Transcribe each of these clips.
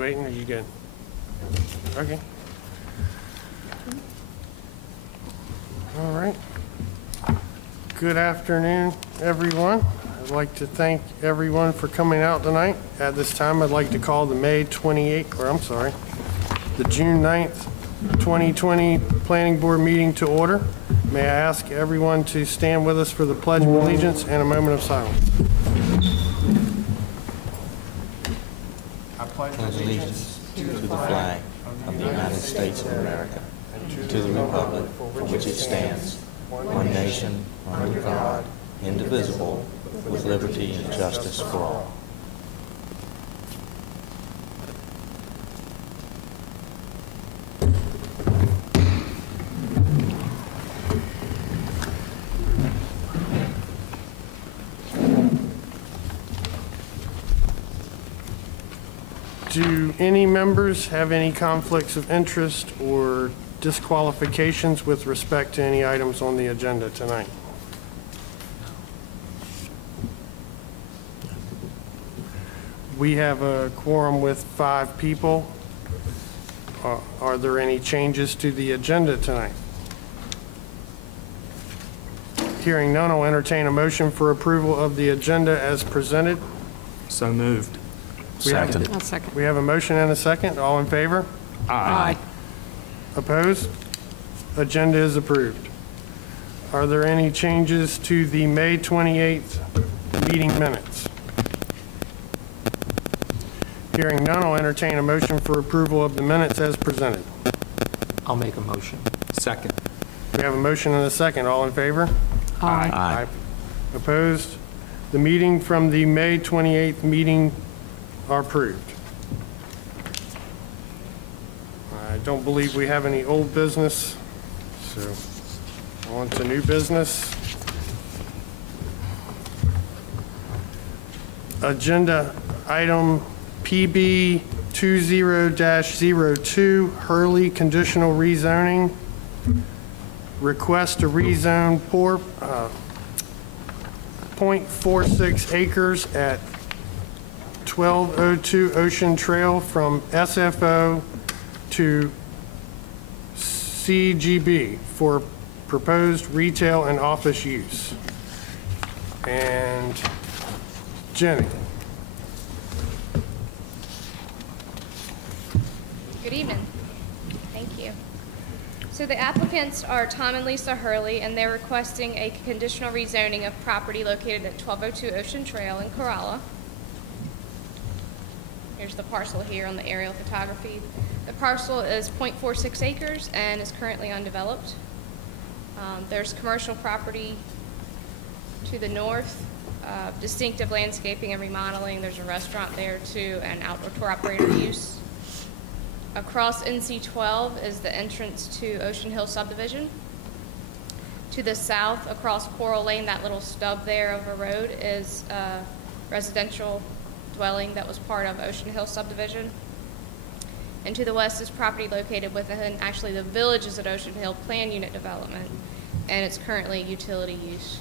waiting? Are you good? Okay. All right. Good afternoon, everyone. I'd like to thank everyone for coming out tonight. At this time, I'd like to call the the June 9th, 2020 Planning Board meeting to order. May I ask everyone to stand with us for the Pledge of Allegiance and a moment of silence. I pledge allegiance to the flag of the United States of America, to the republic for which it stands, one nation, under God, indivisible, with liberty and justice for all. Do any members have any conflicts of interest or disqualifications with respect to any items on the agenda tonight? We have a quorum with 5 people. Are there any changes to the agenda tonight? Hearing none, I'll entertain a motion for approval of the agenda as presented. So moved. Second. I'll second. We have a motion and a second. All in favor? Aye. Opposed? Agenda is approved. Are there any changes to the May 28th meeting minutes? Hearing none, I'll entertain a motion for approval of the minutes as presented. I'll make a motion. Second. We have a motion and a second. All in favor? Aye. Aye. Opposed? The meeting from the May 28th meeting are approved. I don't believe we have any old business, so on to new business. Agenda item PB 20-02, Hurley conditional rezoning. Request to rezone 0.46 acres at 1202 Ocean Trail from SFO to CGB for proposed retail and office use. And Jenny. Good evening. Thank you. So the applicants are Tom and Lisa Hurley, and they're requesting a conditional rezoning of property located at 1202 Ocean Trail in Corolla. Here's the parcel here on the aerial photography. The parcel is 0.46 acres and is currently undeveloped. There's commercial property to the north, distinctive landscaping and remodeling. There's a restaurant there too, and outdoor tour operator use. Across NC 12 is the entrance to Ocean Hill subdivision. To the south, across Coral Lane, that little stub there of a road is a residential dwelling that was part of Ocean Hill subdivision. And to the west is property located within actually the villages at Ocean Hill plan unit development, and it's currently utility use.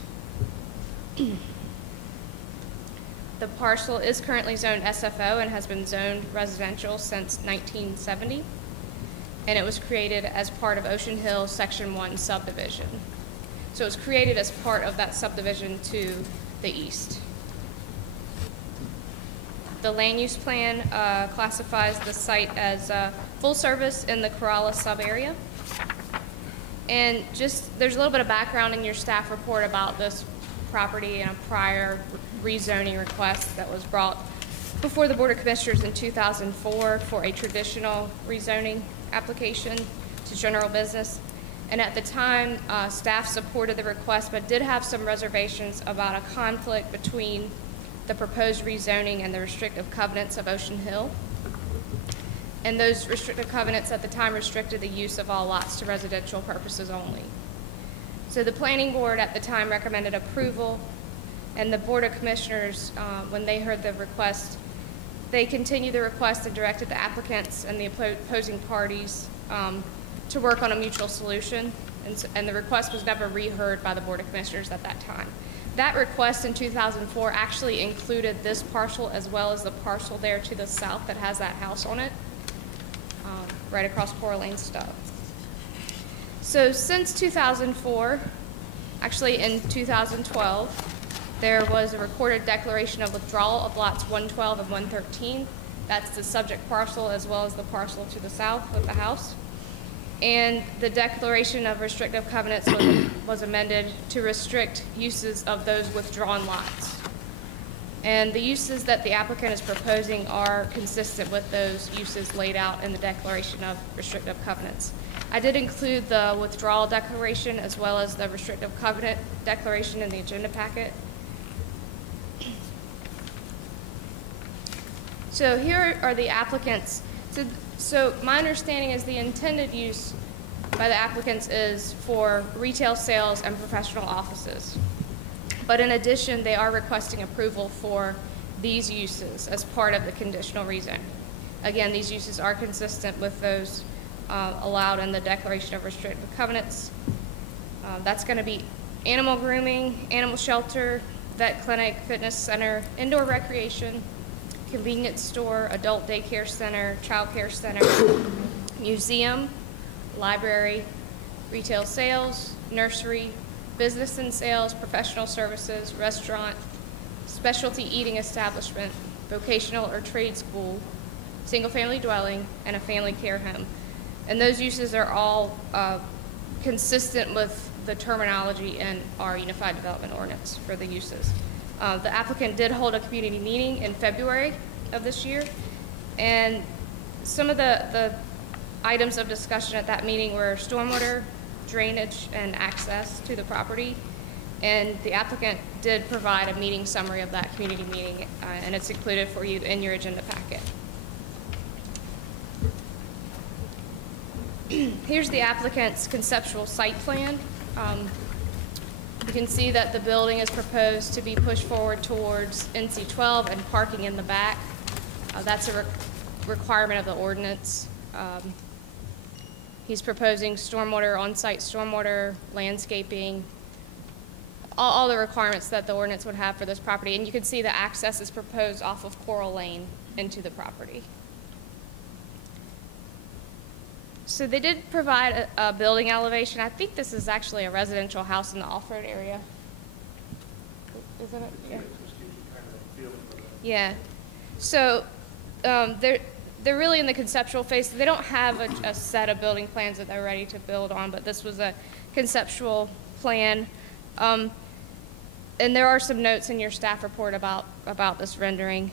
The parcel is currently zoned SFO and has been zoned residential since 1970, and it was created as part of Ocean Hill Section 1 subdivision. So it was created as part of that subdivision to the east. The land use plan classifies the site as full service in the Corolla sub-area. And just, there's a little bit of background in your staff report about this property and a prior rezoning request that was brought before the Board of Commissioners in 2004 for a traditional rezoning application to general business. And at the time, staff supported the request, but did have some reservations about a conflict between the proposed rezoning and the restrictive covenants of Ocean Hill. And those restrictive covenants at the time restricted the use of all lots to residential purposes only. So the planning board at the time recommended approval, and the Board of Commissioners, when they heard the request, they continued the request and directed the applicants and the opposing parties to work on a mutual solution. And the request was never reheard by the Board of Commissioners at that time. That request in 2004 actually included this parcel as well as the parcel there to the south that has that house on it, right across Coral Lane Stub. So since 2004, actually in 2012, there was a recorded declaration of withdrawal of lots 112 and 113. That's the subject parcel as well as the parcel to the south of the house. And the declaration of restrictive covenants was amended to restrict uses of those withdrawn lots. And the uses that the applicant is proposing are consistent with those uses laid out in the declaration of restrictive covenants. I did include the withdrawal declaration as well as the restrictive covenant declaration in the agenda packet. So here are the applicants. So my understanding is the intended use by the applicants is for retail sales and professional offices. But in addition, they are requesting approval for these uses as part of the conditional rezone. Again, these uses are consistent with those allowed in the Declaration of Restrictive Covenants. That's going to be animal grooming, animal shelter, vet clinic, fitness center, indoor recreation, convenience store, adult daycare center, child care center, museum, library, retail sales, nursery, business and sales, professional services, restaurant, specialty eating establishment, vocational or trade school, single-family dwelling, and a family care home. And those uses are all consistent with the terminology in our Unified Development Ordinance for the uses. The applicant did hold a community meeting in February of this year, and some of the items of discussion at that meeting were stormwater, drainage, and access to the property. And the applicant did provide a meeting summary of that community meeting, and it's included for you in your agenda packet. Here's the applicant's conceptual site plan. You can see that the building is proposed to be pushed forward towards NC-12 and parking in the back. That's a requirement of the ordinance. He's proposing stormwater, on-site stormwater, landscaping, all the requirements that the ordinance would have for this property. And you can see the access is proposed off of Coral Lane into the property. So they did provide a building elevation. I think this is actually a residential house in the off-road area. Isn't it? Yeah. Yeah. So they're really in the conceptual phase. So they don't have a set of building plans that they're ready to build on, but this was a conceptual plan. And there are some notes in your staff report about this rendering.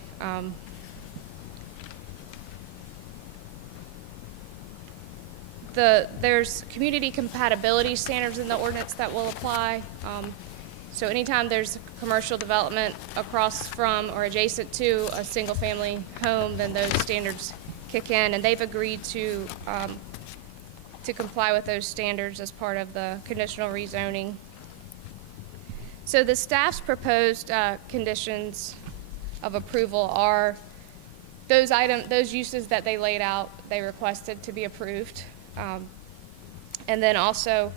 There's community compatibility standards in the ordinance that will apply. So anytime there's commercial development across from or adjacent to a single-family home, then those standards kick in, and they've agreed to comply with those standards as part of the conditional rezoning. So the staff's proposed conditions of approval are those uses that they laid out, they requested to be approved. And then also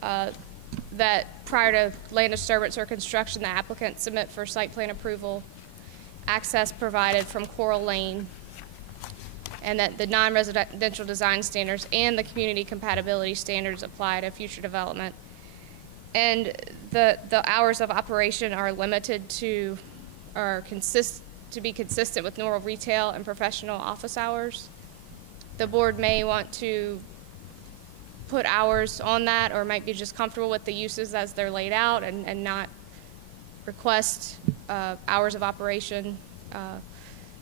that prior to land disturbance or construction, the applicant submit for site plan approval, access provided from Coral Lane, and that the non-residential design standards and the community compatibility standards apply to future development. And the hours of operation are limited to be consistent with normal retail and professional office hours. The board may want to put hours on that, or might be just comfortable with the uses as they're laid out and not request hours of operation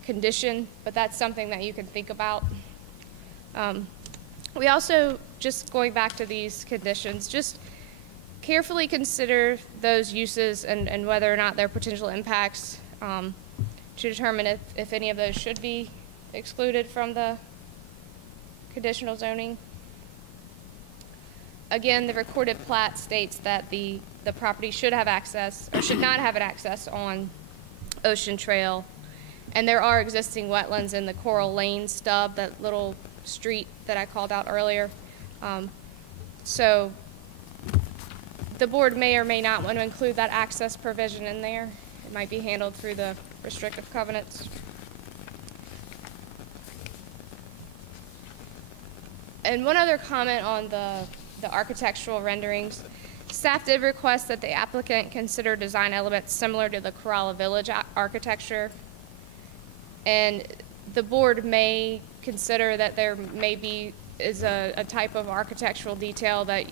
condition, but that's something that you can think about. We also, just going back to these conditions, just carefully consider those uses and whether or not there are potential impacts to determine if any of those should be excluded from the conditional zoning. Again, the recorded plat states that the property should have access, or should not have an access on Ocean Trail. And there are existing wetlands in the Coral Lane stub, that little street that I called out earlier. So the board may or may not want to include that access provision in there. It might be handled through the restrictive covenants. And one other comment on the architectural renderings. Staff did request that the applicant consider design elements similar to the Corolla Village architecture. And the board may consider that there is a type of architectural detail that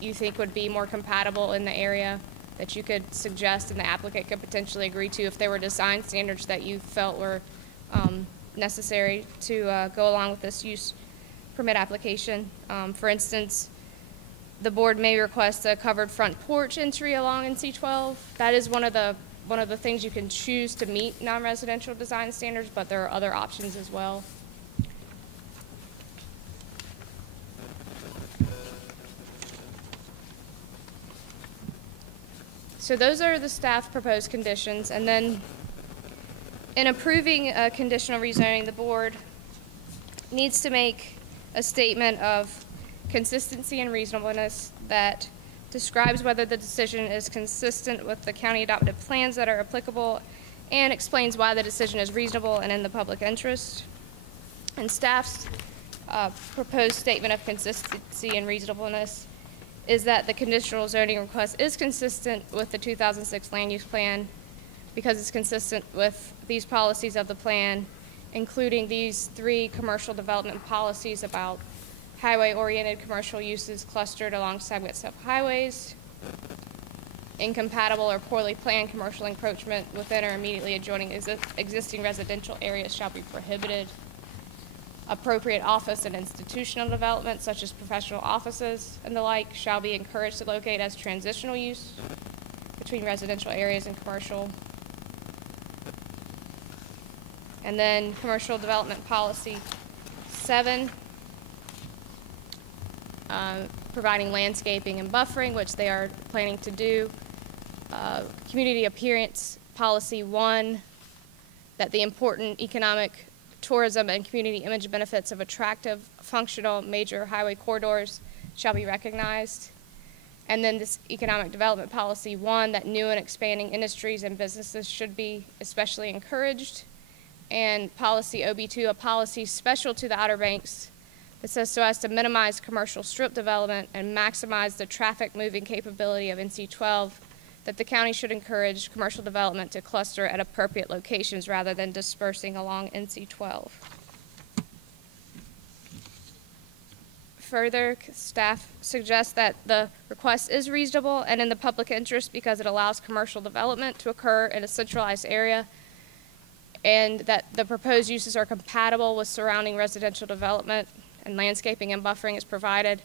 you think would be more compatible in the area that you could suggest and the applicant could potentially agree to if there were design standards that you felt were necessary to go along with this use permit application. For instance, the board may request a covered front porch entry along NC-12. That is one of the things you can choose to meet non-residential design standards, but there are other options as well. So those are the staff proposed conditions, and then in approving a conditional rezoning, the board needs to make a statement of consistency and reasonableness that describes whether the decision is consistent with the county adopted plans that are applicable and explains why the decision is reasonable and in the public interest. And staff's proposed statement of consistency and reasonableness is that the conditional zoning request is consistent with the 2006 land use plan because it's consistent with these policies of the plan, including these 3 commercial development policies about highway-oriented commercial uses clustered along segments of highways, incompatible or poorly planned commercial encroachment within or immediately adjoining existing residential areas shall be prohibited. Appropriate office and institutional development, such as professional offices and the like, shall be encouraged to locate as transitional use between residential areas and commercial. And then commercial development policy 7, providing landscaping and buffering, which they are planning to do. Community appearance policy 1, that the important economic, tourism, and community image benefits of attractive, functional, major highway corridors shall be recognized. And then this economic development policy 1, that new and expanding industries and businesses should be especially encouraged. And policy OB2, a policy special to the Outer Banks that says so as to minimize commercial strip development and maximize the traffic moving capability of NC-12, that the county should encourage commercial development to cluster at appropriate locations rather than dispersing along NC-12. Further, staff suggests that the request is reasonable and in the public interest because it allows commercial development to occur in a centralized area, and that the proposed uses are compatible with surrounding residential development and landscaping and buffering is provided,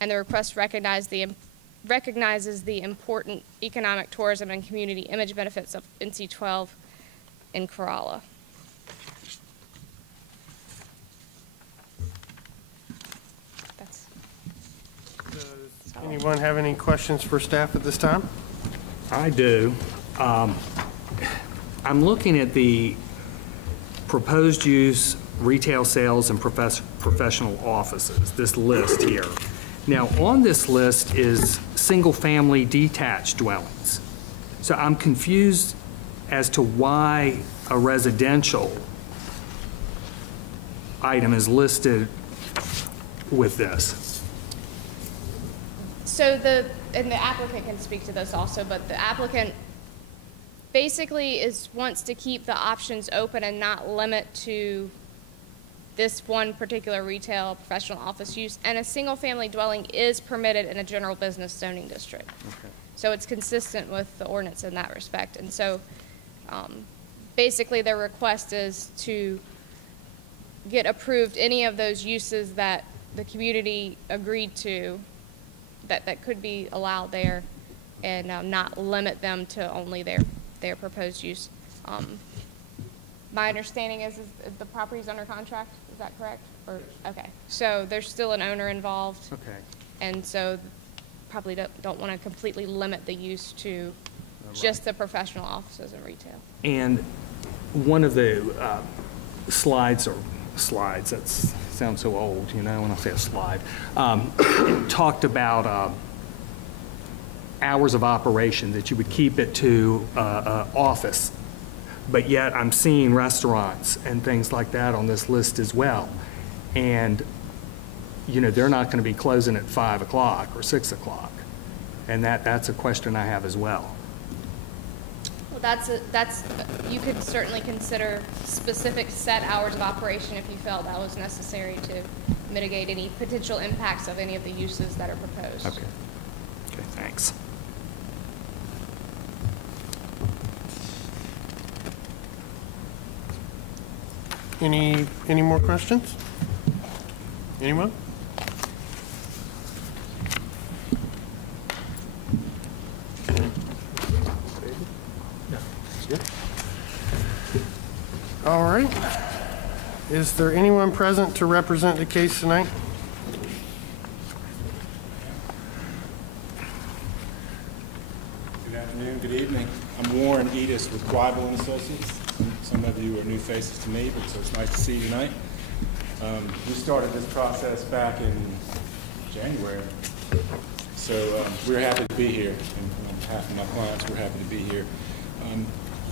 and the request recognizes the important economic, tourism, and community image benefits of NC-12 in Corolla. Does anyone have any questions for staff at this time? I do. I'm looking at the proposed use, retail sales, and professional offices, this list here. Now, on this list is single-family detached dwellings. So I'm confused as to why a residential item is listed with this. So and the applicant can speak to this also, but the applicant basically wants to keep the options open and not limit to this one particular retail professional office use, and a single-family dwelling is permitted in a general business zoning district. Okay. So it's consistent with the ordinance in that respect. And so basically their request is to get approved any of those uses that the community agreed to that could be allowed there, and not limit them to only their proposed use. My understanding is the property's under contract. Is that correct? Or okay. So there's still an owner involved. Okay. And so probably don't want to completely limit the use to just the professional offices and retail. And one of the slides, that sounds so old, you know, when I say a slide, talked about hours of operation, that you would keep it to office. But yet I'm seeing restaurants and things like that on this list as well. And, you know, they're not going to be closing at 5 o'clock or 6 o'clock. And that's a question I have as well. Well, you could certainly consider specific set hours of operation if you felt that was necessary to mitigate any potential impacts of any of the uses that are proposed. Okay. Okay, thanks. Any more questions? Anyone? All right. Is there anyone present to represent the case tonight? Good afternoon, good evening. I'm Warren Edis with Quibble & Associates. Some of you are new faces to me, but so it's nice to see you tonight. We started this process back in January, so we're happy to be here. And on behalf of my clients, we're happy to be here.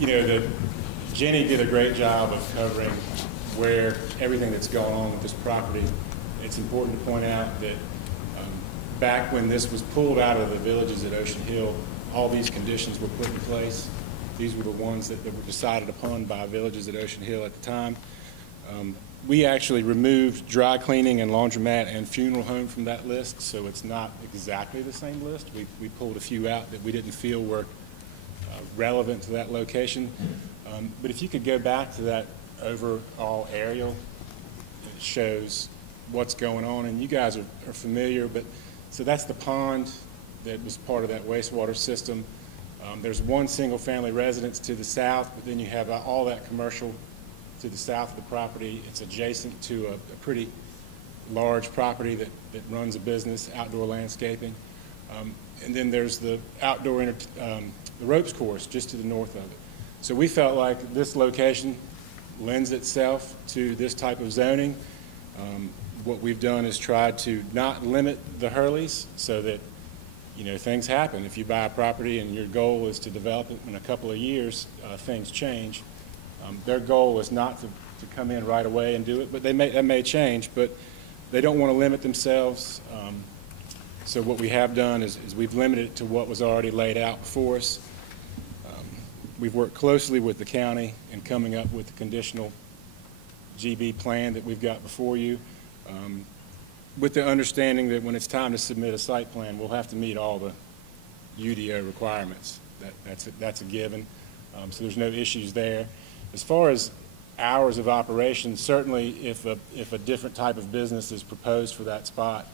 You know, Jenny did a great job of covering where everything that's going on with this property. It's important to point out that back when this was pulled out of the villages at Ocean Hill, all these conditions were put in place. These were the ones that were decided upon by villages at Ocean Hill at the time. We actually removed dry cleaning and laundromat and funeral home from that list, so it's not exactly the same list. We pulled a few out that we didn't feel were relevant to that location. But if you could go back to that overall aerial, it shows what's going on, and you guys are familiar, but so that's the pond that was part of that wastewater system. There's one single-family residence to the south, but then you have all that commercial to the south of the property. It's adjacent to a pretty large property that runs a business, outdoor landscaping. And then there's the outdoor the ropes course just to the north of it. So we felt like this location lends itself to this type of zoning. What we've done is tried to not limit the Hurleys so that, you know, things happen. If you buy a property and your goal is to develop it in a couple of years, things change. Their goal is not to come in right away and do it, but that may change, but they don't want to limit themselves. So what we have done is we've limited it to what was already laid out for us. We've worked closely with the county in coming up with the conditional GB plan that we've got before you, with the understanding that when it's time to submit a site plan, we'll have to meet all the UDO requirements. That's a given, so there's no issues there. As far as hours of operation, certainly if a different type of business is proposed for that spot,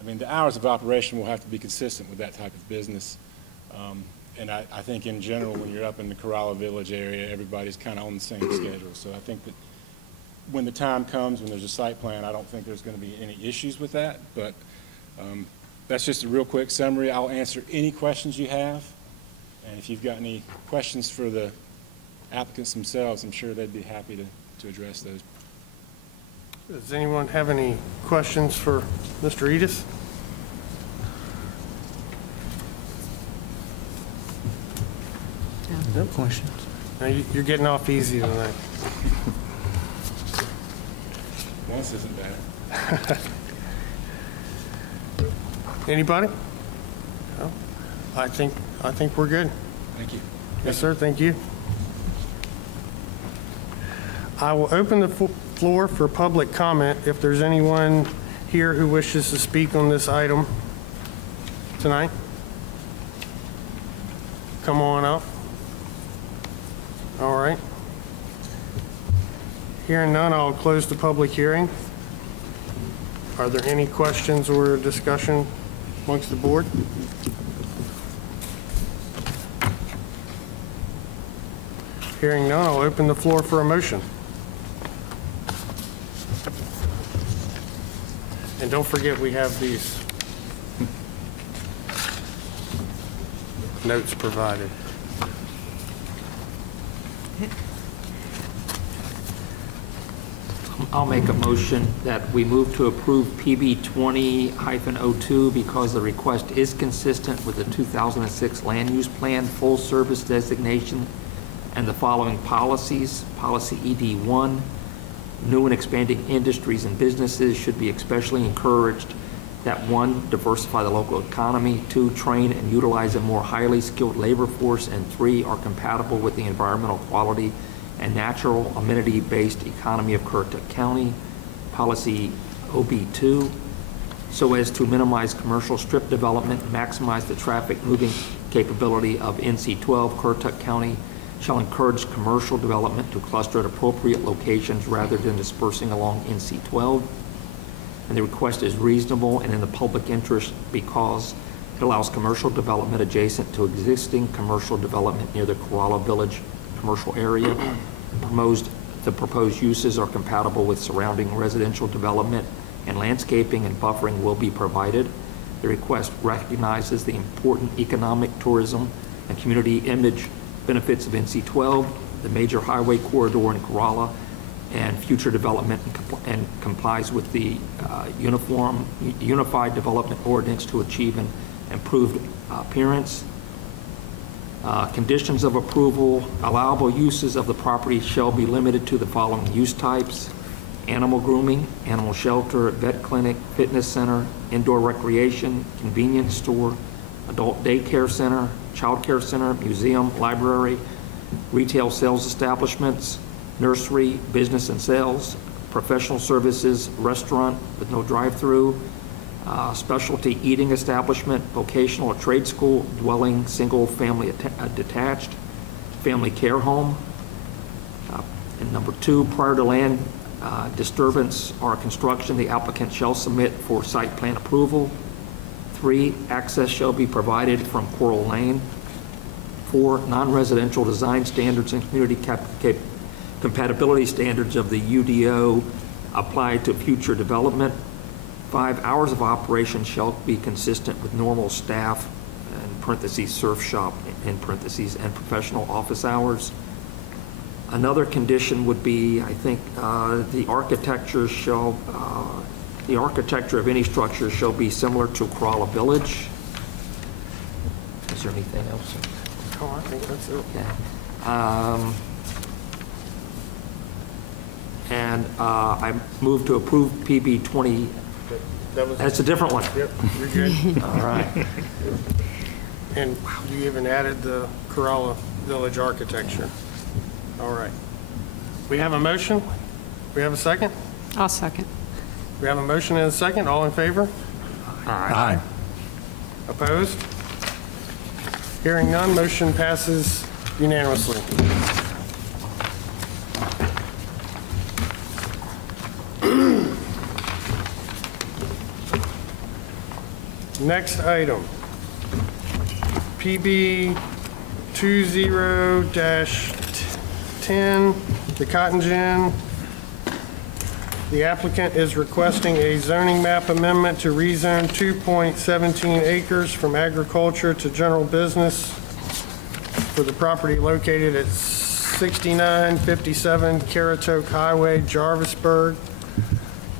I mean, the hours of operation will have to be consistent with that type of business. And I think in general, when you're up in the Corolla Village area, everybody's kind of on the same schedule. So I think that when the time comes, when there's a site plan, I don't think there's going to be any issues with that. But that's just a real quick summary. I'll answer any questions you have. And if you've got any questions for the applicants themselves, I'm sure they'd be happy to address those. Does anyone have any questions for Mr. Edis? No questions. No, you're getting off easy tonight. Once isn't bad. Anybody? No? I think we're good. Thank you. Yes, sir. Thank you. I will open the floor for public comment if there's anyone here who wishes to speak on this item tonight. Come on up. All right. Hearing none, I'll close the public hearing. Are there any questions or discussion amongst the board? Hearing none, I'll open the floor for a motion. And don't forget, we have these notes provided. I'll make a motion that we move to approve PB 20-02 because the request is consistent with the 2006 Land Use Plan full service designation and the following policies. Policy ED1, new and expanding industries and businesses should be especially encouraged that 1, diversify the local economy, 2, train and utilize a more highly skilled labor force, and 3, are compatible with the environmental quality and natural amenity-based economy of Currituck County. Policy OB2, so as to minimize commercial strip development and maximize the traffic moving capability of NC12, Currituck County shall encourage commercial development to cluster at appropriate locations rather than dispersing along NC12. And the request is reasonable and in the public interest because it allows commercial development adjacent to existing commercial development near the Corolla Village commercial area. The proposed uses are compatible with surrounding residential development, and landscaping and buffering will be provided. The request recognizes the important economic, tourism, and community image benefits of NC12, the major highway corridor in Corolla, and future development, and complies with the Unified Development Ordinance to achieve an improved appearance. Conditions of approval: allowable uses of the property shall be limited to the following use types: animal grooming, animal shelter, vet clinic, fitness center, indoor recreation, convenience store, adult daycare center, child care center, museum, library, retail sales establishments, nursery, business and sales, professional services, restaurant with no drive-through, specialty eating establishment, vocational or trade school, dwelling, single family detached, family care home. And number 2, prior to land disturbance or construction, the applicant shall submit for site plan approval. 3, access shall be provided from Coral Lane. 4, non-residential design standards and community compatibility standards of the UDO apply to future development. 5, hours of operation shall be consistent with normal staff, in parentheses, surf shop, in parentheses, and professional office hours. Another condition would be, I think, the architecture of any structure shall be similar to Corolla Village. Is there anything else? Oh, I think that's it. Okay. And I move to approve PB 20. That's a different one. Yep, you're good. All right. And you even added the Corolla Village architecture. All right. We have a motion. We have a second. I'll second. We have a motion and a second. All in favor? Aye. Opposed? Hearing none, motion passes unanimously. Next item, PB 20-10, the Cotton Gin. The applicant is requesting a zoning map amendment to rezone 2.17 acres from agriculture to general business for the property located at 6957 Currituck Highway, Jarvisburg.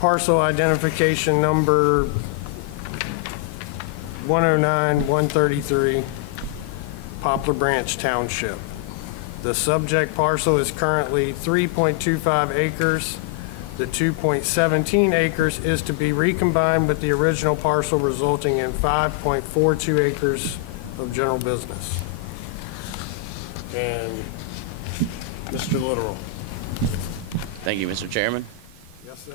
Parcel identification number 109-133, Poplar Branch Township. The subject parcel is currently 3.25 acres. The 2.17 acres is to be recombined with the original parcel, resulting in 5.42 acres of general business. And Mr. Literal. Thank you, Mr. Chairman. Yes, sir.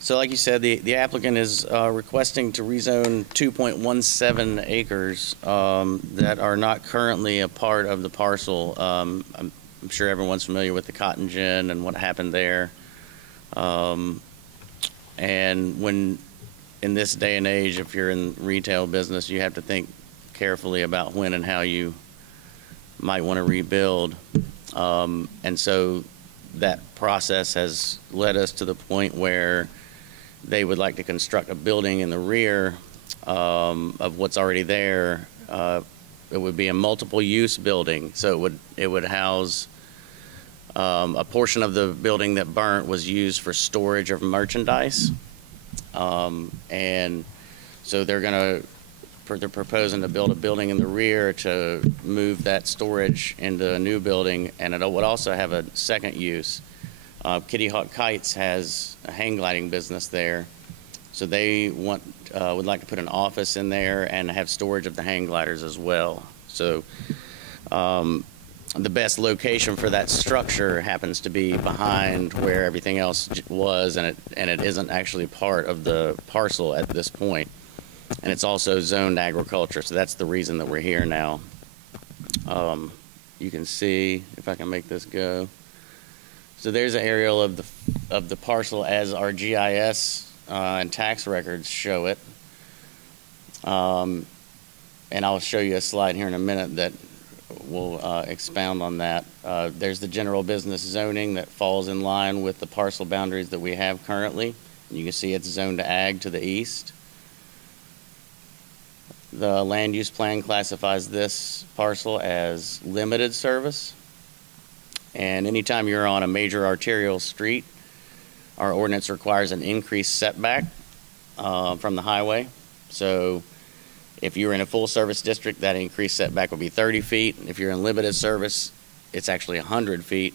So like you said, the applicant is requesting to rezone 2.17 acres that are not currently a part of the parcel. I'm sure everyone's familiar with the cotton gin and what happened there. And when, in this day and age, if you're in retail business, you have to think carefully about when and how you might want to rebuild. And so that process has led us to the point where they would like to construct a building in the rear of what's already there. It would be a multiple use building, so it would house A portion of the building that burnt was used for storage of merchandise. And so they're proposing to build a building in the rear to move that storage into a new building, and it would also have a second use. Kitty Hawk Kites has a hang gliding business there, so they would like to put an office in there and have storage of the hang gliders as well. So the best location for that structure happens to be behind where everything else was, and it isn't actually part of the parcel at this point. And it's also zoned agriculture, so that's the reason that we're here now. You can see, if I can make this go. So there's an aerial of the parcel as our GIS and tax records show it. And I'll show you a slide here in a minute that will expound on that. There's the general business zoning that falls in line with the parcel boundaries that we have currently. You can see it's zoned ag to the east. The land use plan classifies this parcel as limited service. And anytime you're on a major arterial street, our ordinance requires an increased setback from the highway. So if you're in a full service district, that increased setback will be 30 feet. If you're in limited service, it's actually 100 feet.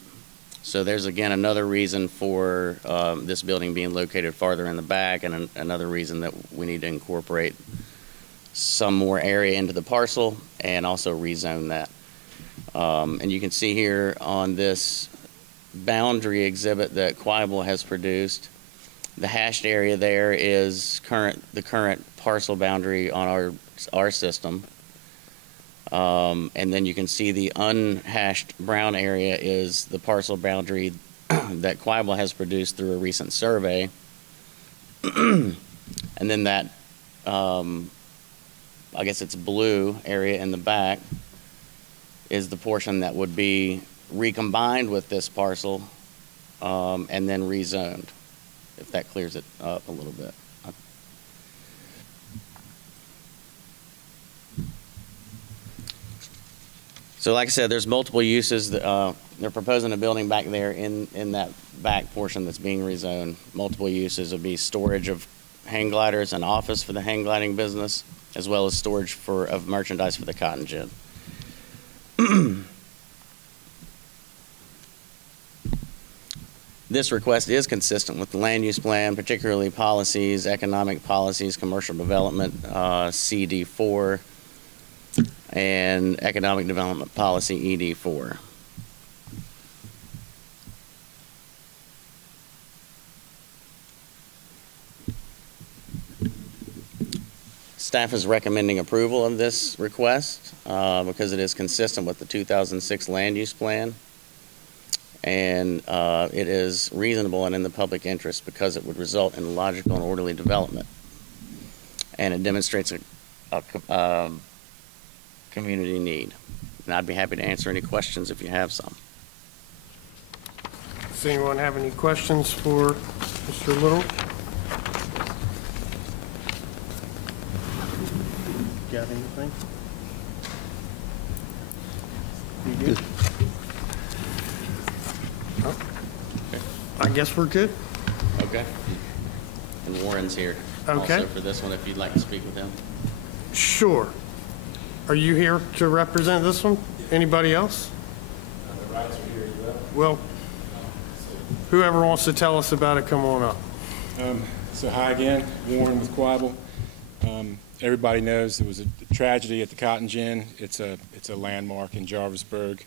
So there's, again, another reason for this building being located farther in the back, and another reason that we need to incorporate some more area into the parcel and also rezone that. And you can see here on this boundary exhibit that Quibble has produced, the hashed area there is the current parcel boundary on our system. And then you can see the unhashed brown area is the parcel boundary that Quibble has produced through a recent survey. And then that, I guess it's blue area in the back, is the portion that would be recombined with this parcel and then rezoned, if that clears it up a little bit. So like I said, there's multiple uses. They're proposing a building back there in that back portion that's being rezoned. Multiple uses would be storage of hang gliders, an office for the hang gliding business, as well as storage of merchandise for the cotton gin. This request is consistent with the land use plan, particularly policies, economic policies, commercial development, CD4, and economic development policy, ED4. Staff is recommending approval of this request because it is consistent with the 2006 land use plan, and it is reasonable and in the public interest because it would result in logical and orderly development, and it demonstrates a community need. And I'd be happy to answer any questions if you have some. Does anyone have any questions for Mr. Little? Got anything? You good? Oh. I guess we're good. Okay. And Warren's here Okay. also for this one if you'd like to speak with him. Sure. Are you here to represent this one? Anybody else? The rights are here as well. Well, whoever wants to tell us about it, come on up. So hi again, Warren with Quibble. Everybody knows there was a tragedy at the Cotton Gin. It's a landmark in Jarvisburg.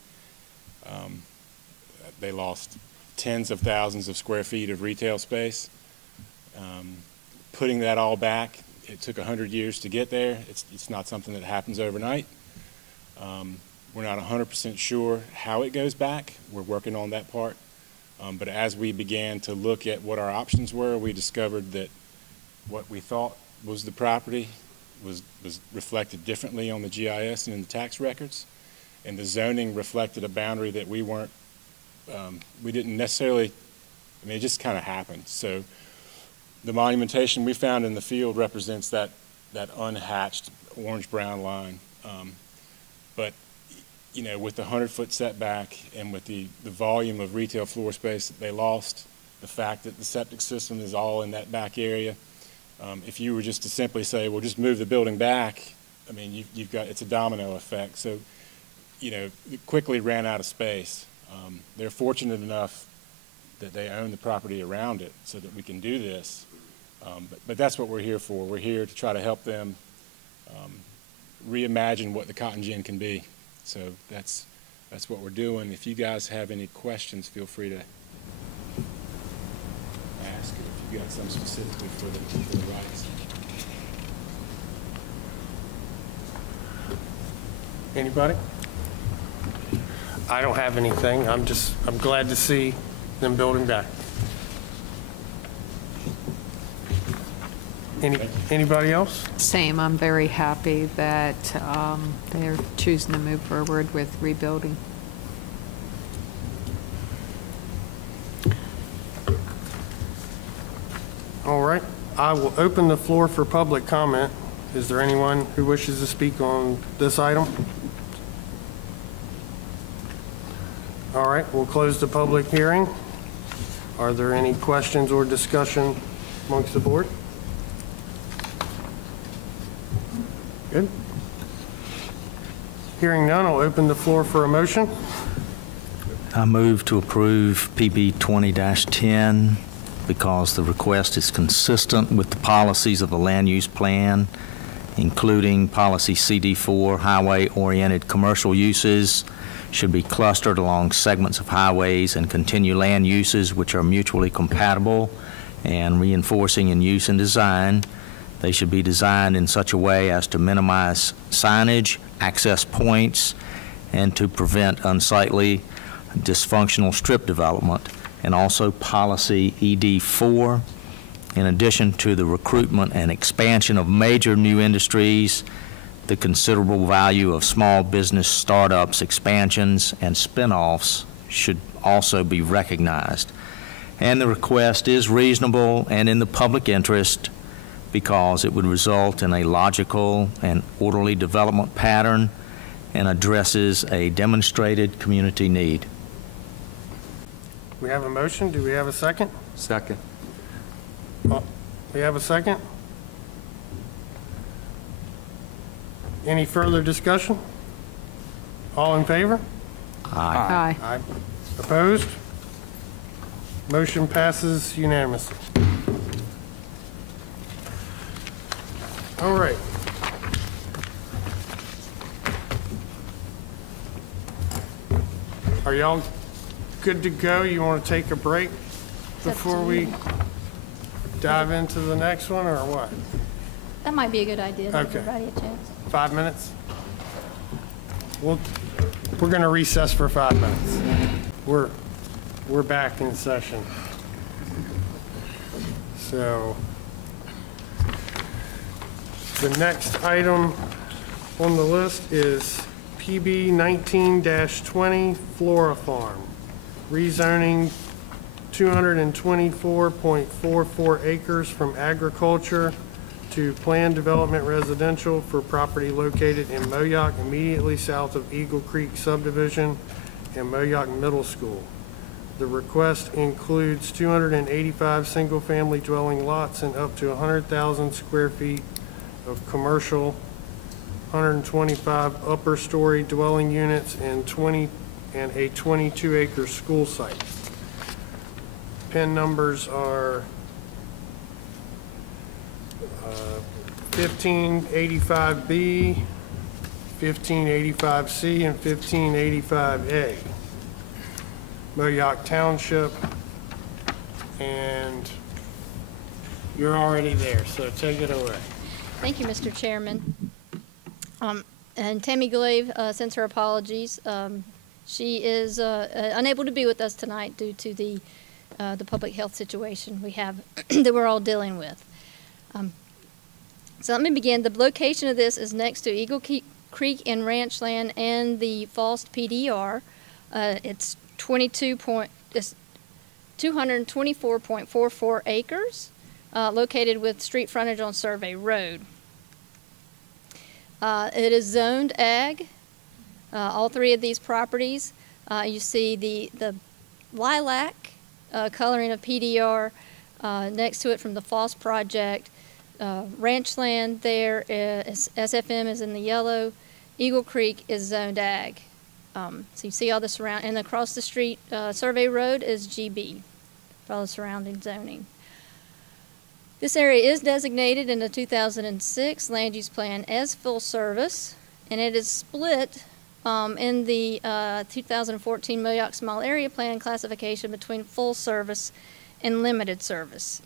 They lost tens of thousands of square feet of retail space. Putting that all back, it took 100 years to get there. It's not something that happens overnight. We're not 100% sure how it goes back. We're working on that part. But as we began to look at what our options were, we discovered that what we thought was the property was reflected differently on the GIS and in the tax records. And the zoning reflected a boundary that we didn't necessarily, I mean, it just kind of happened. So the monumentation we found in the field represents that unhatched orange-brown line. But you know, with the 100-foot setback and with the volume of retail floor space that they lost, the fact that the septic system is all in that back area, if you were just to simply say, well, just move the building back, I mean, you've got, it's a domino effect. So, you know, it quickly ran out of space. They're fortunate enough that they own the property around it so that we can do this. But that's what we're here for. We're here to try to help them reimagine what the cotton gin can be. So that's what we're doing. If you guys have any questions, feel free to ask if you got some specifically for the rights. Anybody? I don't have anything. I'm glad to see them building back. Anybody else? Same. I'm very happy that they're choosing to move forward with rebuilding. All right. I will open the floor for public comment. Is there anyone who wishes to speak on this item? All right. We'll close the public hearing. Are there any questions or discussion amongst the board? Good. Hearing none, I'll open the floor for a motion. I move to approve PB 20-10 because the request is consistent with the policies of the land use plan, including policy CD4, highway-oriented commercial uses should be clustered along segments of highways and continue land uses which are mutually compatible and reinforcing in use and design. They should be designed in such a way as to minimize signage, access points, and to prevent unsightly, dysfunctional strip development, and also policy ED4. In addition to the recruitment and expansion of major new industries, the considerable value of small business startups, expansions, and spin-offs should also be recognized. And the request is reasonable and in the public interest because it would result in a logical and orderly development pattern and addresses a demonstrated community need. We have a motion. Do we have a second? Second. We have a second? Any further discussion? All in favor? Aye. Aye. Opposed? Motion passes unanimously. All right. Are y'all good to go? You want to take a break before we dive into the next one, or what? That might be a good idea. To give Okay. everybody a chance. 5 minutes? We're going to recess for 5 minutes. We're back in session. So the next item on the list is PB 19-20 Flora Farm, rezoning 224.44 acres from agriculture to planned development residential for property located in Moyak immediately south of Eagle Creek subdivision and Moyak Middle School. The request includes 285 single-family dwelling lots and up to 100,000 square feet of commercial, 125 upper-story dwelling units, and a 22-acre school site. PIN numbers are 1585B, 1585C, and 1585A. Moyak Township, and you're already there, so take it away. Thank you, Mr. Chairman. And Tammy Glaive sends her apologies. She is unable to be with us tonight due to the public health situation we have that we're all dealing with. So let me begin. The location of this is next to Eagle Creek and Ranch Land and the Falls PDR. It's 224.44 acres, located with street frontage on Survey Road. It is zoned ag, all three of these properties. You see the lilac coloring of PDR next to it from the Foss project. Ranch land there, is, SFM is in the yellow. Eagle Creek is zoned ag. So you see all the surround, and across the street, Survey Road is GB for all the surrounding zoning. This area is designated in the 2006 land use plan as full service, and it is split in the 2014 Moyak Small Area Plan classification between full service and limited service.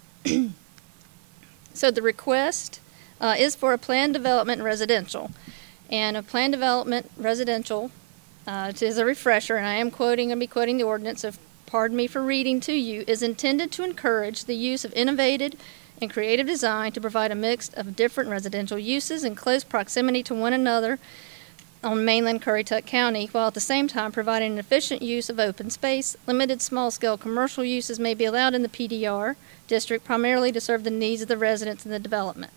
So the request is for a planned development residential. And a planned development residential, as a refresher, and I am going to be quoting the ordinance, so pardon me for reading to you, is intended to encourage the use of innovative and creative design to provide a mix of different residential uses in close proximity to one another on mainland Currituck County, while at the same time providing an efficient use of open space. Limited small-scale commercial uses may be allowed in the PDR district, primarily to serve the needs of the residents in the development.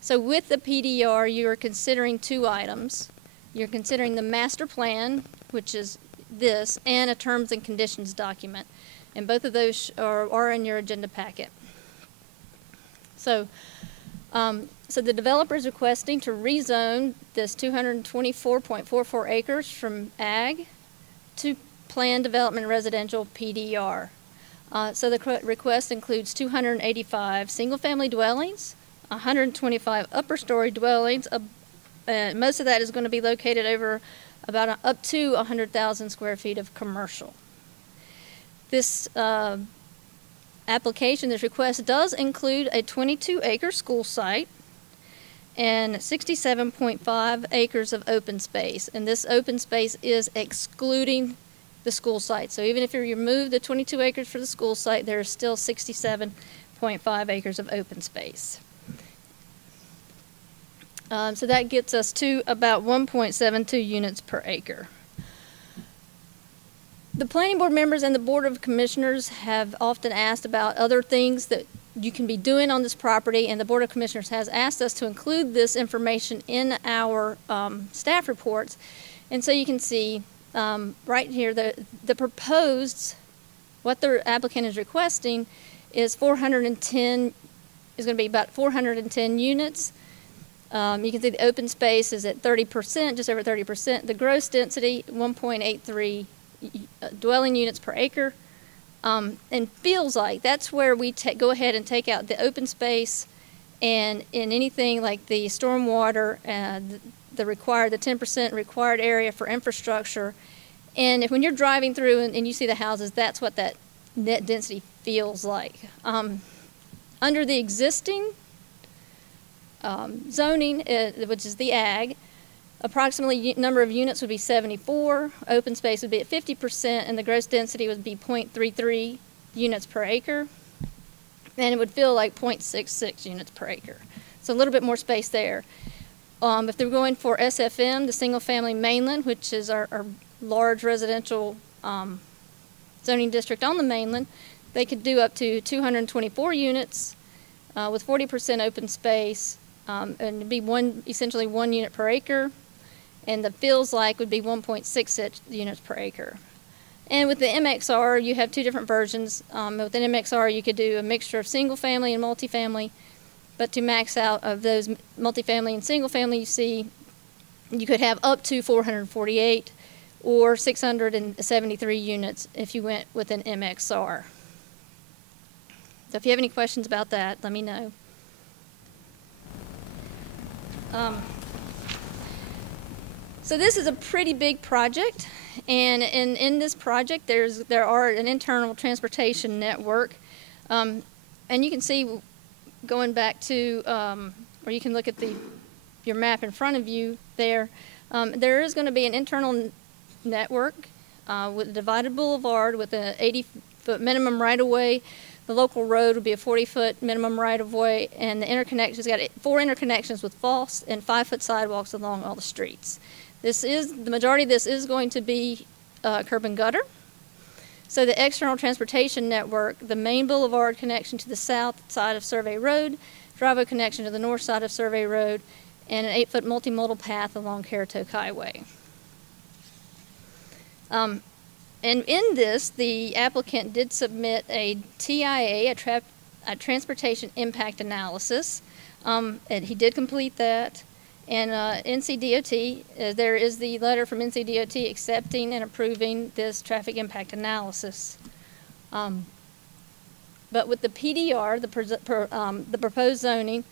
So with the PDR, you are considering two items. You're considering the master plan, which is this, and a terms and conditions document. And both of those are in your agenda packet. So, so the developer is requesting to rezone this 224.44 acres from ag to planned development residential PDR. So the request includes 285 single-family dwellings, 125 upper story dwellings. Most of that is going to be located over about up to 100,000 square feet of commercial. This application, this request does include a 22-acre school site and 67.5 acres of open space. And this open space is excluding the school site. So even if you remove the 22 acres for the school site, there is still 67.5 acres of open space. So that gets us to about 1.72 units per acre. The planning board members and the board of commissioners have often asked about other things that you can be doing on this property, and the board of commissioners has asked us to include this information in our staff reports. And so you can see right here the proposed, what the applicant is requesting is 410, is going to be about 410 units. You can see the open space is at 30%, just over 30%. The gross density, 1.83 dwelling units per acre. And feels like that's where we go ahead and take out the open space, and in anything like the stormwater, the 10% required area for infrastructure. And when you're driving through and you see the houses, that's what that net density feels like. Under the existing zoning, which is the ag, approximately number of units would be 74, open space would be at 50%, and the gross density would be 0.33 units per acre, and it would feel like 0.66 units per acre. So a little bit more space there. If they're going for SFM, the single family mainland, which is our large residential zoning district on the mainland, they could do up to 224 units with 40% open space, and it'd be essentially 1 unit per acre, and the feels like would be 1.66 units per acre. And with the MXR, you have two different versions. With an MXR, you could do a mixture of single family and multifamily, but to max out of those multifamily and single family, you see you could have up to 448 or 673 units if you went with an MXR. So if you have any questions about that, let me know. So this is a pretty big project, and in this project there are an internal transportation network, and you can see going back to, or you can look at your map in front of you there, there is going to be an internal network with a divided boulevard with an 80-foot minimum right-of-way. The local road would be a 40-foot minimum right-of-way, and the interconnections got 4 interconnections with false and 5-foot sidewalks along all the streets. The majority of this is going to be curb and gutter. So the external transportation network, the main boulevard connection to the south side of Survey Road, driveway connection to the north side of Survey Road, and an 8-foot multimodal path along Currituck Highway. And in this, the applicant did submit a TIA, a transportation impact analysis, and he did complete that. And NCDOT, there is the letter from NCDOT accepting and approving this traffic impact analysis. But with the PDR, the proposed zoning,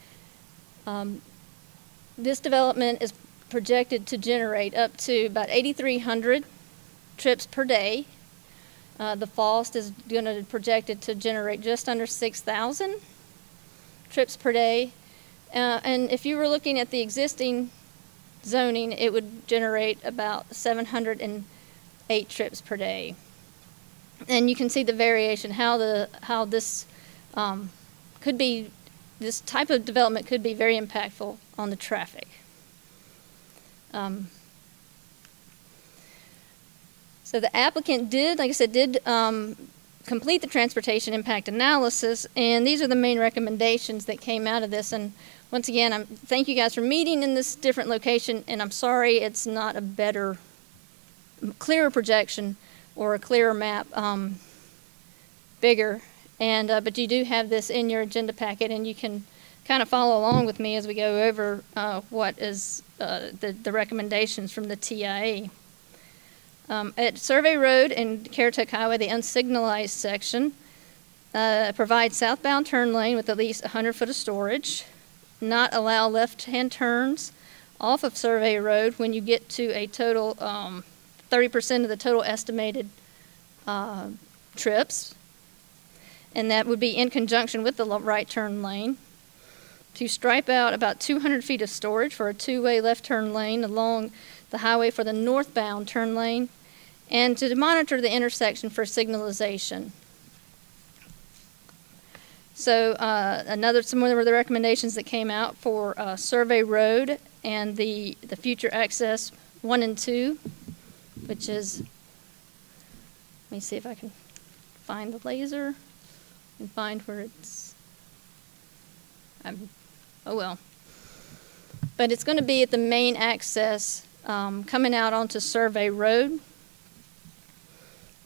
this development is projected to generate up to about 8,300 trips per day. The FOST is going to projected to generate just under 6,000 trips per day. And if you were looking at the existing zoning, it would generate about 708 trips per day. And you can see the variation, how this could be, this type of development could be very impactful on the traffic. So the applicant did, like I said, complete the transportation impact analysis, and these are the main recommendations that came out of this. And once again, thank you guys for meeting in this different location, and I'm sorry it's not a better, clearer projection or a clearer map, bigger. And but you do have this in your agenda packet, and you can kind of follow along with me as we go over what is the recommendations from the TIA. At Survey Road and Currituck Highway, the unsignalized section provides southbound turn lane with at least 100 foot of storage, not allow left-hand turns off of Survey Road when you get to a total 30% of the total estimated trips, and that would be in conjunction with the right turn lane. To stripe out about 200 feet of storage for a two-way left turn lane along the highway for the northbound turn lane, and to monitor the intersection for signalization. So some more of the recommendations that came out for Survey Road and the future access 1 and 2, which is, let me see if I can find the laser and find where it's, oh well. But it's going to be at the main access coming out onto Survey Road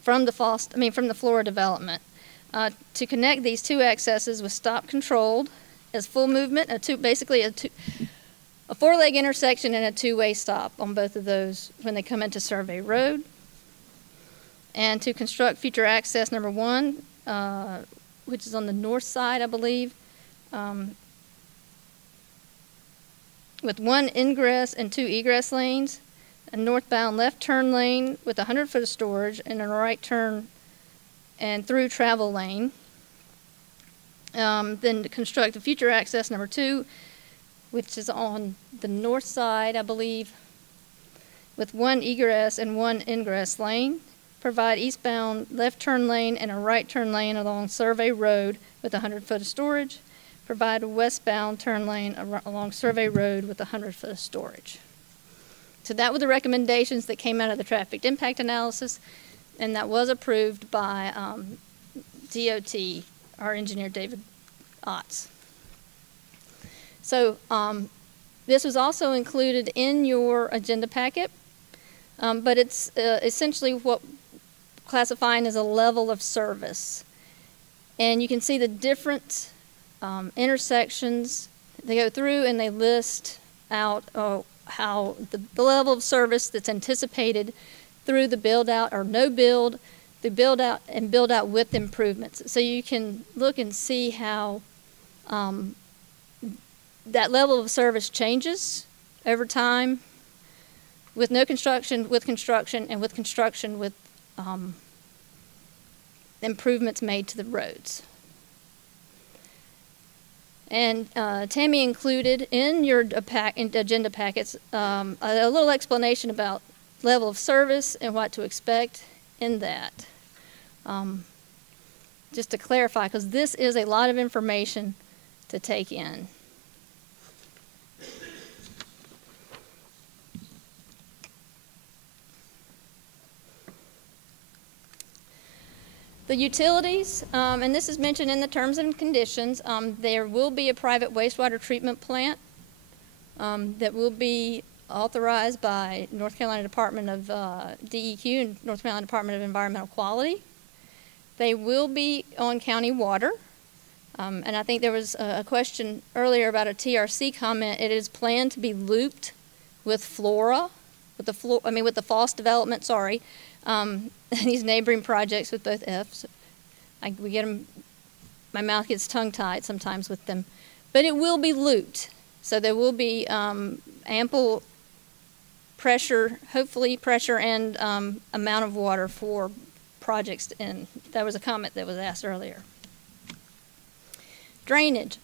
from the Flora development. To connect these two accesses with stop controlled as full movement, basically a four-leg intersection and a two-way stop on both of those when they come into Survey Road. And to construct future access number 1, which is on the north side, I believe, with 1 ingress and 2 egress lanes, a northbound left turn lane with 100 foot of storage, and a right turn and through travel lane. Then to construct the future access number 2, which is on the north side, I believe, with 1 egress and 1 ingress lane. Provide eastbound left turn lane and a right turn lane along Survey Road with 100 foot of storage. Provide a westbound turn lane along Survey Road with 100 foot of storage. So that were the recommendations that came out of the traffic impact analysis, and that was approved by DOT, our engineer David Otts. So this was also included in your agenda packet, but it's essentially what classifying as a level of service. And you can see the different intersections. They go through and they list out how the level of service that's anticipated through the build out or no build, the build out and build out with improvements. So you can look and see how that level of service changes over time with no construction, with construction, and with construction with improvements made to the roads. And Tammy included in your agenda packets a little explanation about level of service and what to expect in that. Just to clarify, because this is a lot of information to take in. The utilities, and this is mentioned in the terms and conditions, there will be a private wastewater treatment plant that will be authorized by North Carolina Department of DEQ and North Carolina Department of Environmental Quality. They will be on county water. And I think there was a question earlier about a TRC comment. It is planned to be looped with Flora, with the FOSS development, sorry, these neighboring projects with both Fs. We get them, my mouth gets tongue-tied sometimes with them. But it will be looped. So there will be ample pressure, hopefully pressure and amount of water for projects in. That was a comment that was asked earlier. Drainage.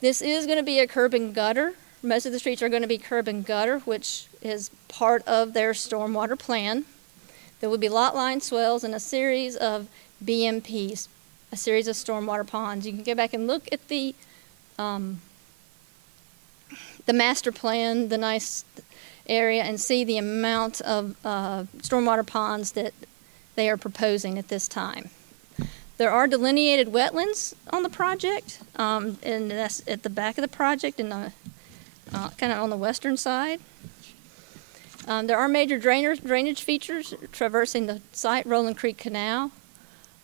This is going to be a curb and gutter. Most of the streets are going to be curb and gutter, which is part of their stormwater plan. There will be lot line swells and a series of BMPs, a series of stormwater ponds. You can go back and look at the master plan, the nice area, and see the amount of stormwater ponds that they are proposing at this time. There are delineated wetlands on the project, and that's at the back of the project and kind of on the western side. There are major drainage features traversing the site, Rolling Creek Canal.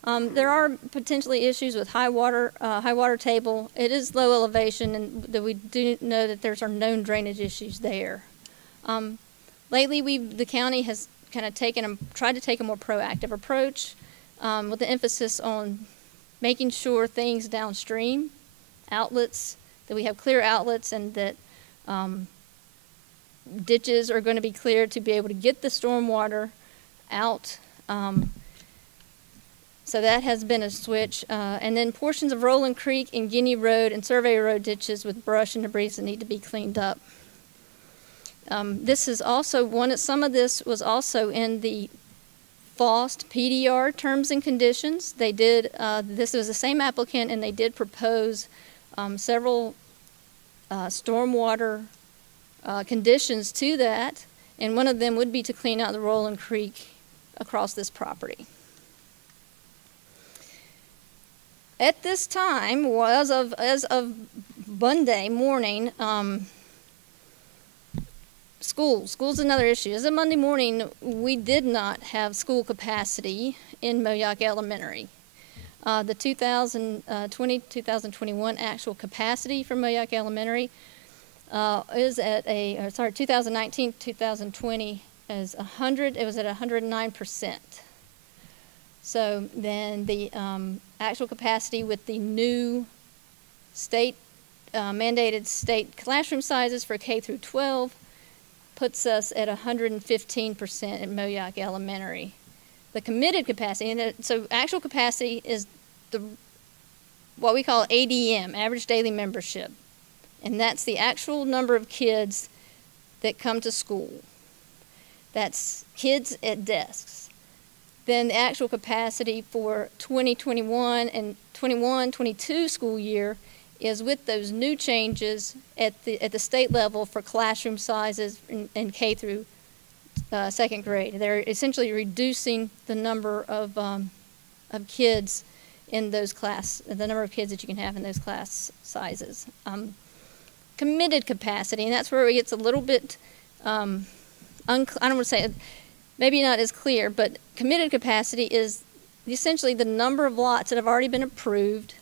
There are potentially issues with high water table. It is low elevation, and that we do know that there's known drainage issues there. Lately, the county has kind of tried to take a more proactive approach, with the emphasis on making sure things downstream, outlets, that we have clear outlets, and that ditches are going to be cleared to be able to get the stormwater out. So that has been a switch. And then portions of Rolling Creek and Guinea Road and Survey Road ditches with brush and debris that need to be cleaned up. This is also some of this was also in the FOST PDR terms and conditions. They did, this was the same applicant, and they did propose several stormwater conditions to that, and one of them would be to clean out the Rolling Creek across this property. At this time, as of Monday morning, School's another issue. As of Monday morning, we did not have school capacity in Moyak Elementary. The 2020-2021 actual capacity for Moyak Elementary is at 2019-2020 is 100. It was at 109%. So then the actual capacity with the new state mandated state classroom sizes for K through 12 puts us at 115% at Moyak Elementary. The committed capacity, and so actual capacity is what we call ADM, average daily membership, and that's the actual number of kids that come to school. That's kids at desks. Then the actual capacity for 2021 and 21-22 school year is with those new changes at the state level for classroom sizes in K through second grade. They're essentially reducing the number of kids in those the number of kids that you can have in those class sizes. Committed capacity, and that's where it gets a little bit, I don't want to say, maybe not as clear, but committed capacity is essentially the number of lots that have already been approved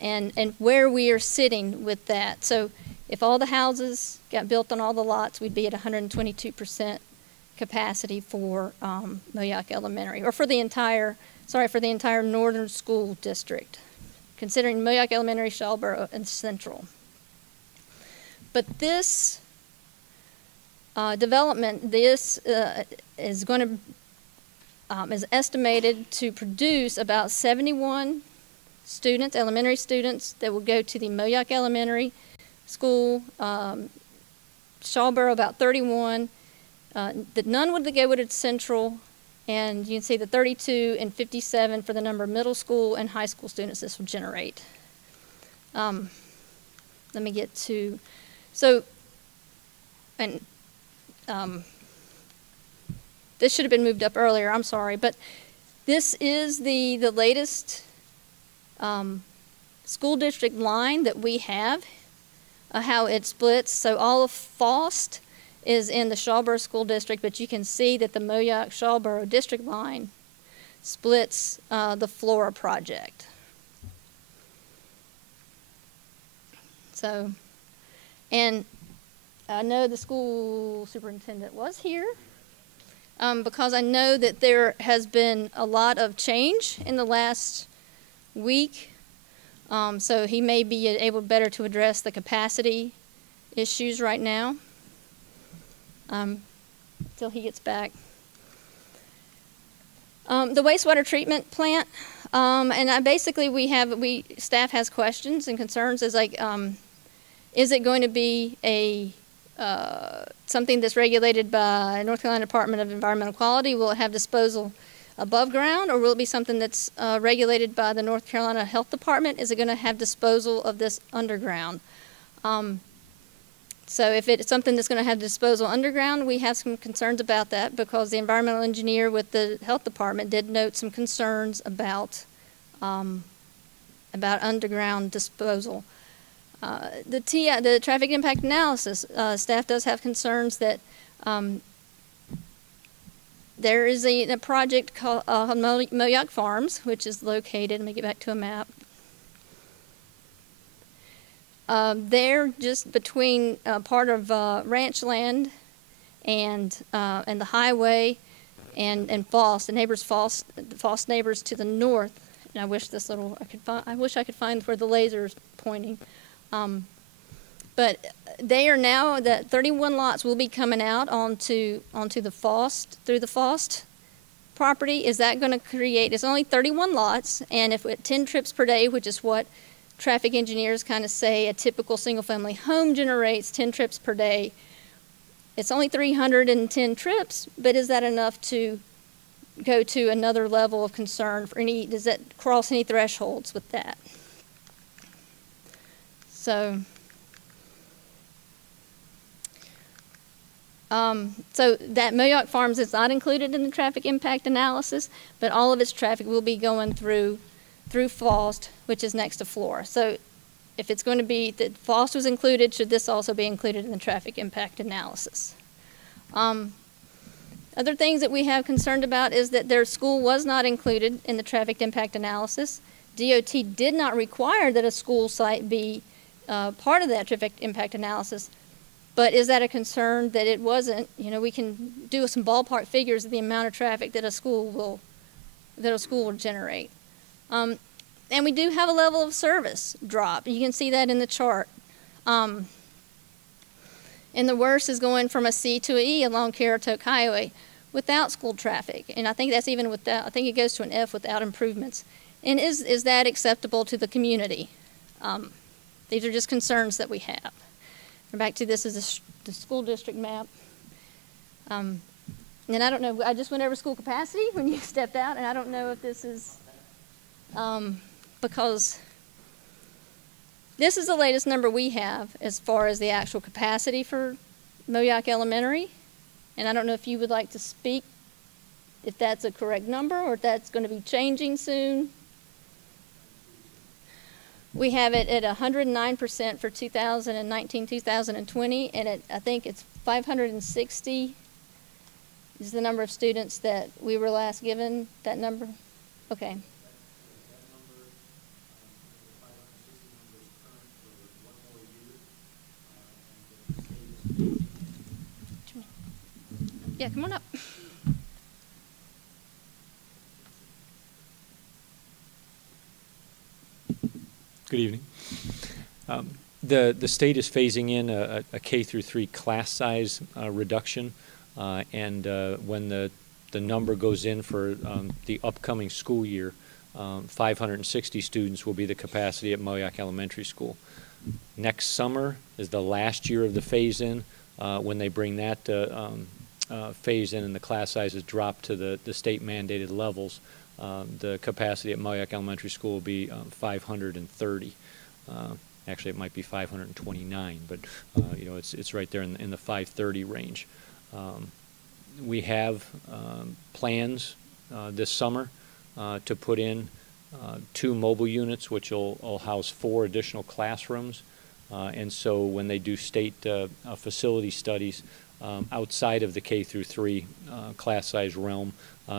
and where we are sitting with that. So if all the houses got built on all the lots, we'd be at 122% capacity for Moyak Elementary, or for the entire northern school district, considering Moyak Elementary, Shawboro, and Central. But this development, is going to is estimated to produce about 71 students, elementary students, that will go to the Moyak Elementary School, Shawboro about 31, that none would go to Central, and you can see the 32 and 57 for the number of middle school and high school students this will generate. Let me get to, so, and this should have been moved up earlier, I'm sorry, but this is the latest school district line that we have, how it splits. So all of FOST is in the Shawboro School District, but you can see that the Moyak-Shawboro district line splits the Flora project. So, and I know the school superintendent was here because I know that there has been a lot of change in the last week. So he may be able better to address the capacity issues right now until he gets back. The wastewater treatment plant, and staff has questions and concerns. Is like, is it going to be a something that's regulated by North Carolina Department of Environmental Quality? Will it have disposal above ground, or will it be something that's regulated by the North Carolina Health Department? Is it going to have disposal of this underground? So if it's something that's going to have disposal underground, we have some concerns about that because the environmental engineer with the health department did note some concerns about underground disposal. The traffic impact analysis, staff does have concerns that there is a project called Moyak Farms, which is located, let me get back to a map. They're just between part of ranch land and the highway and Foss, the Foss neighbors to the north. And I wish I wish I could find where the laser is pointing. But they are now, that 31 lots will be coming out onto the Foss, through the Foss property. Is that going to create, it's only 31 lots, and if at 10 trips per day, which is what traffic engineers kind of say a typical single-family home generates 10 trips per day, it's only 310 trips, but is that enough to go to another level of concern for any, does that cross any thresholds with that? So, so that Moyak Farms is not included in the traffic impact analysis, but all of its traffic will be going through Foss, which is next to Flora. So if it's going to be that Foss was included, should this also be included in the traffic impact analysis? Other things that we have concerned about is that their school was not included in the traffic impact analysis. DOT did not require that a school site be part of that traffic impact analysis, but is that a concern that it wasn't? You know, we can do some ballpark figures of the amount of traffic that a school will generate. And we do have a level of service drop. You can see that in the chart. And the worst is going from a C to an E along Currituck Highway without school traffic. And I think that's even without, I think it goes to an F without improvements. And is that acceptable to the community? These are just concerns that we have. We're back to this is the school district map. And I don't know, I just went over school capacity when you stepped out, and I don't know if this is, because this is the latest number we have as far as the actual capacity for Moyak Elementary. And I don't know if you would like to speak, if that's a correct number or if that's going to be changing soon. We have it at 109% for 2019-2020, and I think it's 560 is the number of students that we were last given, that number? Okay. Yeah, come on up. Good evening. The state is phasing in a K through 3 class size reduction, and when the number goes in for the upcoming school year, 560 students will be the capacity at Moyak Elementary School. Next summer is the last year of the phase-in. When they bring that phase-in and the class sizes drop to the state mandated levels, the capacity at Moyak Elementary School will be 530. Actually, it might be 529, but you know, it's right there in the 530 range. We have plans this summer to put in 2 mobile units, which will house 4 additional classrooms. And so when they do state facility studies, outside of the K through 3 class size realm,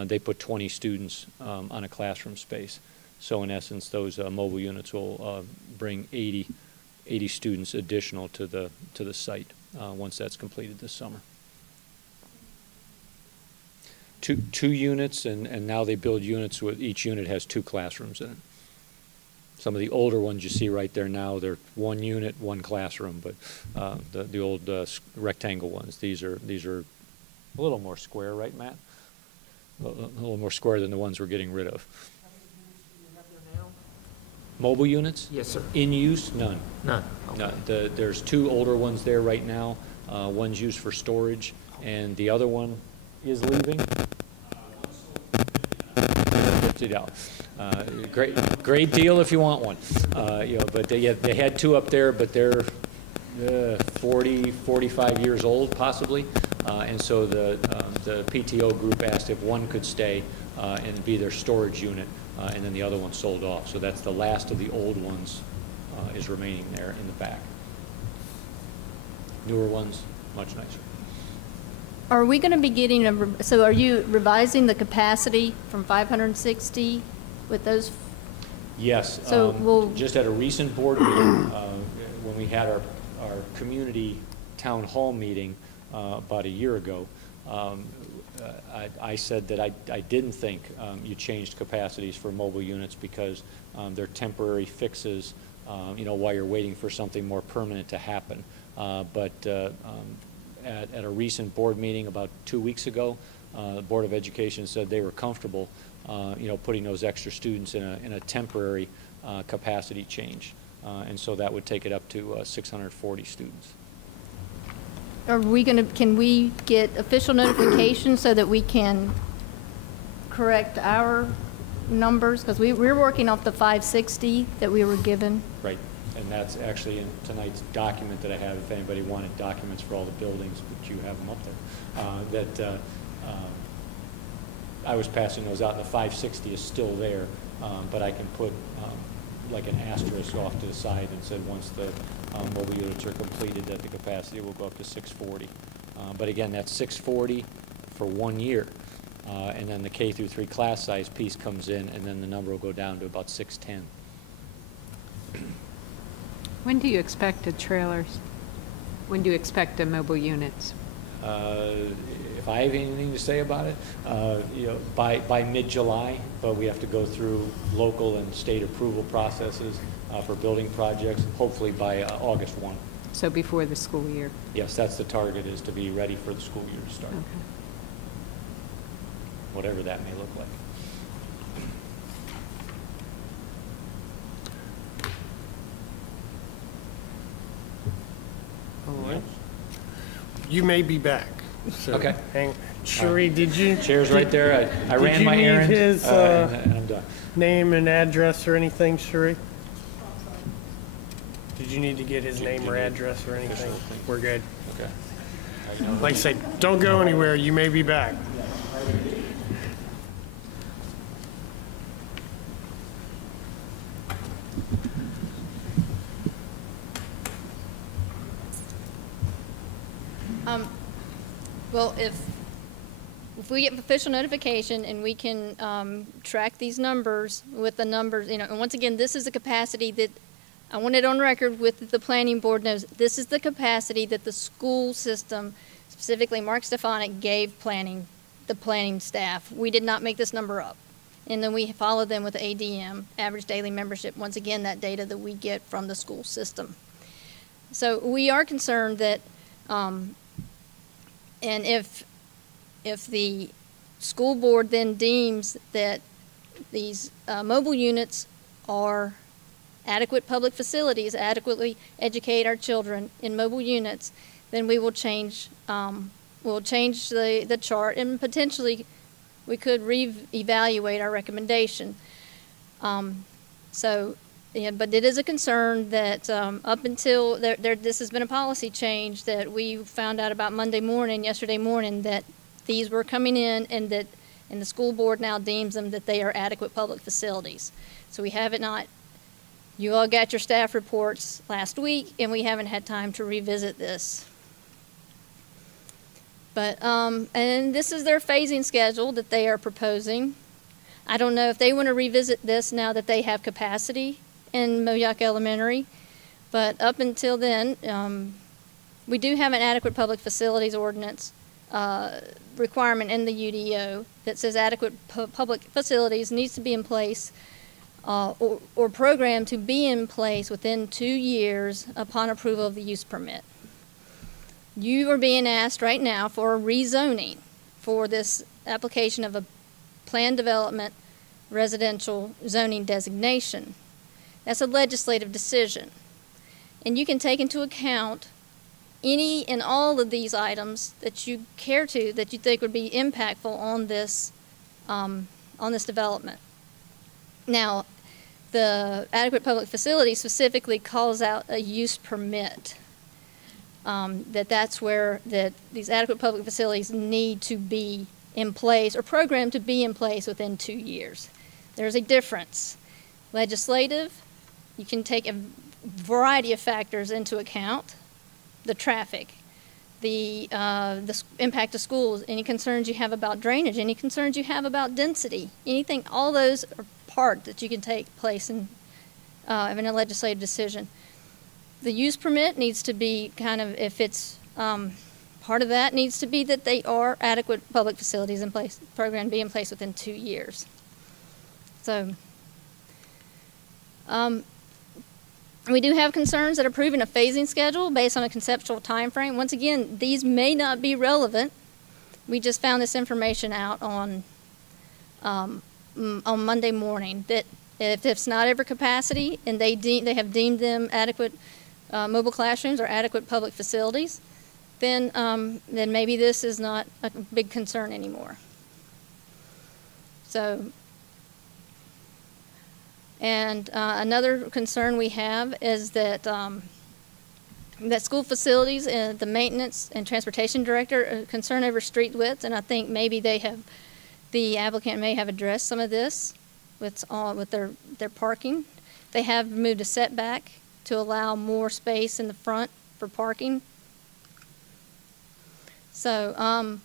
they put 20 students on a classroom space. So in essence, those mobile units will bring 80 students additional to the site once that's completed this summer. Two units, and now they build units with each unit has 2 classrooms in it. Some of the older ones you see right there now, they're 1 unit, 1 classroom, but the old rectangle ones, these are a little more square, right, Matt? A little more square than the ones we're getting rid of. How many units do you have there now? Mobile units? Yes, sir. In use? None. None. No, there's 2 older ones there right now. One's used for storage, and the other one is leaving. Great deal if you want one. But they had 2 up there, but they're 40, 45 years old possibly, and so the PTO group asked if one could stay and be their storage unit, and then the other one sold off. So that's the last of the old ones is remaining there in the back. Newer ones, much nicer. Are we going to be getting so are you revising the capacity from 560 with those? Yes. So just at a recent board meeting, when we had our community town hall meeting about a year ago, I said that I didn't think you changed capacities for mobile units because they're temporary fixes, while you're waiting for something more permanent to happen. At a recent board meeting about 2 weeks ago, the Board of Education said they were comfortable, putting those extra students in a temporary capacity change, and so that would take it up to 640 students. Can we get official notification so that we can correct our numbers? Because we're working off the 560 that we were given. Right. And that's actually in tonight's document that I have, if anybody wanted documents for all the buildings, but you have them up there, I was passing those out, and the 560 is still there, but I can put like an asterisk off to the side and said once the mobile units are completed that the capacity will go up to 640. But again, that's 640 for 1 year. And then the K through 3 class size piece comes in, and then the number will go down to about 610. When do you expect the trailers? When do you expect the mobile units? If I have anything to say about it, by mid-July, but we have to go through local and state approval processes for building projects, hopefully by August 1. So before the school year? Yes, that's the target, is to be ready for the school year to start. Okay. Whatever that may look like. All right. You may be back. So Okay. Sheree, did you? Chair's right there. I ran my errand. Did you need his and I'm done. name and address or anything, Sheree? Did you need to get his name or address or anything? We're good. Okay. Like I said, don't go anywhere. You may be back. Well, if we get official notification and we can track these numbers with the numbers, and once again, this is a capacity that I want it on record with the planning board knows this is the capacity that the school system, specifically Mark Stefanik, gave the planning staff. We did not make this number up. And then we follow them with ADM, average daily membership, once again, that data that we get from the school system. So we are concerned that, and if the school board then deems that these mobile units are adequate public facilities, adequately educate our children in mobile units, then we will change, the chart, and potentially we could re-evaluate our recommendation. But it is a concern that up until this has been a policy change that we found out about yesterday morning, that these were coming in and the school board now deems them that they are adequate public facilities. So we haven't you all got your staff reports last week and we haven't had time to revisit this. But, and this is their phasing schedule that they are proposing. I don't know if they want to revisit this now that they have capacity in Moyak Elementary, but up until then, we do have an adequate public facilities ordinance requirement in the UDO that says adequate public facilities needs to be in place or programmed to be in place within 2 years upon approval of the use permit. You are being asked right now for a rezoning for this application of a planned development residential zoning designation. That's a legislative decision. And you can take into account any and all of these items that you care to, that you think would be impactful on this development. Now, the adequate public facility specifically calls out a use permit. That's where these adequate public facilities need to be in place or programmed to be in place within 2 years. There's a difference. Legislative, you can take a variety of factors into account. The traffic, the impact of schools, any concerns you have about drainage, any concerns you have about density, anything, all those are part that you can take place in a legislative decision. The use permit needs to be kind of, if it's part of that, needs to be that they are adequate public facilities in place, program to be in place within 2 years. So, we do have concerns that approving a phasing schedule based on a conceptual time frame. Once again, these may not be relevant. We just found this information out on Monday morning that if it's not over capacity and they have deemed them adequate mobile classrooms or adequate public facilities, then maybe this is not a big concern anymore. So. And another concern we have is that that school facilities and the maintenance and transportation director are concerned over street width, and I think maybe the applicant may have addressed some of this with their parking. They have moved a setback to allow more space in the front for parking. So,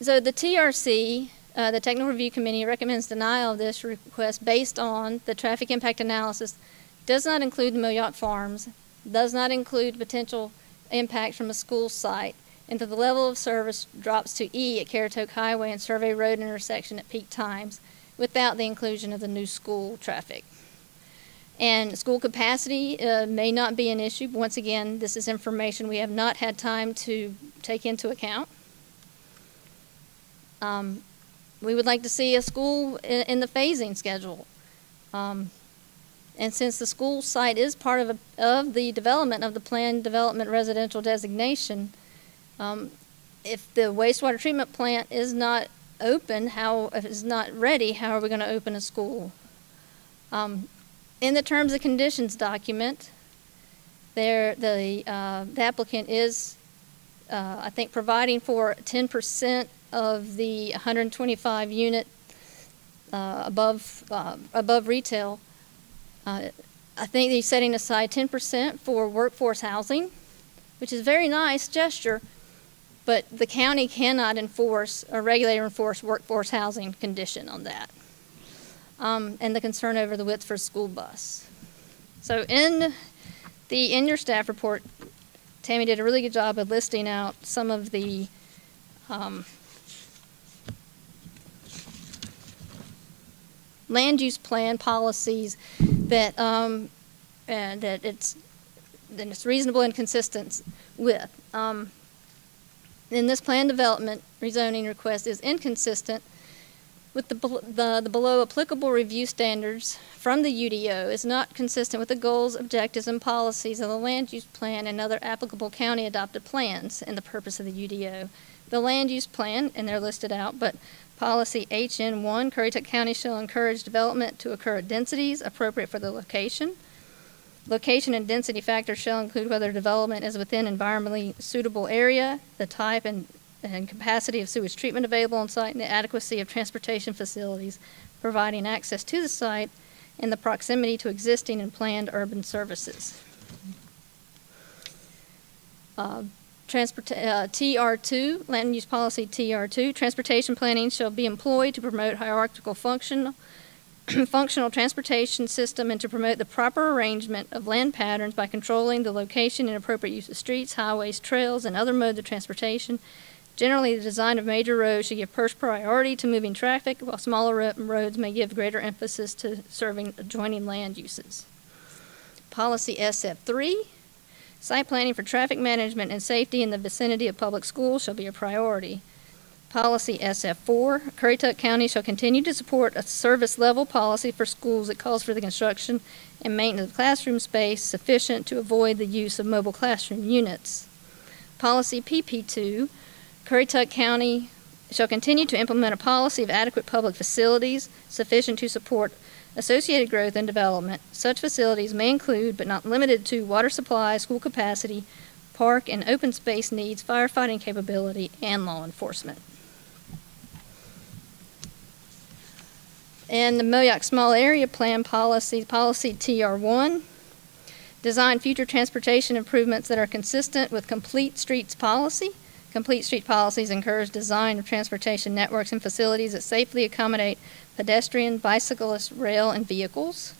so the TRC. The Technical Review Committee recommends denial of this request based on the traffic impact analysis does not include the Moyak Farms, does not include potential impact from a school site, and that the level of service drops to E at Currituck Highway and Survey Road intersection at peak times without the inclusion of the new school traffic. And school capacity may not be an issue, but once again, this is information we have not had time to take into account. We would like to see a school in the phasing schedule. And since the school site is part of the development of the planned development residential designation, if the wastewater treatment plant is not open, if it's not ready, how are we going to open a school? In the terms and conditions document, the applicant is, I think, providing for 10% of the 125 unit above retail. I think he's setting aside 10% for workforce housing, which is a very nice gesture, but the county cannot enforce or regulate or enforce workforce housing condition on that. And the concern over the width for a school bus. So in your staff report, Tammy did a really good job of listing out some of the land use plan policies that it's reasonable and consistent with. In this plan development, rezoning request is inconsistent with the below applicable review standards from the UDO, is not consistent with the goals, objectives, and policies of the land use plan and other applicable county adopted plans and the purpose of the UDO. The land use plan, and they're listed out, but policy HN1, Currituck County shall encourage development to occur at densities appropriate for the location. Location and density factors shall include whether development is within environmentally suitable area, the type and capacity of sewage treatment available on site, and the adequacy of transportation facilities providing access to the site, and the proximity to existing and planned urban services. TR2, Land Use Policy TR2, transportation planning shall be employed to promote hierarchical functional transportation system and to promote the proper arrangement of land patterns by controlling the location and appropriate use of streets, highways, trails, and other modes of transportation. Generally, the design of major roads should give first priority to moving traffic, while smaller roads may give greater emphasis to serving adjoining land uses. Policy SF3, site planning for traffic management and safety in the vicinity of public schools shall be a priority. Policy SF4, Currituck County shall continue to support a service level policy for schools that calls for the construction and maintenance of classroom space sufficient to avoid the use of mobile classroom units. Policy PP2, Currituck County shall continue to implement a policy of adequate public facilities sufficient to support associated growth and development. Such facilities may include, but not limited to, water supply, school capacity, park and open space needs, firefighting capability, and law enforcement. And the Moyak Small Area Plan Policy TR1, design future transportation improvements that are consistent with Complete Streets Policy. Complete Street Policies encourage design of transportation networks and facilities that safely accommodate pedestrian, bicyclist, rail, and vehicles.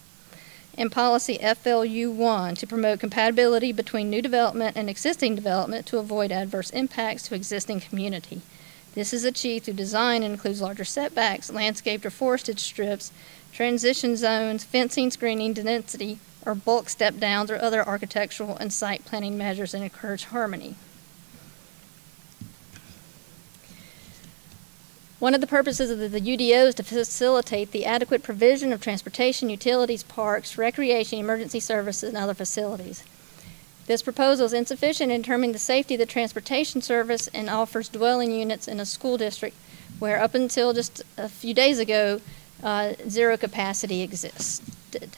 And Policy FLU1 to promote compatibility between new development and existing development to avoid adverse impacts to existing community. This is achieved through design and includes larger setbacks, landscaped or forested strips, transition zones, fencing, screening, density, or bulk step downs or other architectural and site planning measures that encourage harmony. One of the purposes of the UDO is to facilitate the adequate provision of transportation, utilities, parks, recreation, emergency services, and other facilities. This proposal is insufficient in determining the safety of the transportation service and offers dwelling units in a school district where up until just a few days ago, zero capacity existed.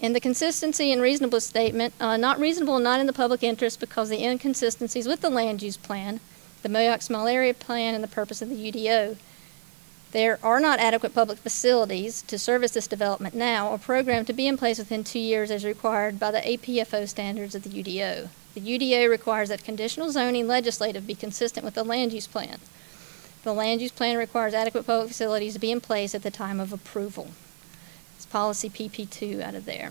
In the consistency and reasonableness statement, not reasonable and not in the public interest because the inconsistencies with the land use plan, the Moyak Small Area Plan, and the purpose of the UDO. There are not adequate public facilities to service this development now or programmed to be in place within 2 years as required by the APFO standards of the UDO. The UDO requires that conditional zoning legislative be consistent with the land use plan. The land use plan requires adequate public facilities to be in place at the time of approval. It's policy PP2 out of there.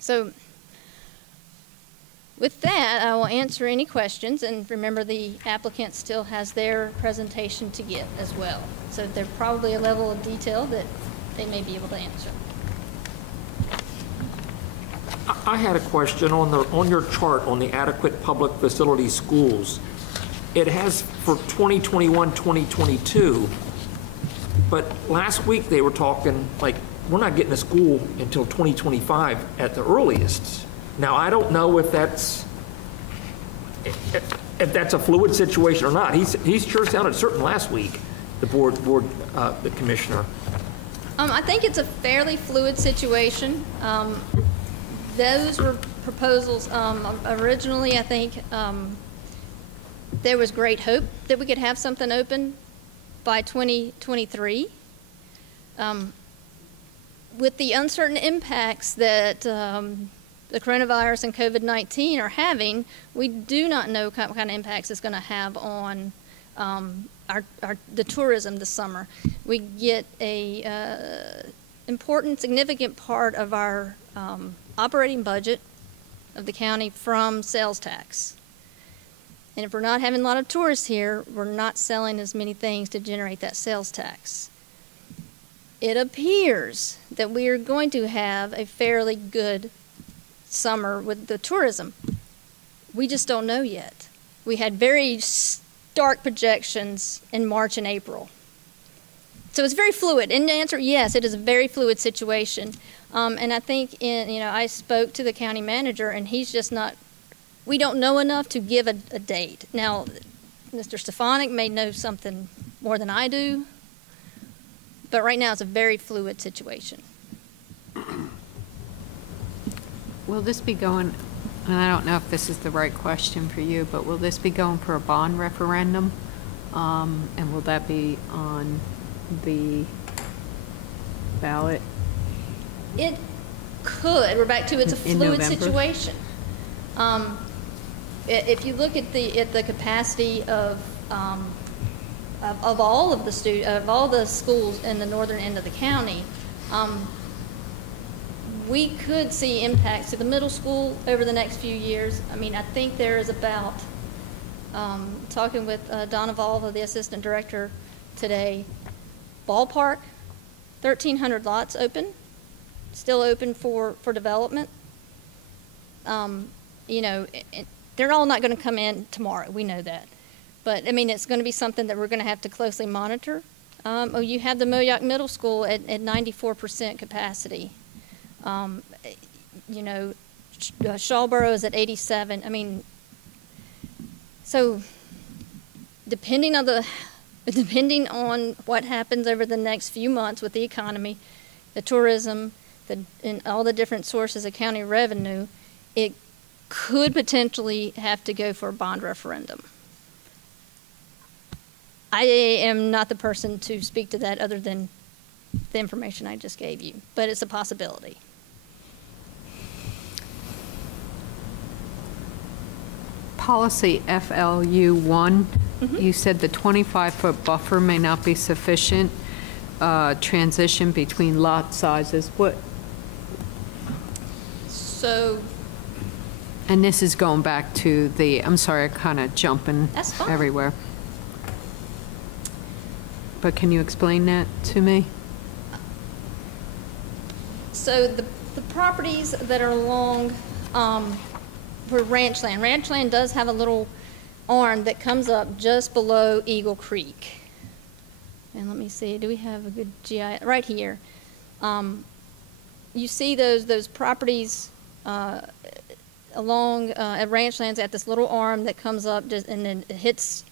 So with that, I will answer any questions, and remember the applicant still has their presentation to give as well. So there's probably a level of detail that they may be able to answer. I had a question on your chart on the adequate public facility schools. It has for 2021, 2022, but last week they were talking like we're not getting a school until 2025 at the earliest. Now, I don't know if that's a fluid situation or not. He sure sounded certain last week, the the commissioner. I think it's a fairly fluid situation. Those were proposals. Originally, I think there was great hope that we could have something open by 2023. With the uncertain impacts that the coronavirus and COVID-19 are having, we do not know what kind of impacts it's going to have on the tourism this summer. We get a important, significant part of our operating budget of the county from sales tax. And if we're not having a lot of tourists here, we're not selling as many things to generate that sales tax. It appears that we are going to have a fairly good summer with the tourism. We just don't know yet. We had very stark projections in March and April. So it's very fluid. And the answer, yes, it is a very fluid situation. And I think, I spoke to the county manager, and he's just not, we don't know enough to give a date. Now, Mr. Stefanik may know something more than I do, but right now it's a very fluid situation. Will this be going, and I don't know if this is the right question for you, but will this be going for a bond referendum? And will that be on the ballot? It could. We're back to it's a fluid situation. if you look at the capacity of all of the schools in the northern end of the county, we could see impacts to the middle school over the next few years. I mean, I think there is about, talking with Donna Volva, the assistant director today, ballpark, 1,300 lots open, still open for development. You know, they're all not going to come in tomorrow. We know that. But, I mean, it's going to be something that we're going to have to closely monitor. You have the Moyak Middle School at 94% capacity. You know, Shawboro is at 87. I mean, so depending on what happens over the next few months with the economy, the tourism, and all the different sources of county revenue, it could potentially have to go for a bond referendum. I am not the person to speak to that other than the information I just gave you, but it's a possibility. Policy FLU1, you said the 25-foot buffer may not be sufficient transition between lot sizes. What? So. And this is going back to the, I'm sorry, I'm kind of jumping everywhere. But can you explain that to me? So the properties that are along for ranchland. Ranchland does have a little arm that comes up just below Eagle Creek. And let me see, do we have a good GI? Right here. You see those properties along at ranchlands at this little arm that comes up and then it hits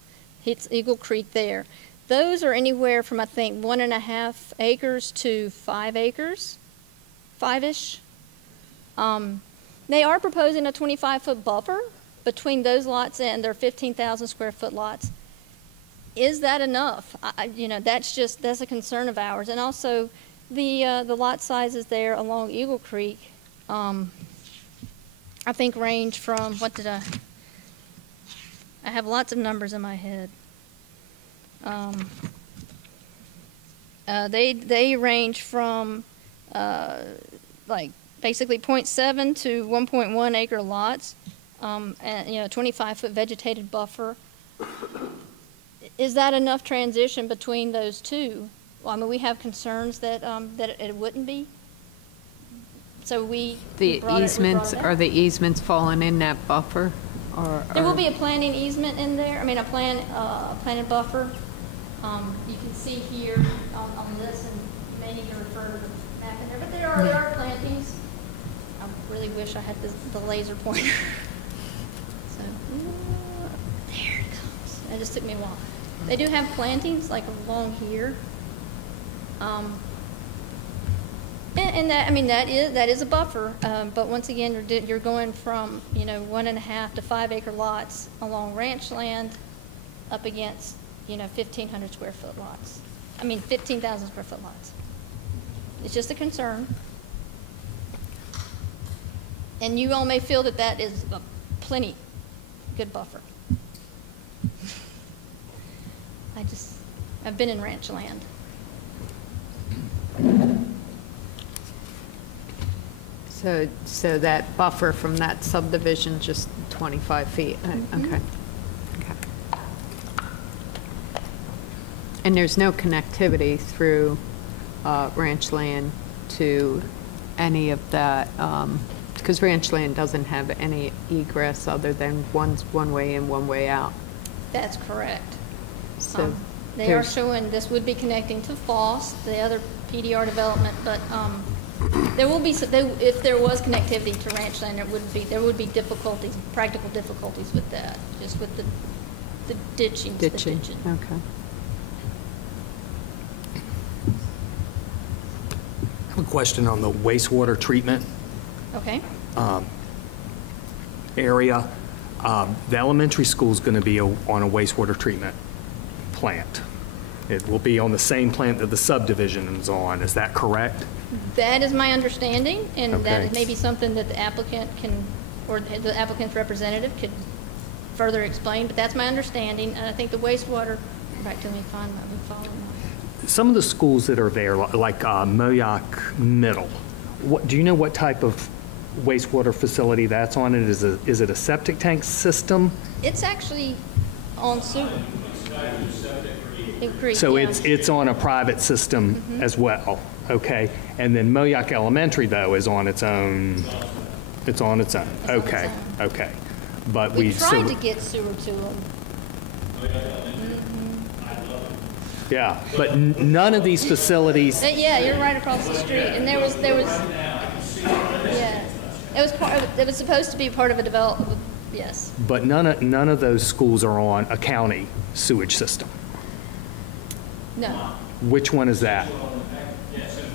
Eagle Creek there. Those are anywhere from, I think, 1.5 acres to 5 acres, 5-ish. They are proposing a 25-foot buffer between those lots and their 15,000 square foot lots. Is that enough? You know, that's a concern of ours. And also the lot sizes there along Eagle Creek, I think range from, I have lots of numbers in my head. They range from like basically 0.7 to 1.1 acre lots, and 25-foot vegetated buffer. Is that enough transition between those two? Well, I mean, we have concerns that it wouldn't be. So are the easements falling in that buffer? There will be a planting easement in there. I mean, a planted buffer. You can see here on this, and you may need to refer to the map in there, but there are plantings. I really wish I had the laser pointer. So, there it comes. It just took me a while. They do have plantings like along here. And that, I mean, that is a buffer, but once again, you're going from 1.5 to 5 acre lots along ranch land up against 1,500 square foot lots. I mean 15,000 square foot lots. It's just a concern, and you all may feel that is a plenty good buffer. I've been in ranch land. So that buffer from that subdivision, just 25 feet, okay. And there's no connectivity through ranch land to any of that, because ranch land doesn't have any egress other than one way in, one way out. That's correct. So they are showing this would be connecting to Foss, the other PDR development, but there will be if there was connectivity to ranch land, there would be difficulties, practical difficulties with that, just with the ditching. Okay. I have a question on the wastewater treatment area. The elementary school is going to be on a wastewater treatment plant. It will be on the same plant that the subdivision is on. Is that correct? That is my understanding, and that may be something that the applicant can, or the applicant's representative further explain, but that's my understanding, and I think the wastewater, back to me, fine, I'll be following. Some of the schools that are there, like Moyak Middle, do you know what type of wastewater facility that's on? Is it a septic tank system? It's actually on sewer. So it's on a private system as well, okay? And then Moyak Elementary, though, is on its own. It's on its own. Okay, okay. But We tried to get sewer to them. Yeah, but none of these facilities. Yeah, you're right across the street, and there was, yeah, it was supposed to be part of a development, yes. But none of those schools are on a county sewage system. No. Which one is that?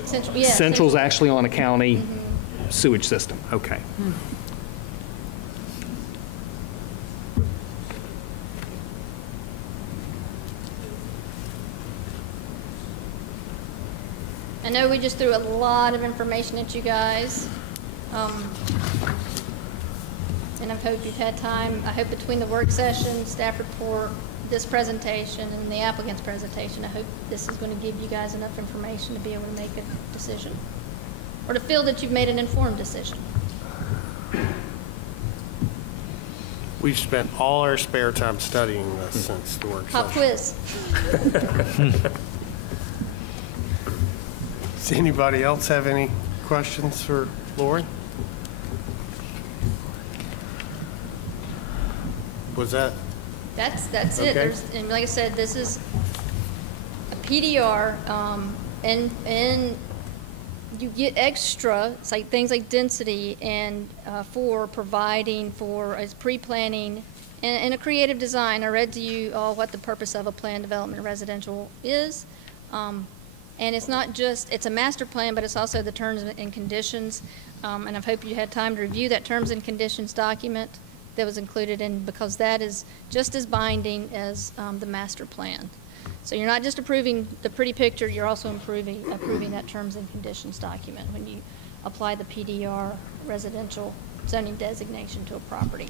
Central, yeah. Central's actually on a county sewage system. Okay. I know we just threw a lot of information at you guys. And I hope you've had time. I hope between the work session, staff report, this presentation, and the applicant's presentation, I hope this is going to give you guys enough information to be able to make a decision, or to feel that you've made an informed decision. We've spent all our spare time studying this since the work Pop session. quiz. Does anybody else have any questions for Lori? Was that? That's Okay. it. And like I said, this is a PDR, and you get extra, it's like things like density and for providing for as pre-planning and a creative design. I read to you all what the purpose of a planned development residential is. And it's not just, it's a master plan, but it's also the terms and conditions. And I hope you had time to review that terms and conditions document that was included in, because that is just as binding as the master plan. So you're not just approving the pretty picture, you're also approving that terms and conditions document when you apply the PDR residential zoning designation to a property.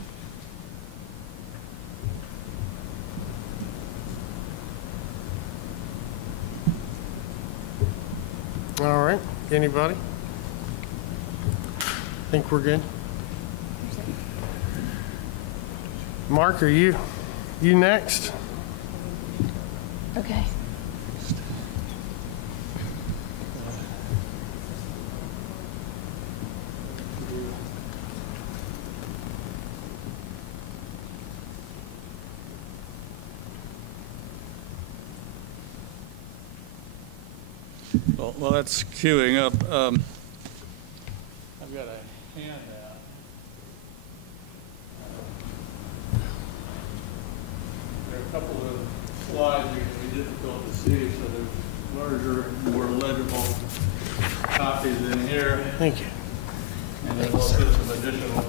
All right, anybody? Think we're good? Mark, are you next? Okay. Well, that's queuing up. I've got a handout. There are a couple of slides that can be difficult to see, so there's larger, more legible copies in here. Thank you. And there's also some additional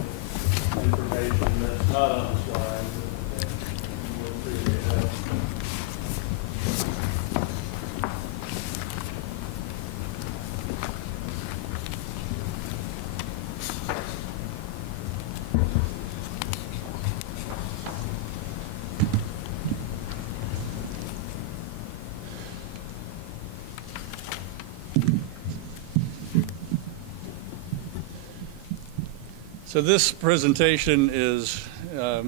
information that's not on the slide. We'll appreciate that. So this presentation is, at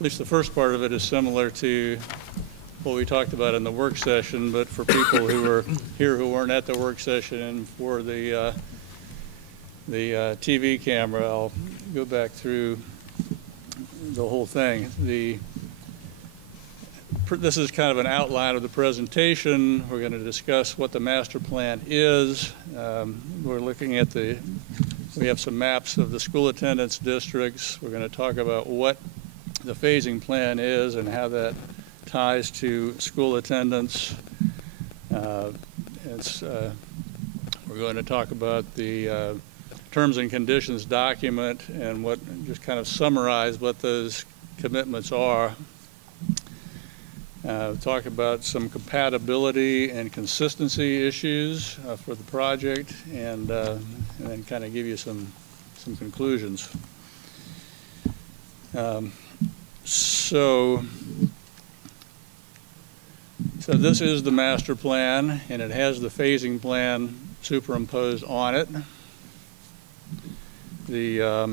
least the first part of it is similar to what we talked about in the work session, but for people who were here who weren't at the work session and for the TV camera, I'll go back through the whole thing. This is kind of an outline of the presentation. We're going to discuss what the master plan is. We're looking at we have some maps of the school attendance districts. We're going to talk about what the phasing plan is and how that ties to school attendance. We're going to talk about the terms and conditions document and just kind of summarize what those commitments are. Talk about some compatibility and consistency issues for the project, and then kind of give you some conclusions. So this is the master plan, and it has the phasing plan superimposed on it. The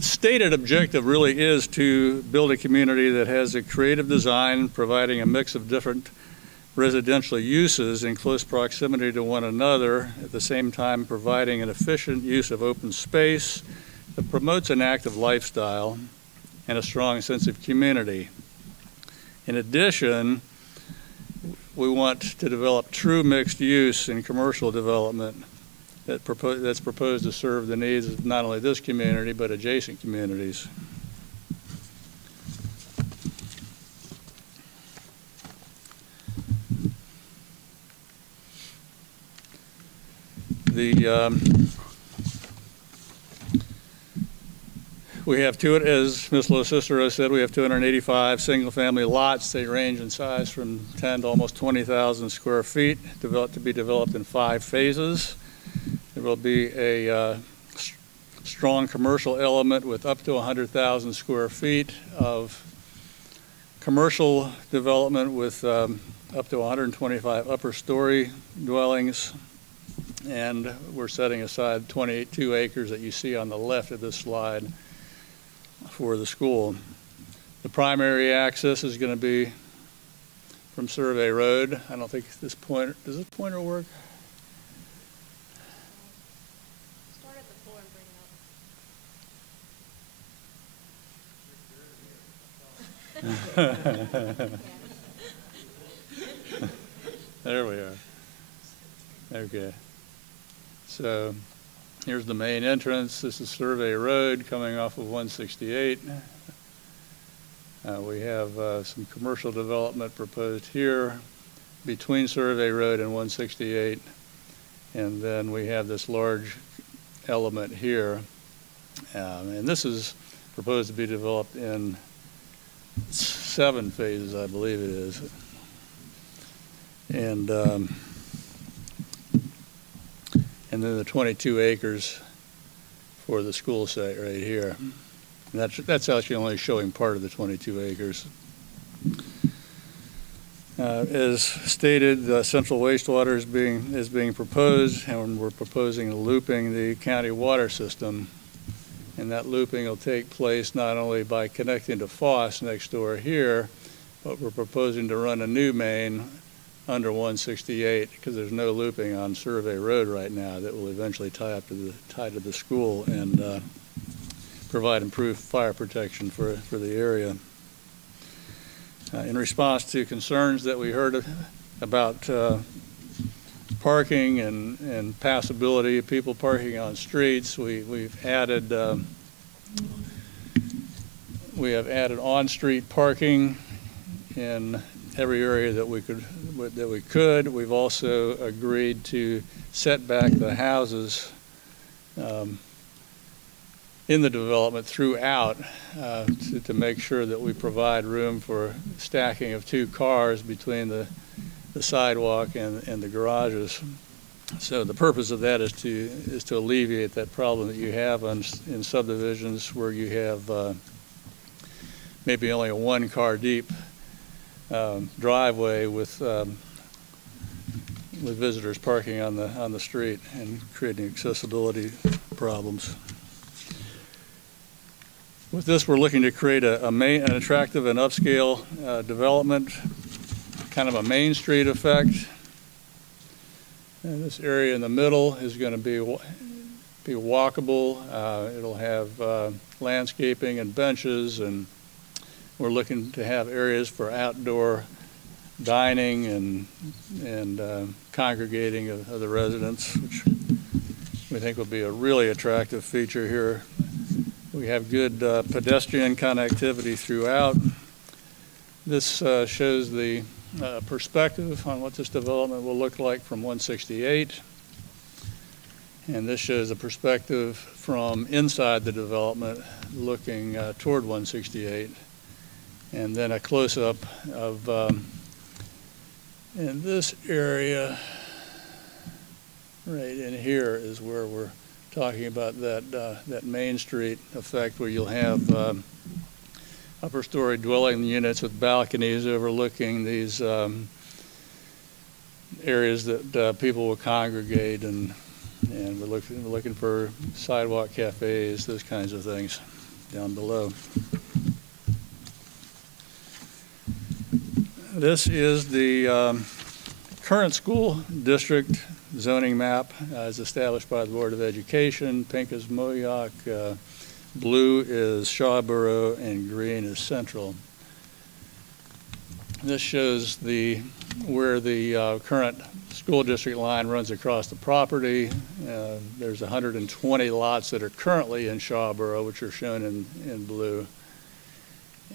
stated objective really is to build a community that has a creative design, providing a mix of different residential uses in close proximity to one another, at the same time providing an efficient use of open space that promotes an active lifestyle and a strong sense of community. In addition, we want to develop true mixed use in commercial development that's proposed to serve the needs of not only this community, but adjacent communities. We have as Ms. Locicero said, we have 285 single-family lots. They range in size from 10 to almost 20,000 square feet, to be developed in 5 phases. There will be a strong commercial element with up to 100,000 square feet of commercial development with up to 125 upper story dwellings. And we're setting aside 22 acres that you see on the left of this slide for the school. The primary access is going to be from Survey Road. I don't think does this pointer work? Start at the floor and bring it up. There we are. Okay. So here's the main entrance. This is Survey Road coming off of 168. We have some commercial development proposed here between Survey Road and 168. And then we have this large element here. And this is proposed to be developed in 7 phases, I believe it is. And then the 22 acres for the school site right here. And that's actually only showing part of the 22 acres. As stated, the central wastewater is being proposed, and we're proposing looping the county water system. And that looping will take place not only by connecting to Foss next door here, but we're proposing to run a new main under 168, because there's no looping on Survey Road right now, that will eventually tie to the school and provide improved fire protection for the area. In response to concerns that we heard about parking and passability, people parking on streets, we have added on-street parking in every area that we could. We've also agreed to set back the houses in the development throughout to make sure that we provide room for stacking of 2 cars between the sidewalk and the garages. So the purpose of that is to alleviate that problem that you have in subdivisions where you have maybe only a 1-car deep driveway with visitors parking on the street and creating accessibility problems. With this, we're looking to create an attractive and upscale development, kind of a Main Street effect. And this area in the middle is going to be walkable. It'll have landscaping and benches, and we're looking to have areas for outdoor dining and congregating of the residents, which we think will be a really attractive feature here. We have good pedestrian connectivity throughout. This shows the perspective on what this development will look like from 168. And this shows a perspective from inside the development looking toward 168. And then a close-up of, in this area, right in here is where we're talking about that Main Street effect where you'll have upper story dwelling units with balconies overlooking these areas that people will congregate, and we're looking for sidewalk cafes, those kinds of things down below. This is the current school district zoning map as established by the Board of Education. Pink is Moyak, blue is Shawboro, and green is Central. This shows where the current school district line runs across the property. There's 120 lots that are currently in Shawboro, which are shown in blue,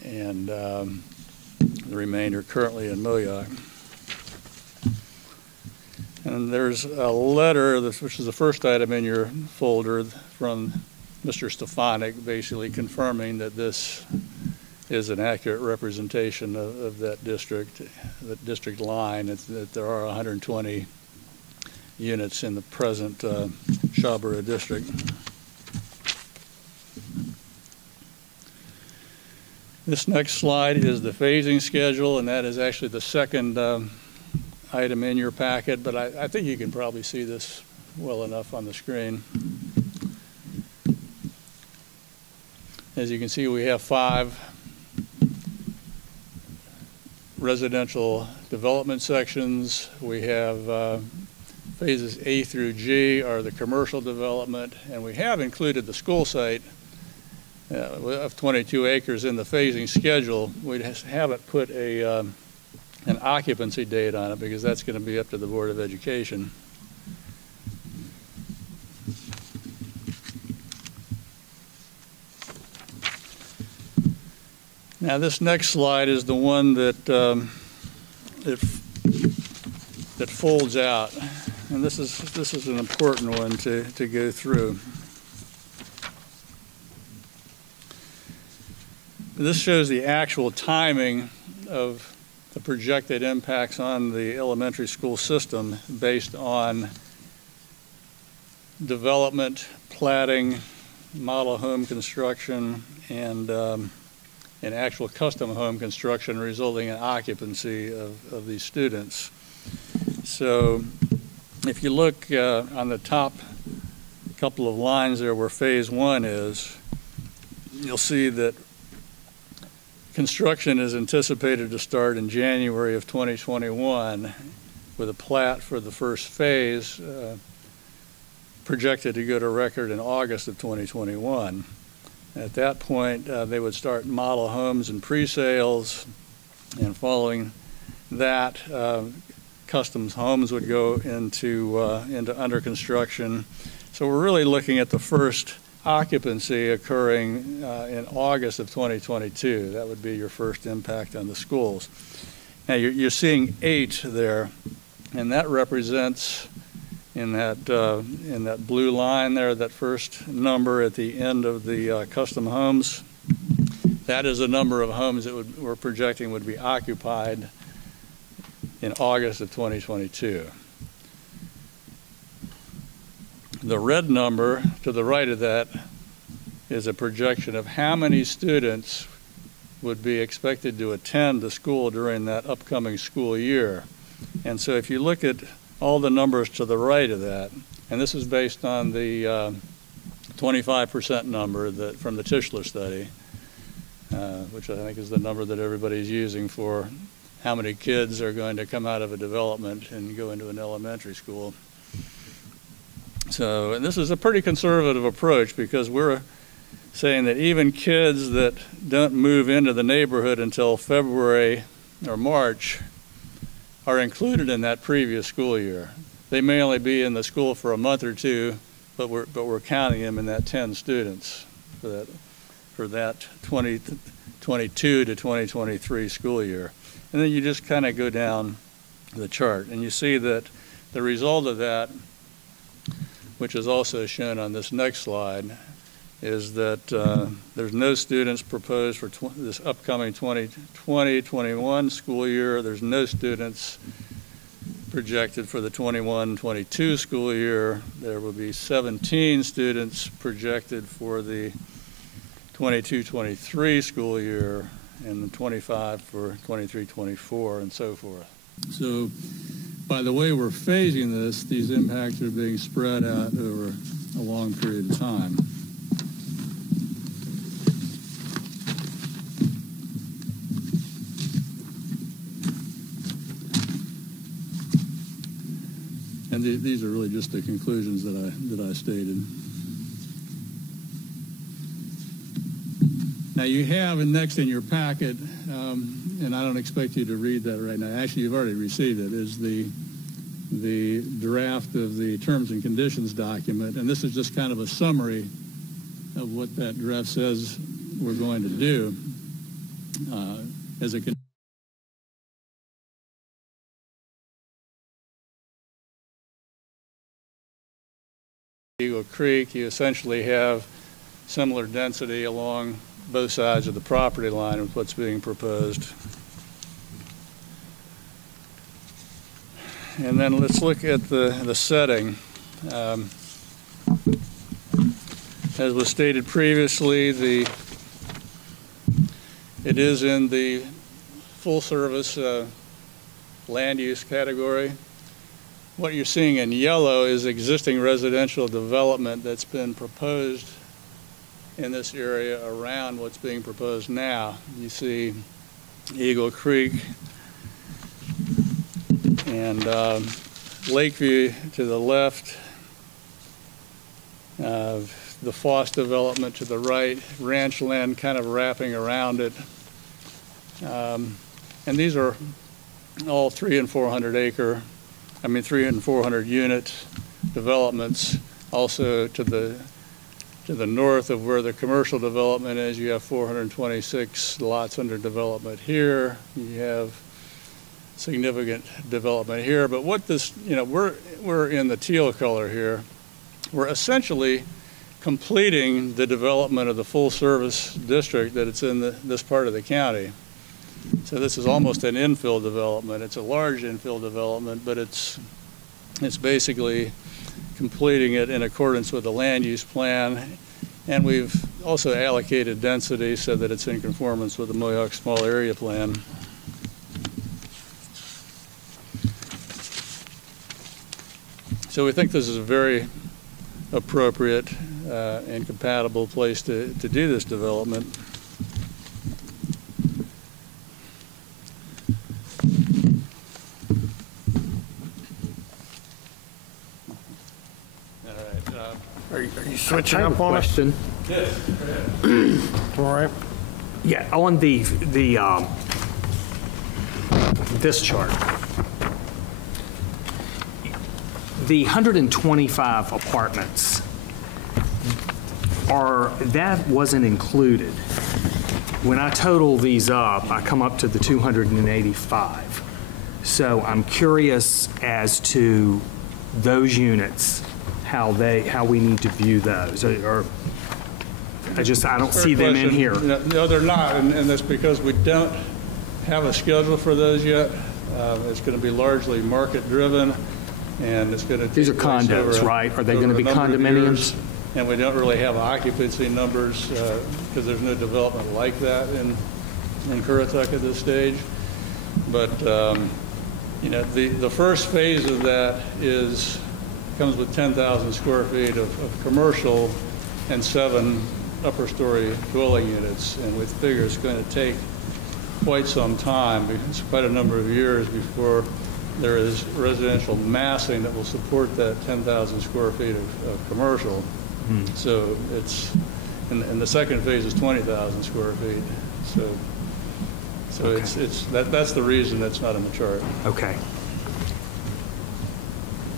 and the remainder currently in Moyak. And there's a letter, which is the first item in your folder, from Mr. Stefanik, basically confirming that this is an accurate representation of that district line, that there are 120 units in the present Shawboro district. This next slide is the phasing schedule, and that is actually the second item in your packet, but I think you can probably see this well enough on the screen. As you can see, we have 5 residential development sections. We have phases A through G are the commercial development, and we have included the school site of 22 acres in the phasing schedule. We just haven't put an occupancy date on it because that's going to be up to the Board of Education. Now this next slide is the one that that folds out, and this is an important one to go through. This shows the actual timing of the projected impacts on the elementary school system based on development, platting, model home construction, and actual custom home construction, resulting in occupancy of these students. So if you look on the top couple of lines there where phase 1 is, you'll see that construction is anticipated to start in January of 2021, with a plat for the first phase projected to go to record in August of 2021. At that point, they would start model homes and pre-sales, and following that, custom homes would go into under construction. So we're really looking at the first occupancy occurring in August of 2022. That would be your first impact on the schools. Now you're seeing 8 there, and that represents in that blue line there, that first number at the end of the custom homes. That is the number of homes that we're projecting would be occupied in August of 2022. The red number to the right of that is a projection of how many students would be expected to attend the school during that upcoming school year. And so if you look at all the numbers to the right of that, and this is based on the 25% number from the Tischler study, which I think is the number that everybody's using for how many kids are going to come out of a development and go into an elementary school. So, and this is a pretty conservative approach, because we're saying that even kids that don't move into the neighborhood until February or March are included in that previous school year. They may only be in the school for a month or two, but we're counting them in that 10 students for that 2022 to 2023 school year. And then you just kind of go down the chart, and you see that the result of that, which is also shown on this next slide, is that there's no students proposed for this upcoming 2020-21 school year. There's no students projected for the 21-22 school year. There will be 17 students projected for the 22-23 school year, and the 25 for 23-24, and so forth. So by the way we're phasing this, these impacts are being spread out over a long period of time. And these are really just the conclusions that I stated. Now you have next in your packet, and I don't expect you to read that right now. Actually, you've already received it. Is the draft of the terms and conditions document, and this is just kind of a summary of what that draft says we're going to do as a. Eagle Creek, you essentially have similar density along both sides of the property line with what's being proposed. And then let's look at the setting. As was stated previously, it is in the full service land use category. What you're seeing in yellow is existing residential development that's been proposed in this area around what's being proposed now. You see Eagle Creek and Lakeview to the left, the Foss development to the right, ranch land kind of wrapping around it. And these are all 300 and 400 acre, 300 and 400 unit developments. Also to the north of where the commercial development is, you have 426 lots under development here. You have significant development here. But what this, we're in the teal color here. We're essentially completing the development of the full service district that it's in this part of the county. So this is almost an infill development. It's a large infill development, but it's basically completing it in accordance with the land use plan. And we've also allocated density so that it's in conformance with the Moyak small area plan. So we think this is a very appropriate and compatible place to do this development. Are you switching up on us? Question. Yes. All right. Yeah, on this chart, the 125 apartments that wasn't included. When I total these up, I come up to the 285. So I'm curious as to those units, how we need to view those, or I don't see them in here. No, they're not, and that's because we don't have a schedule for those yet. It's going to be largely market driven, and it's going to. These are condos, right? Are they going to be condominiums? And we don't really have occupancy numbers because there's no development like that in Currituck at this stage. But the first phase of that comes with 10,000 square feet of commercial and 7 upper story dwelling units, and we figure it's going to take quite some time, it's quite a number of years before there is residential massing that will support that 10,000 square feet of commercial. So it's, and the second phase is 20,000 square feet. So okay. That's the reason that's not in the chart. Okay.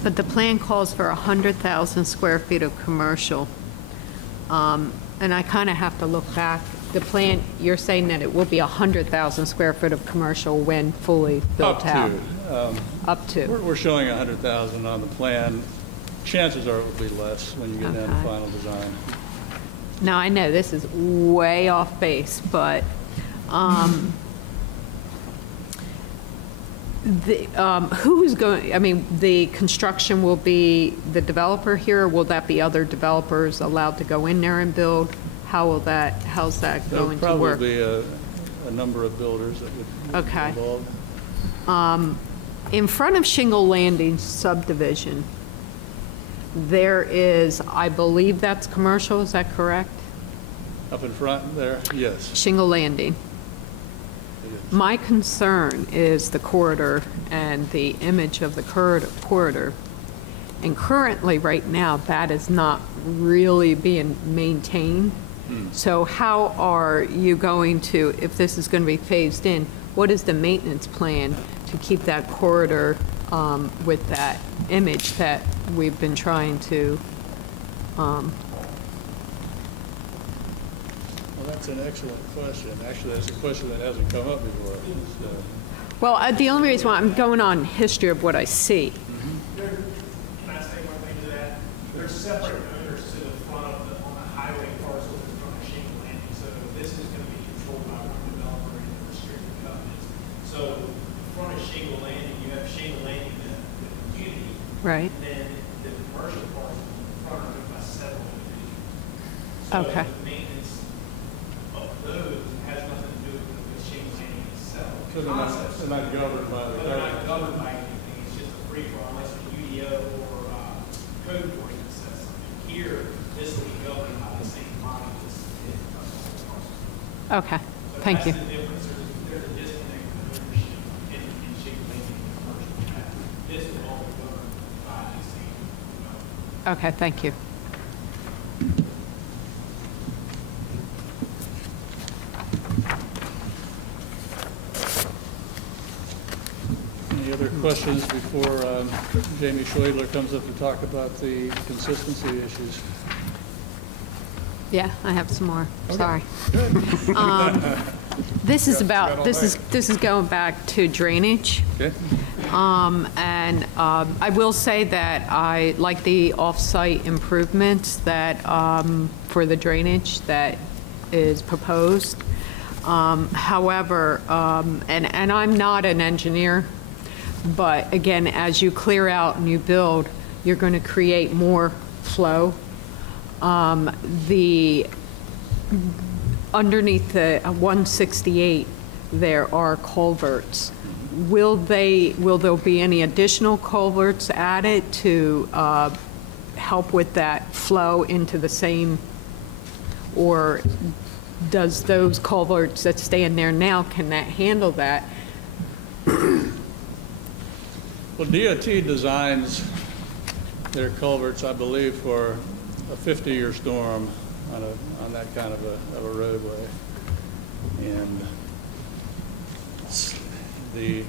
But the plan calls for 100,000 square feet of commercial. And I kind of have to look back. The plan, you're saying that it will be 100,000 square foot of commercial when fully built out? Up to. We're showing 100,000 on the plan. Chances are it will be less when you get down to final design. Now, I know this is way off base, but Who is going, I mean, the construction will be the developer here, or will that be other developers allowed to go in there and build? How's that going to work? There'll probably be a number of builders that would be involved. In front of Shingle Landing subdivision, there is, I believe that's commercial, is that correct? Up in front there, yes. Shingle Landing. My concern is the corridor and the image of the corridor. And currently, right now, that is not really being maintained. So how are you going to, if this is going to be phased in, what is the maintenance plan to keep that corridor with that image that we've been trying to? Well, that's an excellent question. Actually, that's a question that hasn't come up before. Well, the only reason why I'm going on history of what I see. Can I say one thing to that? There's separate owners to the front of on the highway parcel in front of Shingle Landing. So this is going to be controlled by one developer in the restricted covenants. So in front of Shingle Landing, you have Shingle Landing, the community. Right. And then the commercial parcel in front of it by several individuals. So Okay. the maintenance of those has nothing to do with Shingle Landing itself. So they're not governed by the They're not governed by anything. It's just a free for all, unless the UDO or code enforcement says something. Here, this will be governed by the same body as Okay. Thank you. That's the difference. There's a disconnect with ownership in Shingle Landing and commercial. This will all be governed by the same. Okay, thank you. Any other questions before Jamie Schwedler comes up to talk about the consistency issues? Yeah, I have some more. Sorry. This is about, this is going back to drainage. Okay. I will say that I like the off-site improvements that, for the drainage that is proposed. However, and I'm not an engineer, but again, as you clear out and you build, you're going to create more flow. Underneath the 168, there are culverts. Will there be any additional culverts added to help with that flow into the same, or does those culverts that stand there now, can that handle that? Well, DOT designs their culverts, I believe, for a 50-year storm on that kind of a roadway. And the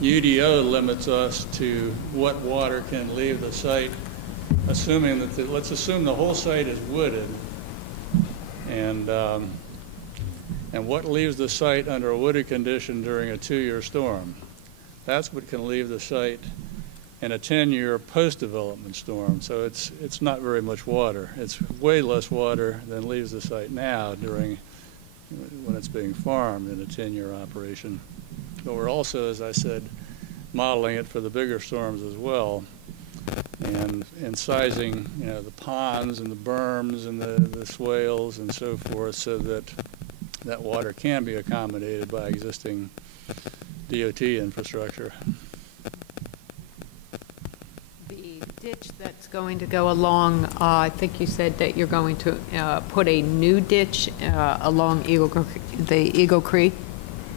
UDO limits us to what water can leave the site, assuming that, let's assume the whole site is wooded, and what leaves the site under a wooded condition during a 2-year storm. That's what can leave the site in a 10-year post-development storm. So it's not very much water. It's way less water than leaves the site now during when it's being farmed in a 10-year operation. But we're also, as I said, modeling it for the bigger storms as well, and sizing, the ponds and the berms and the swales and so forth, so that that water can be accommodated by existing DOT infrastructure. The ditch that's going to go along, I think you said that you're going to put a new ditch along the Eagle Creek?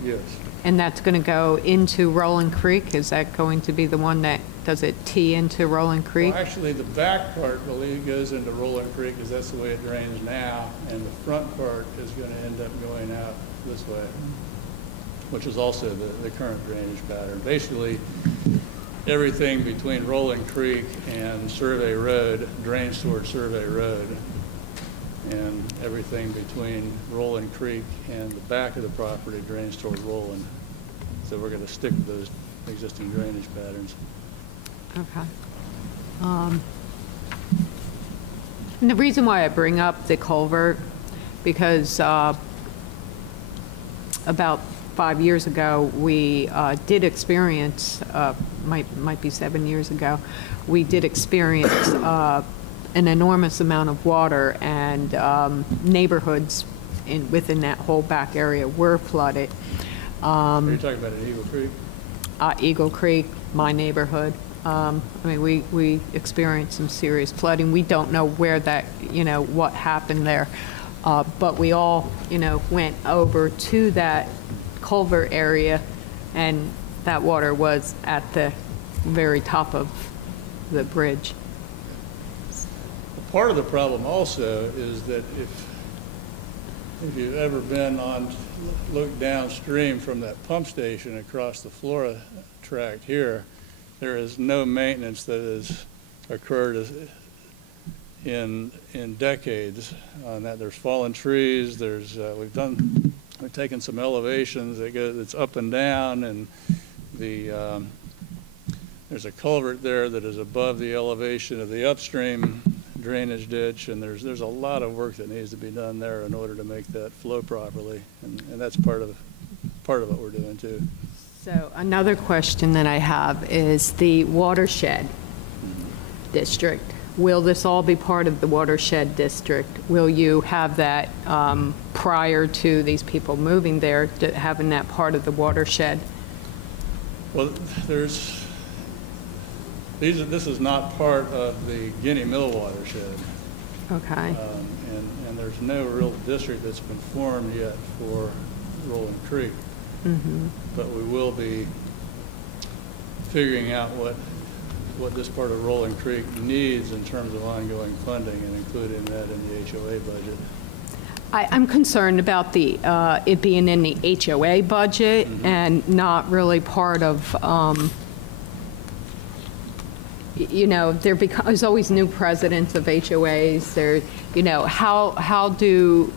Yes. And that's going to go into Rolling Creek? Is that going to be the one that, does it tee into Rolling Creek? Well, actually, the back part, I believe, goes into Rolling Creek because that's the way it drains now, and the front part is going to end up going out this way, which is also the current drainage pattern. Basically, everything between Rolling Creek and Survey Road drains towards Survey Road, and everything between Rolling Creek and the back of the property drains toward Rolling. So we're going to stick with those existing drainage patterns. Okay. And the reason why I bring up the culvert, because about 5 years ago, we did experience, might be 7 years ago, we did experience an enormous amount of water, and neighborhoods within that whole back area were flooded. Are you talking about at Eagle Creek? Eagle Creek, my neighborhood. I mean, we experienced some serious flooding. We don't know where that, what happened there. But we all, went over to that culvert area, and that water was at the very top of the bridge. Part of the problem also is that if you've ever looked downstream from that pump station across the Flora tract here, there is no maintenance that has occurred in decades on that. There's fallen trees. We've taken some elevations that's up and down, and there's a culvert there that is above the elevation of the upstream drainage ditch, and there's a lot of work that needs to be done there in order to make that flow properly, and that's part of what we're doing too. So another question that I have is the Watershed District. Will this all be part of the Watershed District? Will you have that prior to these people moving there, having that part of the watershed? Well, this is not part of the Guinea Mill watershed. Okay. And there's no real district that's been formed yet for Rolling Creek. Mm-hmm. But we will be figuring out what this part of Rolling Creek needs in terms of ongoing funding and including that in the HOA budget. I'm concerned about it being in the HOA budget mm-hmm. and not really part of, there's always new presidents of HOAs. How do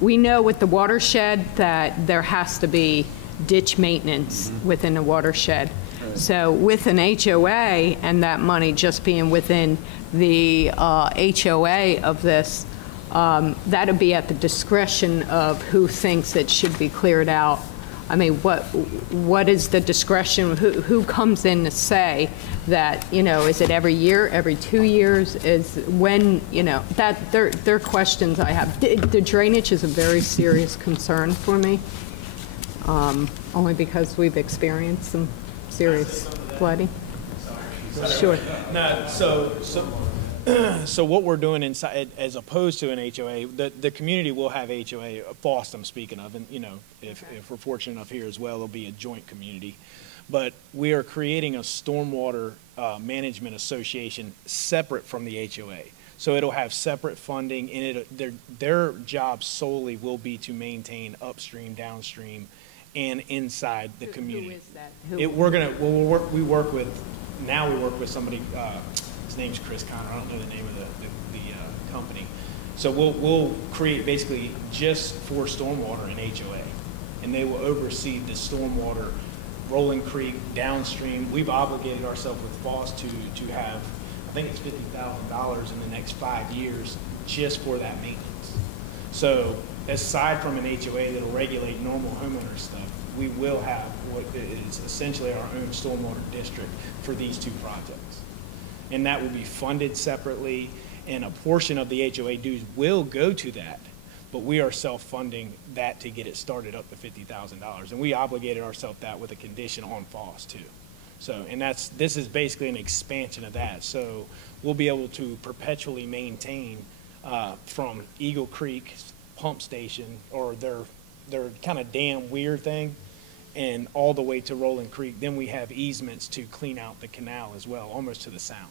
we know with the watershed that there has to be ditch maintenance mm-hmm. within the watershed? Right. So with an HOA and that money just being within the HOA of this, that'd be at the discretion of who thinks it should be cleared out. I mean, what is the discretion? Who comes in to say that, is it every year, every 2 years? Is when, that they're questions I have. The drainage is a very serious concern for me, only because we've experienced some serious flooding. Sure. No, so what we're doing inside, as opposed to an HOA, the community will have HOA, FOST I'm speaking of, and if we're fortunate enough here as well, it'll be a joint community. But we are creating a stormwater management association separate from the HOA. So it'll have separate funding, and their job solely will be to maintain upstream, downstream, and inside the community. Who is that? We work with somebody. His name's Chris Connor. I don't know the name of the company. So we'll create basically just for stormwater an HOA, and they will oversee the stormwater, Rolling Creek, downstream. We've obligated ourselves with FOSS to have, I think it's $50,000 in the next 5 years just for that maintenance. So aside from an HOA that'll regulate normal homeowner stuff, we will have what is essentially our own stormwater district for these two projects. And that will be funded separately, and a portion of the HOA dues will go to that, but we are self-funding that to get it started up to $50,000. And we obligated ourselves that with a condition on FOSS too. So, and this is basically an expansion of that. So we'll be able to perpetually maintain from Eagle Creek pump station, or their kind of dam weir thing, and all the way to Rolling Creek. Then we have easements to clean out the canal as well, almost to the sound.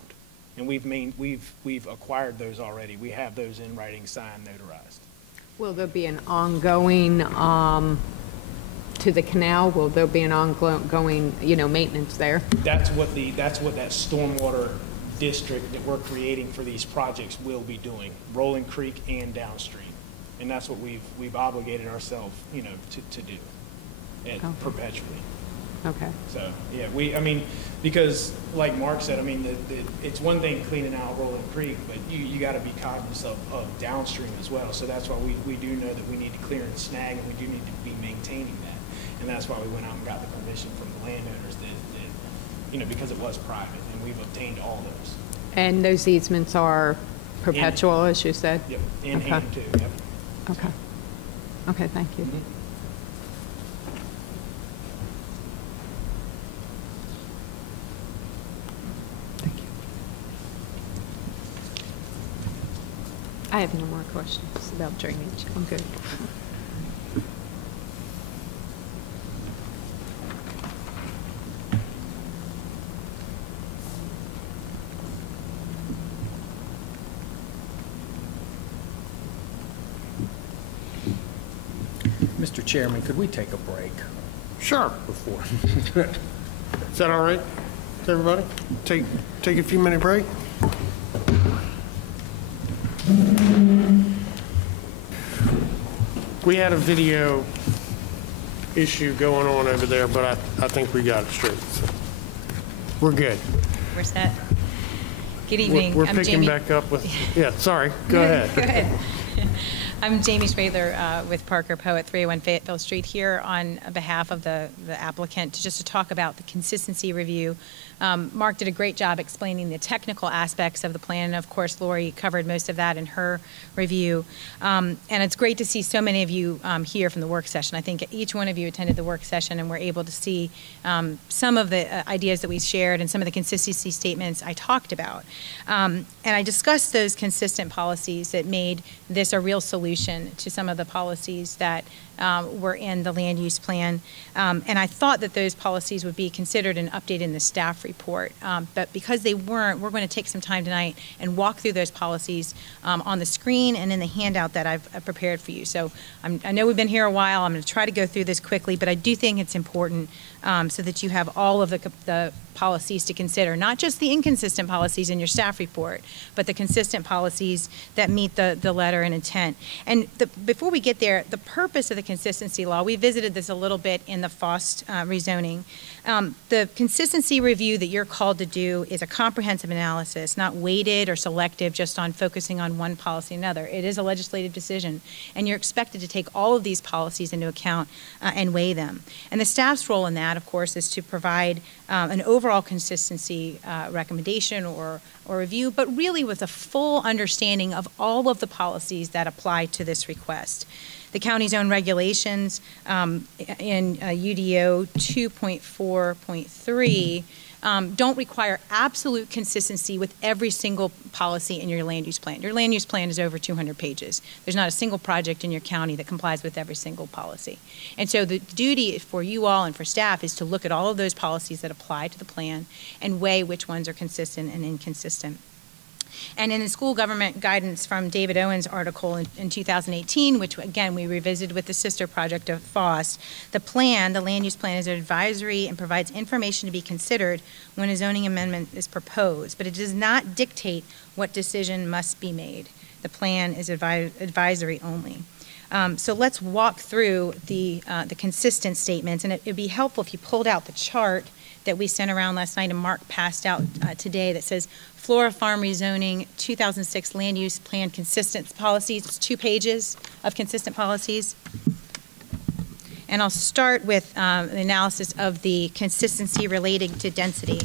And we've acquired those already. We have those in writing, signed, notarized. Will there be an ongoing to the canal? Will there be an ongoing maintenance there? That's what that stormwater district that we're creating for these projects will be doing, Rolling Creek and downstream. And that's what we've obligated ourselves, to do. And okay. Perpetually. Okay. So yeah, because like Mark said, it's one thing cleaning out Rolling Creek, but you got to be cognizant of downstream as well. So that's why we do know that we need to clear and snag, and we do need to be maintaining that. And that's why we went out and got the permission from the landowners that because it was private, and we've obtained all those. And those easements are perpetual, as you said? Yep, and Okay. too, yep. Okay. Okay, thank you. Thank you. I have no more questions about drainage. I'm good. Mr. Chairman, could we take a break Sure. before? Is that all right with everybody? Take a few minute break? We had a video issue going on over there, but I think we got it straight. So we're good. We're set. Good evening. We're I'm picking Jamie. back up with, yeah, sorry, go ahead. Go ahead. I'm Jamie Schradler with Parker Poe at 301 Fayetteville Street here on behalf of the applicant just to talk about the consistency review. Mark did a great job explaining the technical aspects of the plan, and of course Lori covered most of that in her review. And it's great to see so many of you here from the work session. I think each one of you attended the work session and were able to see some of the ideas that we shared and some of the consistency statements I talked about. And I discussed those consistent policies that made this a real solution to some of the policies that were in the land use plan. And I thought that those policies would be considered and updated in the staff report. But because they weren't, we're going to take some time tonight and walk through those policies on the screen and in the handout that I've prepared for you. So I know we've been here a while. I'm going to try to go through this quickly, but I do think it's important so that you have all of the policies to consider, not just the inconsistent policies in your staff report, but the consistent policies that meet the letter and intent. And before we get there, the purpose of the consistency law, we visited this a little bit in the FOST rezoning. The consistency review that you're called to do is a comprehensive analysis, not weighted or selective just on focusing on one policy or another. It is a legislative decision, and you're expected to take all of these policies into account and weigh them. And the staff's role in that, of course, is to provide an overall consistency recommendation or review, but really with a full understanding of all of the policies that apply to this request. The county's own regulations in UDO 2.4.3 don't require absolute consistency with every single policy in your land use plan. Your land use plan is over 200 pages. There's not a single project in your county that complies with every single policy. And so the duty for you all and for staff is to look at all of those policies that apply to the plan and weigh which ones are consistent and inconsistent. And in the school government guidance from David Owen's article in 2018, which again we revisited with the sister project of FOST, the land use plan is advisory and provides information to be considered when a zoning amendment is proposed, but it does not dictate what decision must be made. The plan is advisory only. So let's walk through the consistent statements, and it would be helpful if you pulled out the chart that we sent around last night and Mark passed out today that says Flora Farm Rezoning 2006 Land Use Plan Consistent Policies. It's 2 pages of consistent policies. And I'll start with the analysis of the consistency relating to density.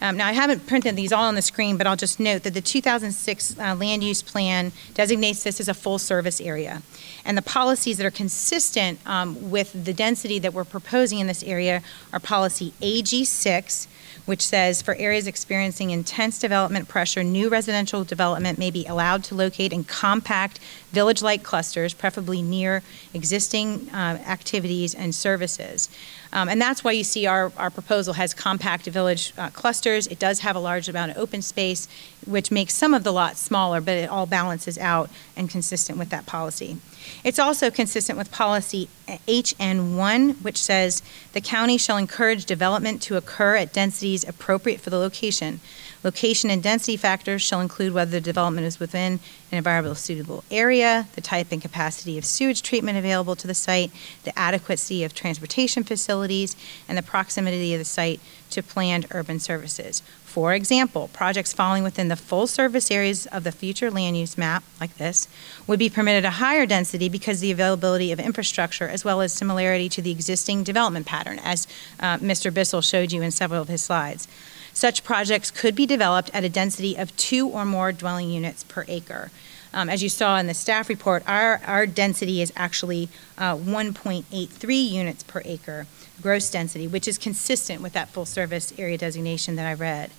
Now, I haven't printed these all on the screen, but I'll just note that the 2006 land use plan designates this as a full service area. And the policies that are consistent with the density that we're proposing in this area are policy AG6, which says for areas experiencing intense development pressure, new residential development may be allowed to locate in compact village-like clusters, preferably near existing activities and services. And that's why you see our proposal has compact village clusters. It does have a large amount of open space, which makes some of the lots smaller, but it all balances out and consistent with that policy. It's also consistent with policy HN1, which says the county shall encourage development to occur at densities appropriate for the location. Location and density factors shall include whether the development is within an environmentally suitable area, the type and capacity of sewage treatment available to the site, the adequacy of transportation facilities, and the proximity of the site to planned urban services. For example, projects falling within the full service areas of the future land use map, like this, would be permitted a higher density because of the availability of infrastructure as well as similarity to the existing development pattern, as Mr. Bissell showed you in several of his slides. Such projects could be developed at a density of 2 or more dwelling units per acre. As you saw in the staff report, our density is actually 1.83 units per acre, gross density, which is consistent with that full service area designation that I read.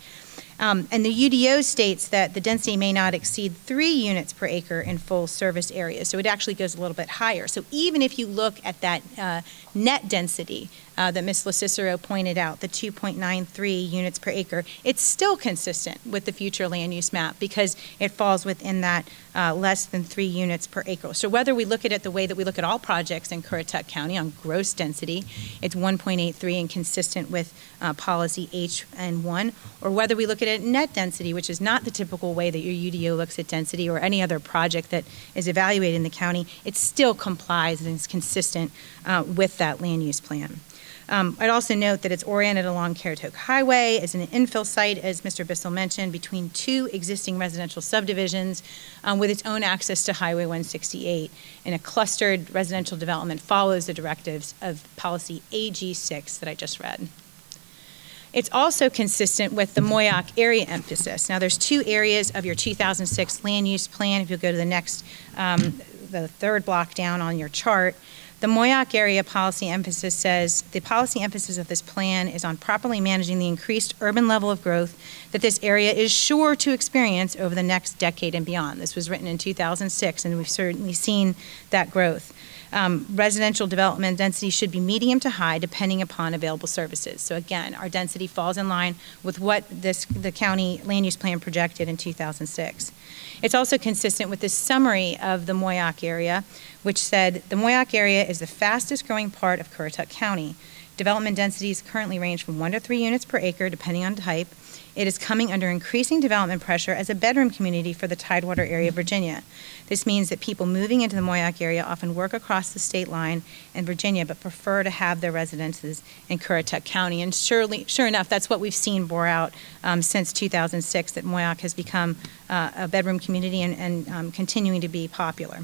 And the UDO states that the density may not exceed 3 units per acre in full service areas, so it actually goes a little bit higher. So even if you look at that net density that Ms. LaCicero pointed out, the 2.93 units per acre, it's still consistent with the future land use map because it falls within that less than 3 units per acre. So whether we look at it the way that we look at all projects in Currituck County on gross density, it's 1.83 and consistent with policy HN1, or whether we look at it net density, which is not the typical way that your UDO looks at density or any other project that is evaluated in the county, it still complies and is consistent with that land use plan. I'd also note that it's oriented along Currituck Highway as an infill site, as Mr. Bissell mentioned, between 2 existing residential subdivisions with its own access to Highway 168. And a clustered residential development follows the directives of policy AG6 that I just read. It's also consistent with the Moyak area emphasis. Now, there's 2 areas of your 2006 land use plan. If you'll go to the next, the 3rd block down on your chart, the Moyak area policy emphasis says the policy emphasis of this plan is on properly managing the increased urban level of growth that this area is sure to experience over the next decade and beyond. This was written in 2006, and we've certainly seen that growth. Residential development density should be medium to high depending upon available services. So again, our density falls in line with what the county land use plan projected in 2006. It's also consistent with the summary of the Moyak area, which said the Moyak area is the fastest growing part of Currituck County. Development densities currently range from 1 to 3 units per acre depending on type. It is coming under increasing development pressure as a bedroom community for the Tidewater area of Virginia. This means that people moving into the Moyak area often work across the state line in Virginia but prefer to have their residences in Currituck County. And sure enough, that's what we've seen bore out since 2006, that Moyak has become a bedroom community and continuing to be popular.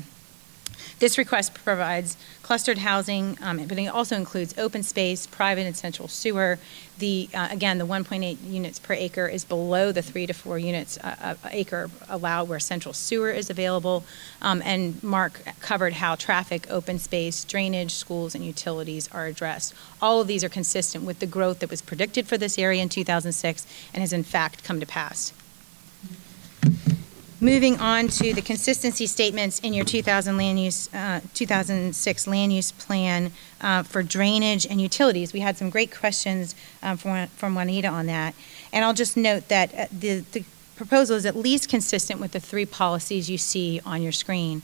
This request provides clustered housing, but it also includes open space, private and central sewer. Again, the 1.8 units per acre is below the 3 to 4 units acre allowed where central sewer is available. And Mark covered how traffic, open space, drainage, schools, and utilities are addressed. All of these are consistent with the growth that was predicted for this area in 2006 and has in fact come to pass. Moving on to the consistency statements in your 2006 land use plan for drainage and utilities. We had some great questions from Juanita on that. And I'll just note that the proposal is at least consistent with the 3 policies you see on your screen.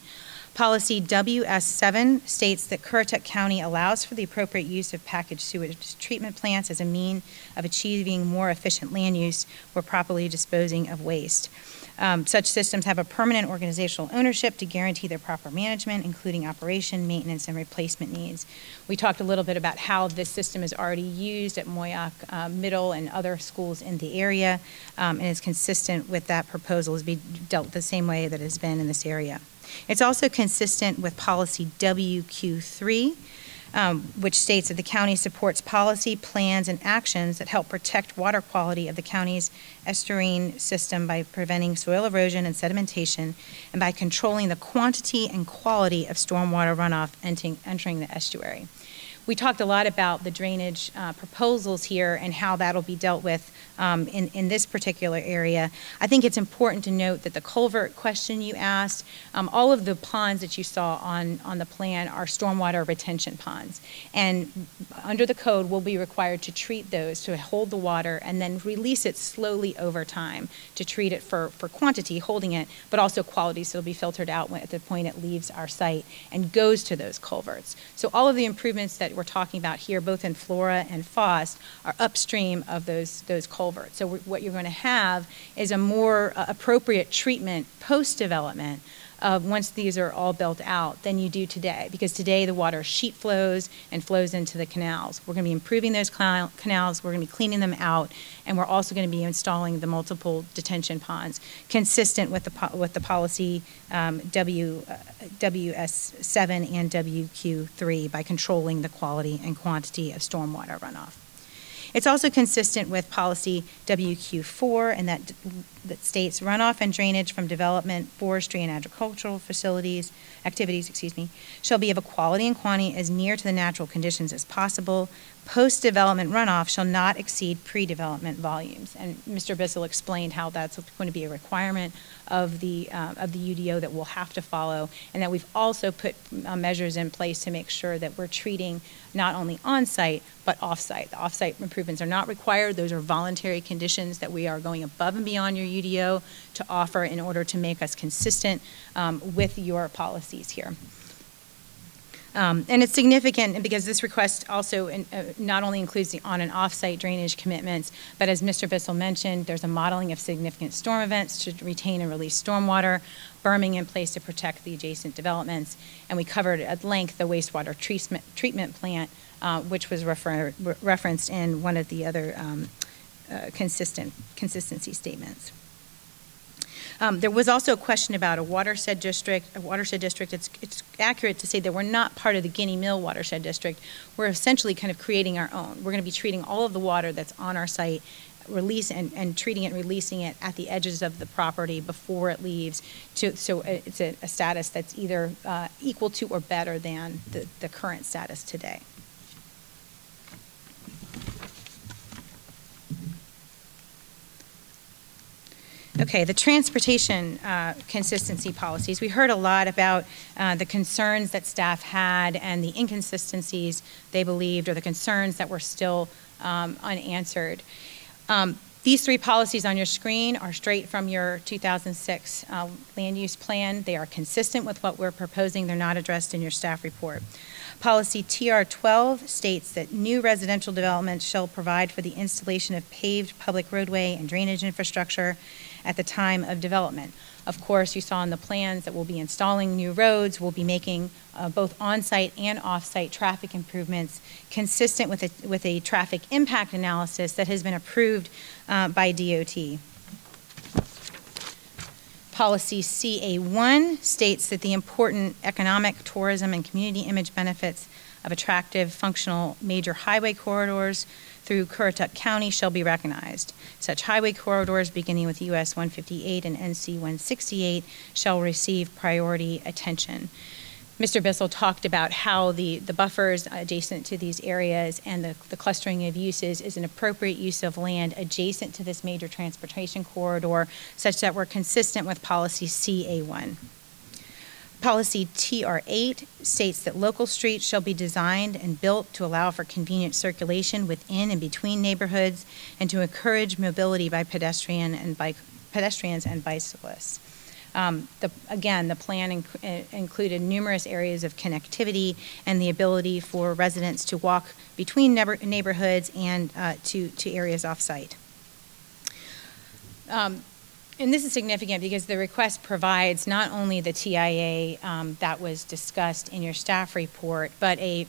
Policy WS7 states that Currituck County allows for the appropriate use of packaged sewage treatment plants as a means of achieving more efficient land use or properly disposing of waste. Such systems have a permanent organizational ownership to guarantee their proper management, including operation, maintenance, and replacement needs. We talked a little bit about how this system is already used at Moyak Middle and other schools in the area, and is consistent with that proposal as be dealt the same way that it has been in this area. It's also consistent with policy WQ3, which states that the county supports policy, plans, and actions that help protect water quality of the county's estuarine system by preventing soil erosion and sedimentation and by controlling the quantity and quality of stormwater runoff entering the estuary. We talked a lot about the drainage proposals here and how that'll be dealt with in this particular area. I think it's important to note that the culvert question you asked, all of the ponds that you saw on the plan are stormwater retention ponds. And under the code, we'll be required to treat those to hold the water and then release it slowly over time to treat it for quantity, holding it, but also quality, so it'll be filtered out at the point it leaves our site and goes to those culverts. So all of the improvements that we're talking about here, both in Flora and Foss, are upstream of those culverts. So what you're going to have is a more appropriate treatment post-development once these are all built out than you do today, because today the water sheet flows and flows into the canals. We're going to be improving those canals, we're going to be cleaning them out, and we're also going to be installing the multiple detention ponds, consistent with the policy WS7 and WQ3 by controlling the quality and quantity of stormwater runoff. It's also consistent with policy WQ4, and that states runoff and drainage from development, forestry, and agricultural activities, shall be of a quality and quantity as near to the natural conditions as possible. Post-development runoff shall not exceed pre-development volumes. And Mr. Bissell explained how that's going to be a requirement of the UDO that we'll have to follow, and that we've also put measures in place to make sure that we're treating not only on-site, but off-site. The off-site improvements are not required. Those are voluntary conditions that we are going above and beyond your UDO to offer in order to make us consistent with your policies here. And it's significant because this request also not only includes the on and off-site drainage commitments, but as Mr. Bissell mentioned, there's a modeling of significant storm events to retain and release stormwater, berming in place to protect the adjacent developments, and we covered at length the wastewater treatment plant, which was referenced in one of the other consistency statements. There was also a question about a watershed district. It's accurate to say that we're not part of the Guinea Mill Watershed District. We're essentially kind of creating our own. We're going to be treating all of the water that's on our site, treating it and releasing it at the edges of the property before it leaves. So it's a status that's either equal to or better than the current status today. Okay, the transportation consistency policies. We heard a lot about the concerns that staff had and the inconsistencies they believed, or the concerns that were still unanswered. These three policies on your screen are straight from your 2006 land use plan. They are consistent with what we're proposing. They're not addressed in your staff report. Policy TR12 states that new residential developments shall provide for the installation of paved public roadway and drainage infrastructure at the time of development. Of course, you saw in the plans that we'll be installing new roads, we'll be making both on-site and off-site traffic improvements consistent with a traffic impact analysis that has been approved by DOT. Policy CA1 states that the important economic, tourism, and community image benefits of attractive, functional major highway corridors through Currituck County shall be recognized. Such highway corridors beginning with US 158 and NC 168 shall receive priority attention. Mr. Bissell talked about how the buffers adjacent to these areas and the clustering of uses is an appropriate use of land adjacent to this major transportation corridor, such that we're consistent with policy CA1. Policy TR8 states that local streets shall be designed and built to allow for convenient circulation within and between neighborhoods and to encourage mobility by pedestrians and bicyclists. Again, the plan included numerous areas of connectivity and the ability for residents to walk between neighborhoods and to areas off-site. And this is significant because the request provides not only the TIA that was discussed in your staff report, but a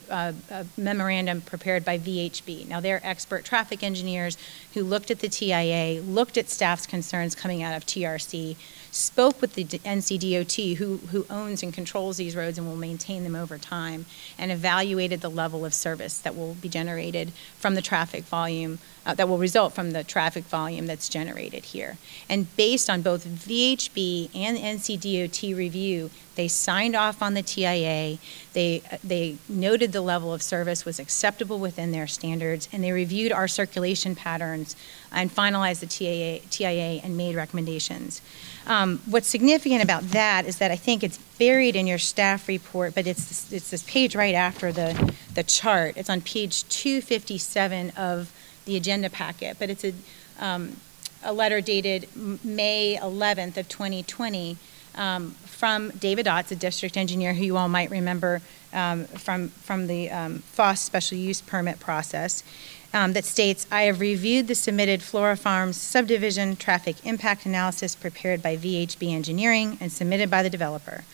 memorandum prepared by VHB. Now, they're expert traffic engineers who looked at the TIA, looked at staff's concerns coming out of TRC, spoke with the NCDOT, who owns and controls these roads and will maintain them over time, and evaluated the level of service that will be generated from the traffic volume, that will result from the traffic volume that's generated here. And based on both VHB and NCDOT review, they signed off on the TIA, they noted the level of service was acceptable within their standards, and they reviewed our circulation patterns and finalized the TIA and made recommendations. What's significant about that is that I think it's buried in your staff report, but it's this page right after the chart. It's on page 257 of the agenda packet, but it's a letter dated May 11th of 2020 from David Otts, a district engineer who you all might remember from the FOSS special use permit process. that states, I have reviewed the submitted Flora Farms subdivision traffic impact analysis prepared by VHB Engineering and submitted by the developer.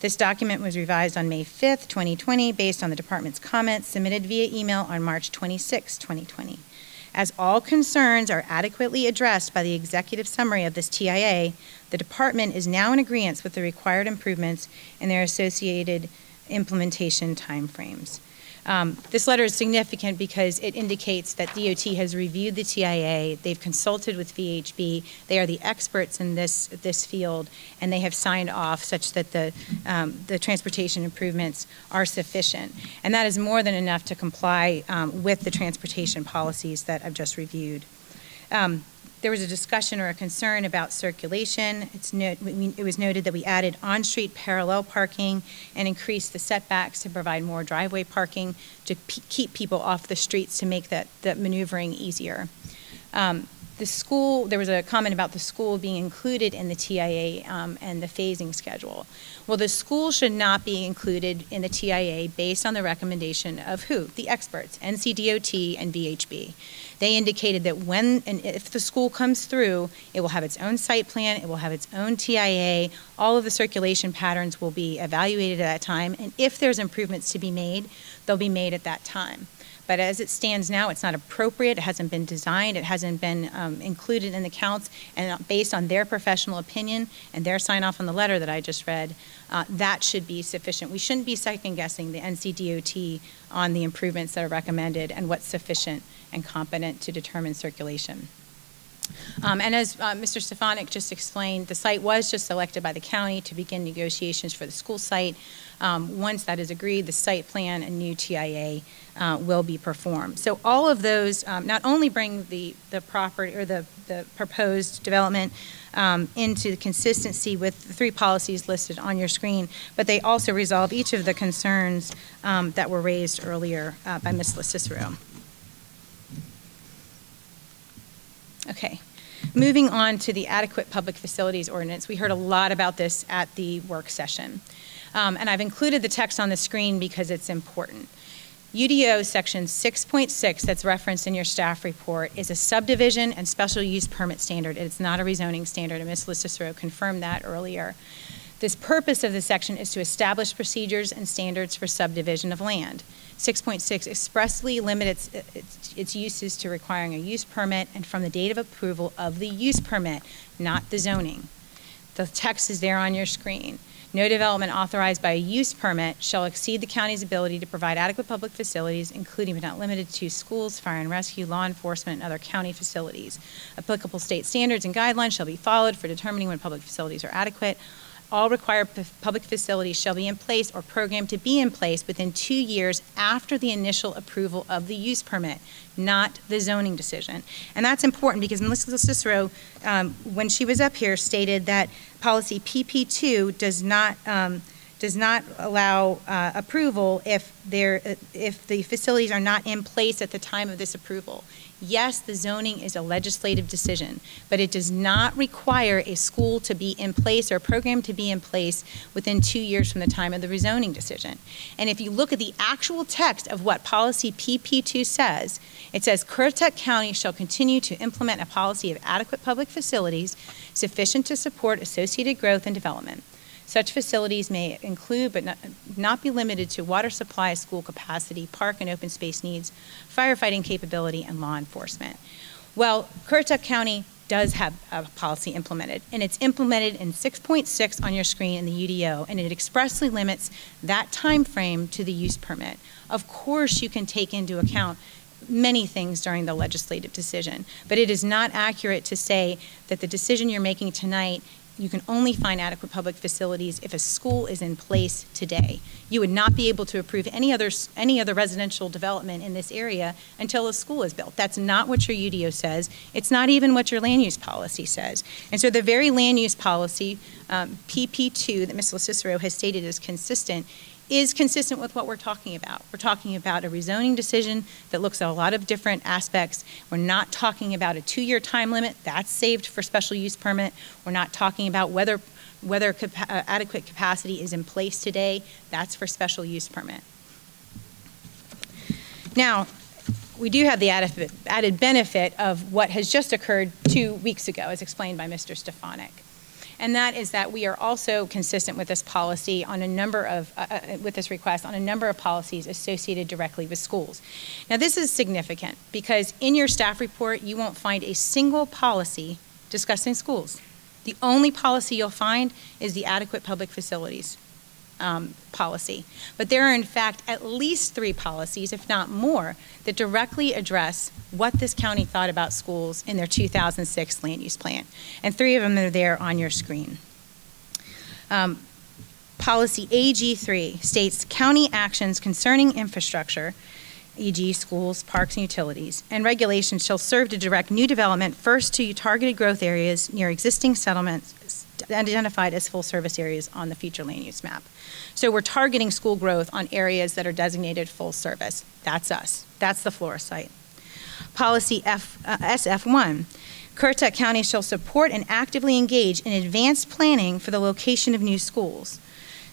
This document was revised on May 5th, 2020, based on the department's comments submitted via email on March 26, 2020. As all concerns are adequately addressed by the executive summary of this TIA, the department is now in agreement with the required improvements and their associated implementation timeframes. This letter is significant because it indicates that DOT has reviewed the TIA, they've consulted with VHB, they are the experts in this field, and they have signed off such that the transportation improvements are sufficient. And that is more than enough to comply with the transportation policies that I've just reviewed. There was a discussion or a concern about circulation. It was noted that we added on-street parallel parking and increased the setbacks to provide more driveway parking to keep people off the streets to make that maneuvering easier. The school, there was a comment about the school being included in the TIA and the phasing schedule. Well, the school should not be included in the TIA based on the recommendation of who? The experts, NCDOT and VHB. They indicated that when and if the school comes through, it will have its own site plan, it will have its own TIA, all of the circulation patterns will be evaluated at that time, and if there's improvements to be made, they'll be made at that time. But as it stands now, it's not appropriate, it hasn't been designed, it hasn't been included in the counts, and based on their professional opinion and their sign off on the letter that I just read, that should be sufficient. We shouldn't be second guessing the NCDOT on the improvements that are recommended and what's sufficient and competent to determine circulation. And as Mr. Stefanik just explained, the site was just selected by the county to begin negotiations for the school site. Once that is agreed, the site plan and new TIA will be performed. So all of those not only bring the property or the proposed development into the consistency with the three policies listed on your screen, but they also resolve each of the concerns that were raised earlier by Ms. LaCicero. Okay, moving on to the adequate public facilities ordinance. We heard a lot about this at the work session. And I've included the text on the screen because it's important. UDO section 6.6 that's referenced in your staff report is a subdivision and special use permit standard. It's not a rezoning standard, and Ms. LaCicero confirmed that earlier. This purpose of the section is to establish procedures and standards for subdivision of land. 6.6 expressly limits its uses to requiring a use permit and from the date of approval of the use permit, not the zoning. The text is there on your screen. No development authorized by a use permit shall exceed the county's ability to provide adequate public facilities, including but not limited to schools, fire and rescue, law enforcement, and other county facilities. Applicable state standards and guidelines shall be followed for determining when public facilities are adequate. All required public facilities shall be in place or programmed to be in place within 2 years after the initial approval of the use permit, not the zoning decision. And that's important because Ms. LaCicero, when she was up here, stated that policy PP2 does not allow approval if the facilities are not in place at the time of this approval. Yes, the zoning is a legislative decision, but it does not require a school to be in place or a program to be in place within 2 years from the time of the rezoning decision. And if you look at the actual text of what policy PP2 says, it says Currituck County shall continue to implement a policy of adequate public facilities sufficient to support associated growth and development. Such facilities may include, but not be limited to, water supply, school capacity, park and open space needs, firefighting capability, and law enforcement. Well, Currituck County does have a policy implemented, and it's implemented in 6.6 on your screen in the UDO, and it expressly limits that time frame to the use permit. Of course, you can take into account many things during the legislative decision, but it is not accurate to say that the decision you're making tonight, you can only find adequate public facilities if a school is in place today. You would not be able to approve any other residential development in this area until a school is built. That's not what your UDO says. It's not even what your land use policy says. And so the very land use policy, PP2, that Ms. LaCicero has stated is consistent with what we're talking about. We're talking about a rezoning decision that looks at a lot of different aspects. We're not talking about a 2-year time limit. That's saved for special use permit. We're not talking about whether adequate capacity is in place today. That's for special use permit. Now, we do have the added benefit of what has just occurred 2 weeks ago, as explained by Mr. Stefanik. And that is that we are also consistent with this policy on a number of, with this request on a number of policies associated directly with schools. Now this is significant because in your staff report you won't find a single policy discussing schools. The only policy you'll find is the adequate public facilities policy. But there are in fact at least 3 policies, if not more, that directly address what this county thought about schools in their 2006 land use plan. And 3 of them are there on your screen. Policy AG3 states county actions concerning infrastructure, e.g. schools, parks, and utilities, and regulations shall serve to direct new development first to targeted growth areas near existing settlements identified as full service areas on the future land use map. So we're targeting school growth on areas that are designated full service. That's us. That's the Flora site. Policy SF1, Currituck County shall support and actively engage in advanced planning for the location of new schools.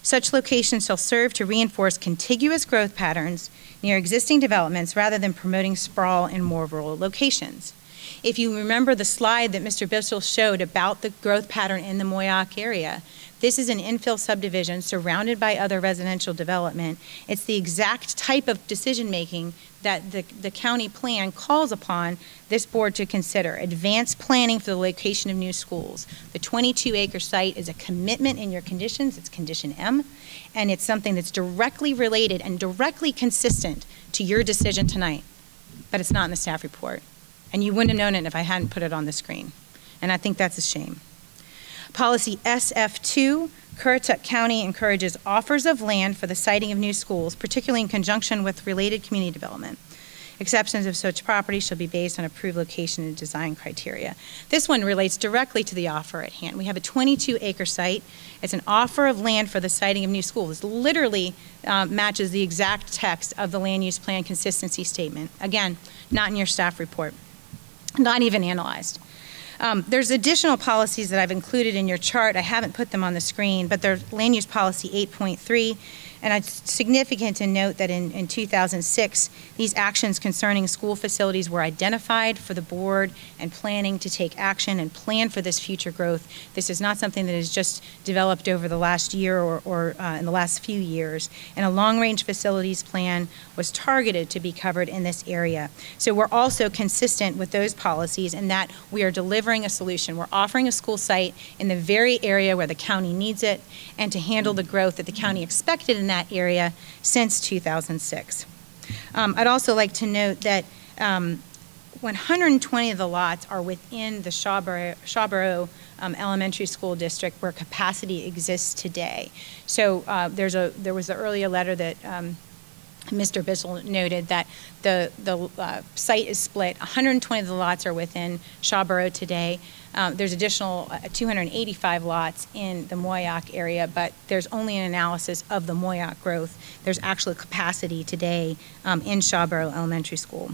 Such locations shall serve to reinforce contiguous growth patterns near existing developments rather than promoting sprawl in more rural locations. If you remember the slide that Mr. Bissell showed about the growth pattern in the Moyak area, this is an infill subdivision surrounded by other residential development. It's the exact type of decision making that the county plan calls upon this board to consider. Advanced planning for the location of new schools. The 22-acre site is a commitment in your conditions. It's condition M, and it's something that's directly related and directly consistent to your decision tonight, but it's not in the staff report. And you wouldn't have known it if I hadn't put it on the screen. And I think that's a shame. Policy SF2, Currituck County encourages offers of land for the siting of new schools, particularly in conjunction with related community development. Exceptions of such property shall be based on approved location and design criteria. This one relates directly to the offer at hand. We have a 22-acre site. It's an offer of land for the siting of new schools. It literally matches the exact text of the land use plan consistency statement. Again, not in your staff report. Not even analyzed. There's additional policies that I've included in your chart. I haven't put them on the screen, but they're land use policy 8.3, and it's significant to note that in 2006, these actions concerning school facilities were identified for the board and planning to take action and plan for this future growth. This is not something that has just developed over the last year or in the last few years, and a long-range facilities plan was targeted to be covered in this area. So we're also consistent with those policies in that we are delivering a solution. We're offering a school site in the very area where the county needs it and to handle the growth that the county expected in that area since 2006. I'd also like to note that 120 of the lots are within the Shawboro Elementary School District where capacity exists today. So there was an earlier letter that Mr. Bissell noted that the site is split. 120 of the lots are within Shawboro today. There's additional 285 lots in the Moyak area, but there's only an analysis of the Moyak growth. There's actual capacity today in Shawboro Elementary School.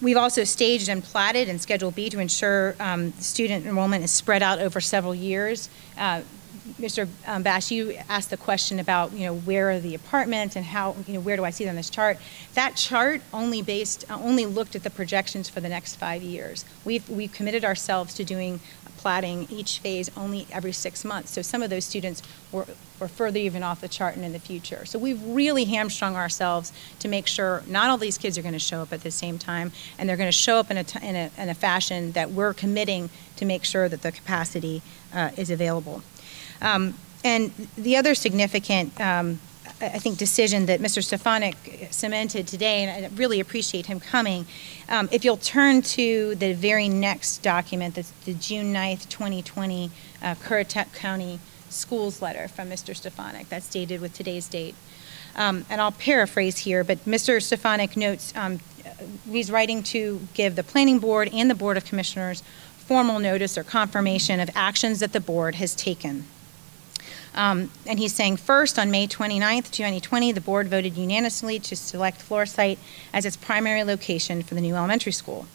We've also staged and platted in Schedule B to ensure student enrollment is spread out over several years. Mr. Bash, you asked the question about, where are the apartments and how, where do I see them on this chart? That chart only looked at the projections for the next 5 years. We've committed ourselves to doing platting each phase only every 6 months. So some of those students were further even off the chart and in the future. So we've really hamstrung ourselves to make sure not all these kids are going to show up at the same time, and they're going to show up in a fashion that we're committing to make sure that the capacity is available. And the other significant, I think, decision that Mr. Stefanik cemented today, and I really appreciate him coming, if you'll turn to the very next document, that's the June 9th, 2020 Currituck County Schools letter from Mr. Stefanik. That's dated with today's date. And I'll paraphrase here, but Mr. Stefanik notes he's writing to give the Planning Board and the Board of Commissioners formal notice or confirmation of actions that the board has taken. And he's saying, first, on May 29th, 2020, the board voted unanimously to select Flora site as its primary location for the new elementary school.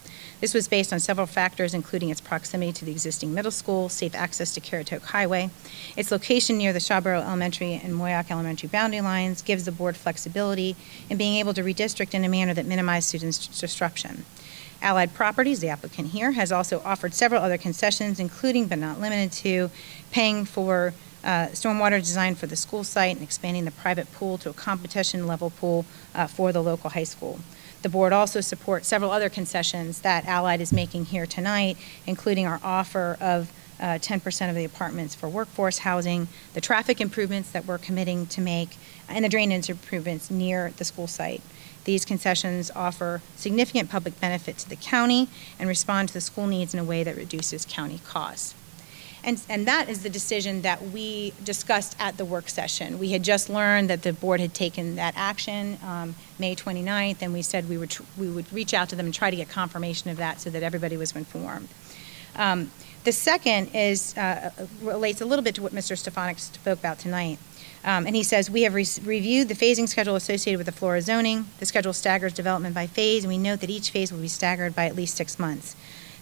This was based on several factors, including its proximity to the existing middle school, safe access to Currituck Highway. Its location near the Shawboro Elementary and Moyak Elementary boundary lines gives the board flexibility in being able to redistrict in a manner that minimizes students' disruption. Allied Properties, the applicant here, has also offered several other concessions, including but not limited to paying for stormwater design for the school site and expanding the private pool to a competition level pool for the local high school. The board also supports several other concessions that Allied is making here tonight, including our offer of 10% of the apartments for workforce housing, the traffic improvements that we're committing to make, and the drainage improvements near the school site. These concessions offer significant public benefit to the county and respond to the school needs in a way that reduces county costs. And that is the decision that we discussed at the work session. We had just learned that the board had taken that action May 29th, and we said we would reach out to them and try to get confirmation of that so that everybody was informed. The second relates a little bit to what Mr. Stefanik spoke about tonight. And he says, we have reviewed the phasing schedule associated with the Flora zoning. The schedule staggers development by phase, and we note that each phase will be staggered by at least 6 months.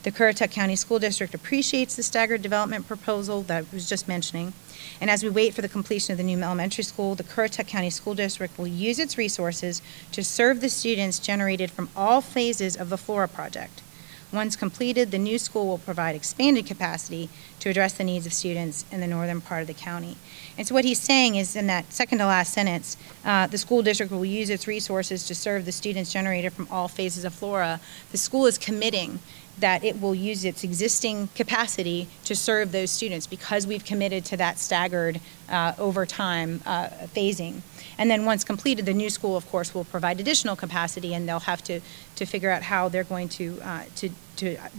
The Currituck County School District appreciates the staggered development proposal that I was just mentioning. And as we wait for the completion of the new elementary school, the Currituck County School District will use its resources to serve the students generated from all phases of the Flora project. Once completed, the new school will provide expanded capacity to address the needs of students in the northern part of the county. And so what he's saying is, in that second to last sentence, the school district will use its resources to serve the students generated from all phases of Flora. The school is committing that it will use its existing capacity to serve those students because we've committed to that staggered over time phasing. And then once completed, the new school, of course, will provide additional capacity, and they'll have to figure out how they're going to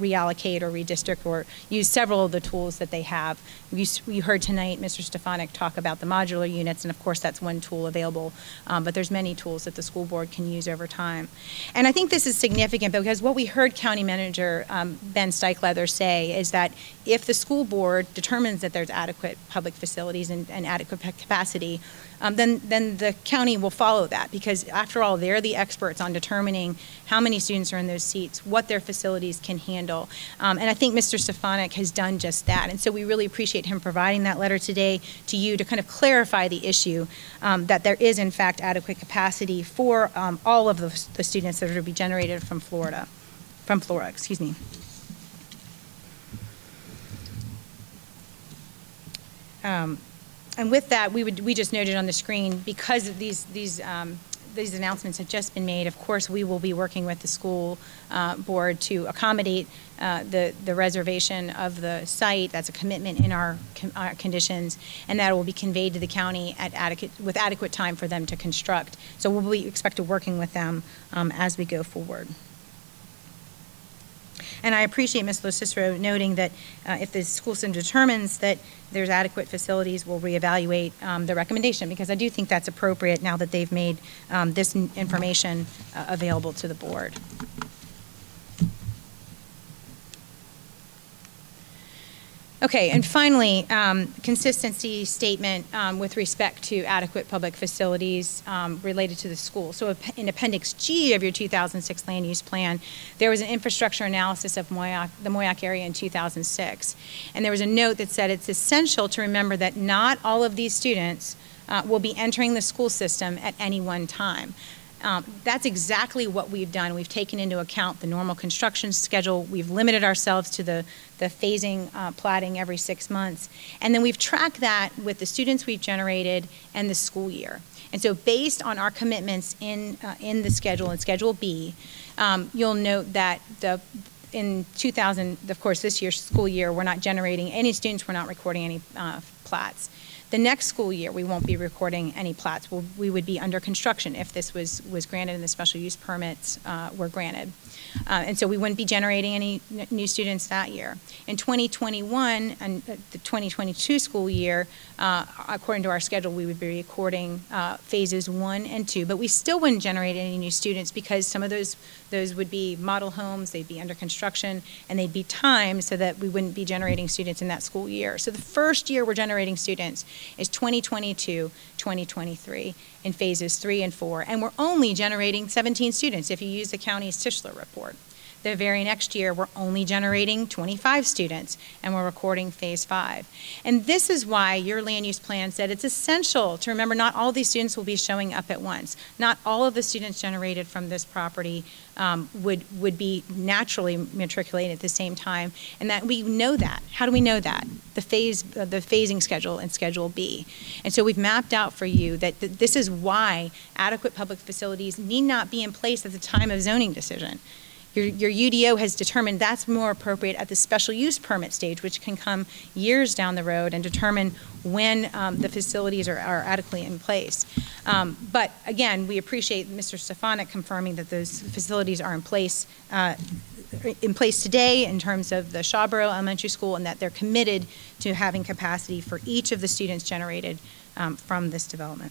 reallocate or redistrict or use several of the tools that they have. We heard tonight Mr. Stefanik talk about the modular units, and of course that's one tool available, but there's many tools that the school board can use over time. And I think this is significant because what we heard County Manager Ben Steichleather say is that if the school board determines that there's adequate public facilities and adequate capacity, then the county will follow that, because after all, they're the experts on determining how many students are in those seats, what their facilities can handle. And I think Mr. Stefanik has done just that. And so we really appreciate him providing that letter today to you to kind of clarify the issue that there is in fact adequate capacity for all of the students that are to be generated from Flora, excuse me. And with that, we just noted on the screen, because of these announcements have just been made, of course, we will be working with the school board to accommodate the reservation of the site. That's a commitment in our conditions, and that will be conveyed to the county with adequate time for them to construct. So we'll be expected working with them as we go forward. And I appreciate Ms. Cicero noting that if the school system determines that there's adequate facilities, we'll reevaluate the recommendation, because I do think that's appropriate now that they've made this information available to the board. Okay, and finally, consistency statement with respect to adequate public facilities related to the school. So in Appendix G of your 2006 land use plan, there was an infrastructure analysis of the Moyak area in 2006. And there was a note that said it's essential to remember that not all of these students will be entering the school system at any one time. That's exactly what we've done. We've taken into account the normal construction schedule. We've limited ourselves to the phasing, platting every 6 months. And then we've tracked that with the students we've generated and the school year. And so based on our commitments in the schedule, in Schedule B, you'll note that in 2000, of course, this year's school year, we're not generating any students, we're not recording any plats. The next school year, we won't be recording any plats. We would be under construction if this was granted and the special use permits were granted. And so we wouldn't be generating any new students that year. In 2021 and the 2022 school year, according to our schedule, we would be recording phases 1 and 2, but we still wouldn't generate any new students because some of those would be model homes, they'd be under construction, and they'd be timed so that we wouldn't be generating students in that school year. So the first year we're generating students is 2022-2023 in phases 3 and 4, and we're only generating 17 students if you use the county's Tischler report. The very next year, we're only generating 25 students, and we're recording phase 5. And this is why your land use plan said it's essential to remember not all these students will be showing up at once. Not all of the students generated from this property would be naturally matriculated at the same time, and that we know that. How do we know that? The phasing schedule in Schedule B. And so we've mapped out for you that this is why adequate public facilities need not be in place at the time of zoning decision. Your UDO has determined that's more appropriate at the special use permit stage, which can come years down the road and determine when the facilities are adequately in place. But again, we appreciate Mr. Stefanik confirming that those facilities are in place today in terms of the Shawboro Elementary School, and that they're committed to having capacity for each of the students generated from this development.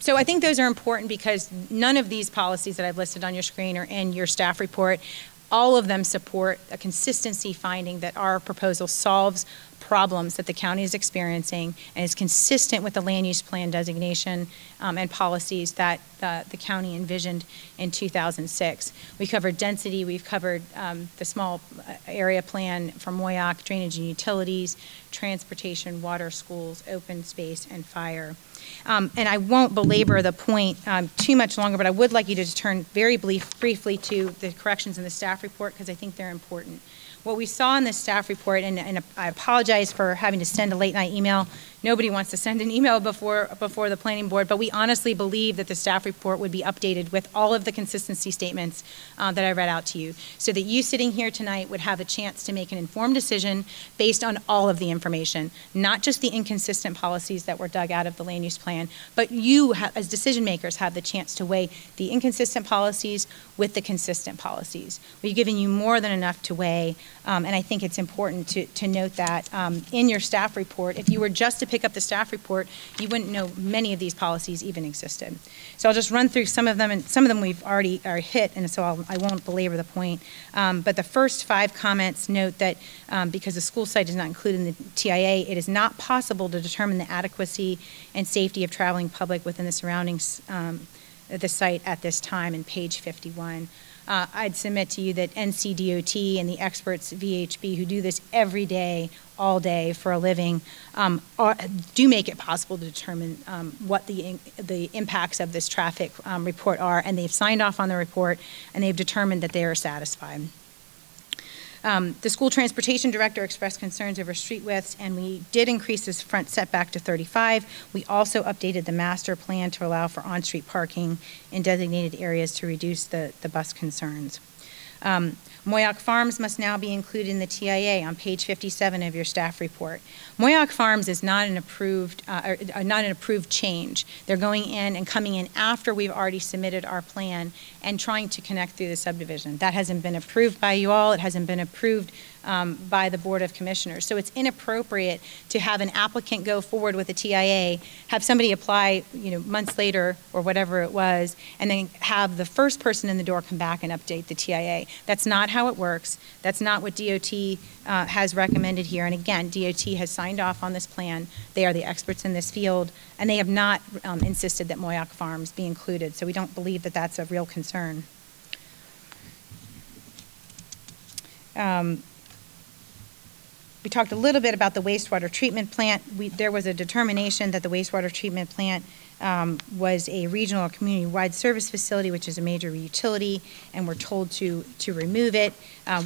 So I think those are important because none of these policies that I've listed on your screen or in your staff report, all of them support a consistency finding that our proposal solves problems that the county is experiencing and is consistent with the land use plan designation and policies that the county envisioned in 2006. We covered density, we've covered the small area plan for Moyak, drainage and utilities, transportation, water, schools, open space, and fire. And I won't belabor the point too much longer, but I would like you to turn very briefly to the corrections in the staff report because I think they're important. What we saw in the staff report, and I apologize for having to send a late night email. Nobody wants to send an email before the planning board, but we honestly believe that the staff report would be updated with all of the consistency statements that I read out to you, so that you sitting here tonight would have a chance to make an informed decision based on all of the information, not just the inconsistent policies that were dug out of the land use plan, but you as decision makers have the chance to weigh the inconsistent policies with the consistent policies. We've given you more than enough to weigh, and I think it's important to note that in your staff report, if you were just to pick up the staff report, you wouldn't know many of these policies even existed. So I'll just run through some of them, and some of them we've already hit, and so I won't belabor the point. But the first 5 comments note that because the school site is not included in the TIA, it is not possible to determine the adequacy and safety of traveling public within the surroundings of the site at this time in page 51. I'd submit to you that NCDOT and the experts, VHB, who do this every day, all day for a living, do make it possible to determine what the impacts of this traffic report are, and they've signed off on the report, and they've determined that they are satisfied. The school transportation director expressed concerns over street widths, and we did increase this front setback to 35. We also updated the master plan to allow for on-street parking in designated areas to reduce the bus concerns. Moyak Farms must now be included in the TIA on page 57 of your staff report. Moyak Farms is not an approved change. They're going in and coming in after we've already submitted our plan and trying to connect through the subdivision. That hasn't been approved by you all. It hasn't been approved by the Board of Commissioners. So it's inappropriate to have an applicant go forward with a TIA, have somebody apply, months later or whatever it was, and then have the first person in the door come back and update the TIA. That's not how it works. That's not what DOT has recommended here. And again, DOT has signed off on this plan. They are the experts in this field, and they have not insisted that Moyak Farms be included. So we don't believe that that's a real concern. We talked a little bit about the wastewater treatment plant. There was a determination that the wastewater treatment plant was a regional or community-wide service facility, which is a major utility, and we're told to remove it.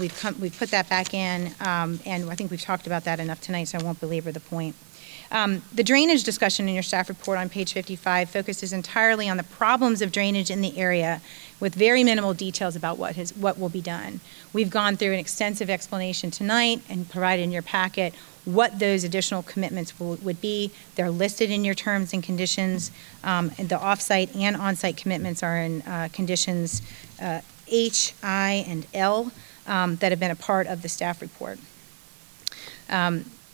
We've put that back in, and I think we've talked about that enough tonight, so I won't belabor the point. The drainage discussion in your staff report on page 55 focuses entirely on the problems of drainage in the area, with very minimal details about what will be done. We've gone through an extensive explanation tonight and provided in your packet what those additional commitments would be. They're listed in your terms and conditions. And the off-site and on-site commitments are in conditions H, I, and L that have been a part of the staff report.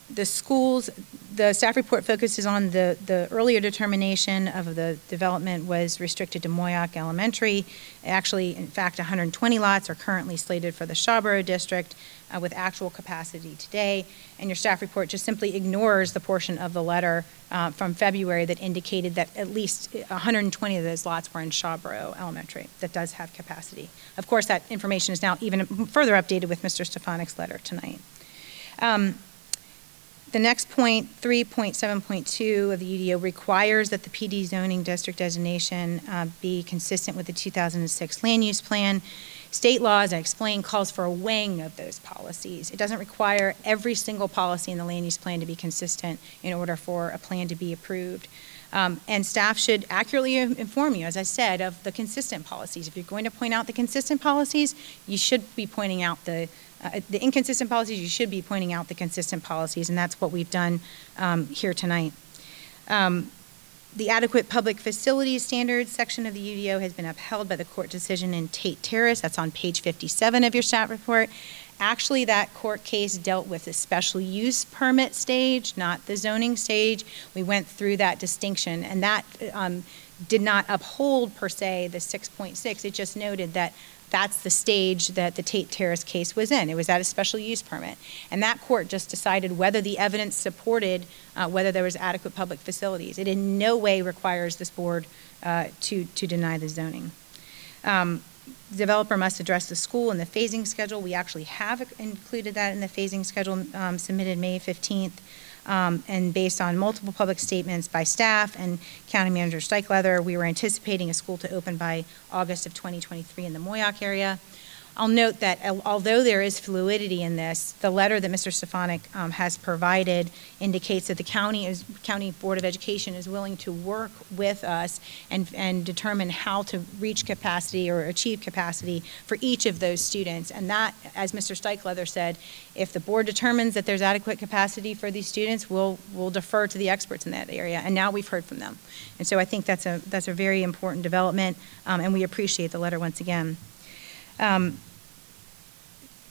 The schools, the staff report focuses on the earlier determination of the development was restricted to Moyak Elementary. Actually, in fact, 120 lots are currently slated for the Shawboro District with actual capacity today. And your staff report just simply ignores the portion of the letter from February that indicated that at least 120 of those lots were in Shawboro Elementary that does have capacity. Of course, that information is now even further updated with Mr. Stefanik's letter tonight. The next point, 3.7.2 of the UDO, requires that the PD zoning district designation be consistent with the 2006 land use plan. State law, as I explained, calls for a weighing of those policies. It doesn't require every single policy in the land use plan to be consistent in order for a plan to be approved. And staff should accurately inform you, as I said, of the consistent policies. If you're going to point out the consistent policies, you should be pointing out the inconsistent policies, you should be pointing out the consistent policies, and that's what we've done here tonight. The adequate public facilities standards section of the UDO has been upheld by the court decision in Tate Terrace. That's on page 57 of your staff report. Actually, that court case dealt with the special use permit stage, not the zoning stage. We went through that distinction, and that did not uphold, per se, the 6.6. It just noted that that's the stage that the Tate Terrace case was in. It was at a special use permit. And that court just decided whether the evidence supported whether there was adequate public facilities. It in no way requires this board to deny the zoning. Developer must address the school and the phasing schedule. We actually have included that in the phasing schedule submitted May 15th. And based on multiple public statements by staff and County Manager Steichleather, we were anticipating a school to open by August of 2023 in the Moyak area. I'll note that although there is fluidity in this, the letter that Mr. Stefanik has provided indicates that the County Board of Education is willing to work with us and determine how to reach capacity or achieve capacity for each of those students. And that, as Mr. Steichleather said, if the board determines that there's adequate capacity for these students, we'll defer to the experts in that area. And now we've heard from them. And so I think that's a very important development, and we appreciate the letter once again.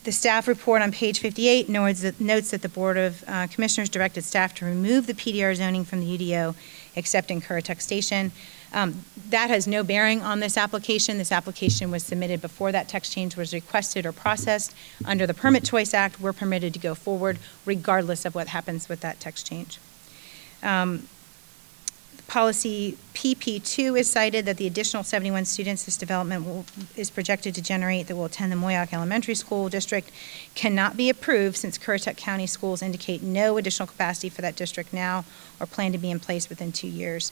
The staff report on page 58 notes that the Board of Commissioners directed staff to remove the PDR zoning from the UDO, except in Currituck Station. That has no bearing on this application. This application was submitted before that text change was requested or processed. Under the Permit Choice Act, we're permitted to go forward regardless of what happens with that text change. Policy PP2 is cited that the additional 71 students this development is projected to generate that will attend the Moyak Elementary School District cannot be approved since Currituck County schools indicate no additional capacity for that district now or plan to be in place within 2 years.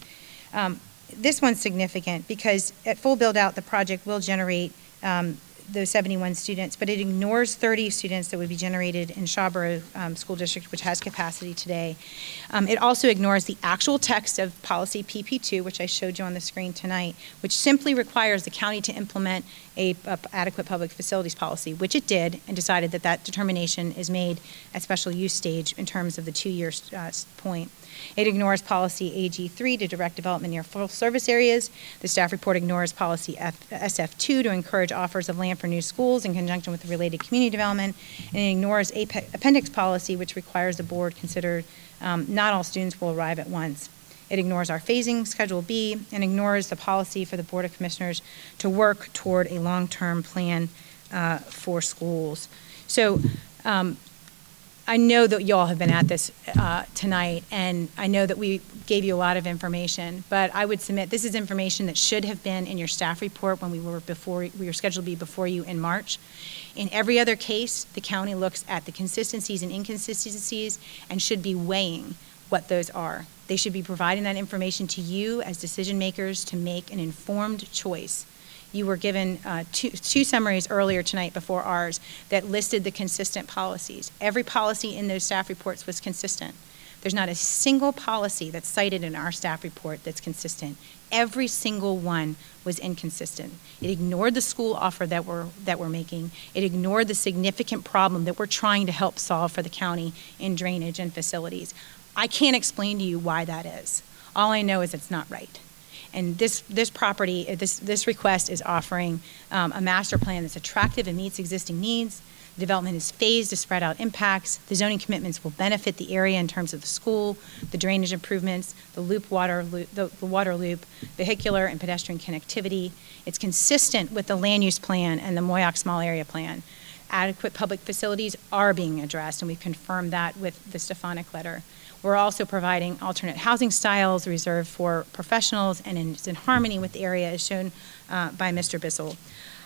This one's significant because at full build out, the project will generate those 71 students, but it ignores 30 students that would be generated in Shawboro School District, which has capacity today. It also ignores the actual text of policy PP2, which I showed you on the screen tonight, which simply requires the county to implement a adequate public facilities policy, which it did, and decided that that determination is made at special use stage in terms of the 2-year point. It ignores policy AG3 to direct development near full service areas. The staff report ignores policy SF2 to encourage offers of land for new schools in conjunction with the related community development. And it ignores appendix policy, which requires the board consider not all students will arrive at once. It ignores our phasing, Schedule B, and ignores the policy for the Board of Commissioners to work toward a long-term plan for schools. So I know that you all have been at this tonight, and I know that we gave you a lot of information, but I would submit this is information that should have been in your staff report when we were scheduled to be before you in March. In every other case, the county looks at the consistencies and inconsistencies and should be weighing what those are. They should be providing that information to you as decision makers to make an informed choice. You were given two summaries earlier tonight before ours that listed the consistent policies. Every policy in those staff reports was consistent. There's not a single policy that's cited in our staff report that's consistent. Every single one was inconsistent. It ignored the school offer that we're making. It ignored the significant problem that we're trying to help solve for the county in drainage and facilities. I can't explain to you why that is. All I know is it's not right. And this request is offering a master plan that's attractive and meets existing needs, Development is phased to spread out impacts. The zoning commitments will benefit the area in terms of the school, the drainage improvements, the water loop, vehicular and pedestrian connectivity. It's consistent with the land use plan and the Moyak small area plan. Adequate public facilities are being addressed, and we've confirmed that with the Stefanik letter. We're also providing alternate housing styles reserved for professionals, and it's in harmony with the area as shown by Mr. Bissell.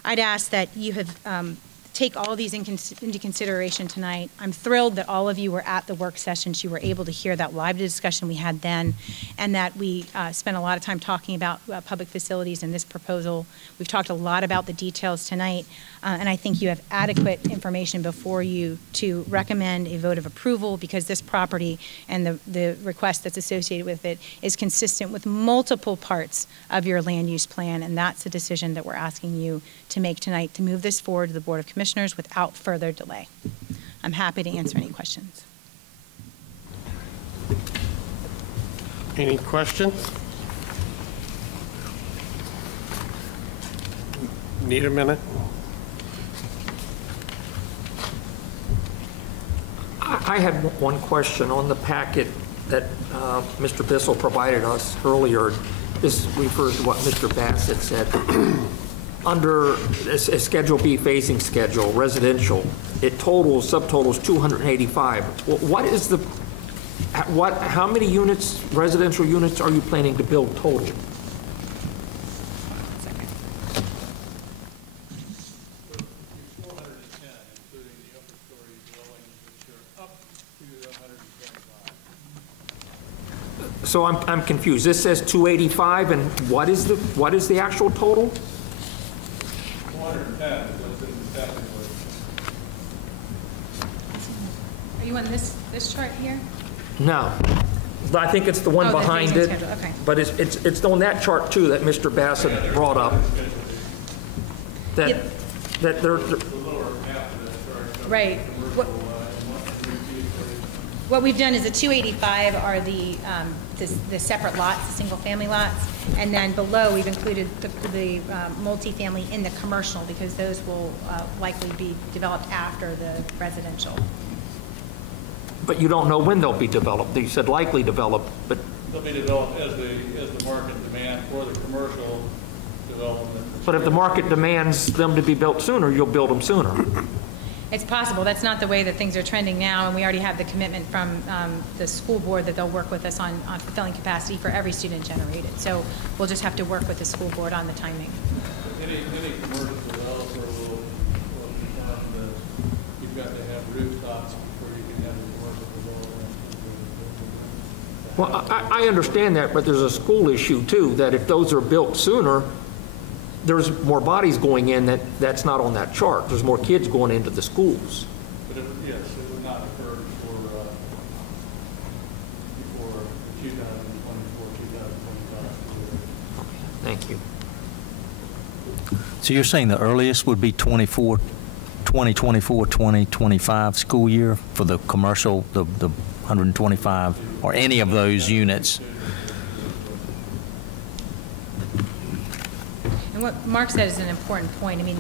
I'd ask that you have take all of these into consideration tonight. I'm thrilled that all of you were at the work sessions. You were able to hear that live discussion we had then, and that we spent a lot of time talking about public facilities and this proposal. We've talked a lot about the details tonight, and I think you have adequate information before you to recommend a vote of approval, because this property and the request that's associated with it is consistent with multiple parts of your land use plan, and that's the decision that we're asking you to make tonight, to move this forward to the Board of Commissioners without further delay. I'm happy to answer any questions. Any questions? Need a minute? I had one question on the packet that Mr. Bissell provided us earlier. This refers to what Mr. Bassett said. Under a Schedule B phasing schedule, residential, it totals, subtotals 285. What is the, how many units, residential units, are you planning to build total? So I'm confused. This says 285, and what is the actual total? 410 is what's in the second one. Are you on this chart here? No. I think it's the one behind it. Okay. But it's on that chart too that Mr. Bassett brought up. That they're right. What we've done is the 285 are the separate lots, the single-family lots, and then below we've included the multifamily in the commercial, because those will likely be developed after the residential. But you don't know when they'll be developed. You said likely developed, but They'll be developed as the market demand for the commercial development. But if the market demands them to be built sooner, you'll build them sooner. It's possible. That's not the way that things are trending now, and we already have the commitment from the school board that they'll work with us on fulfilling capacity for every student generated. So we'll just have to work with the school board on the timing. Any commercial developer will confirm that you've got to have rooftops before you can have a commercial development. Well, I understand that, but there's a school issue too, that if those are built sooner, there's more bodies going in that's not on that chart. There's more kids going into the schools. But yes, it would not occur before 2024, 2025. Thank you. So you're saying the earliest would be 2024, 2025 school year for the commercial, the 125, or any of those units? And what Mark said is an important point. I mean,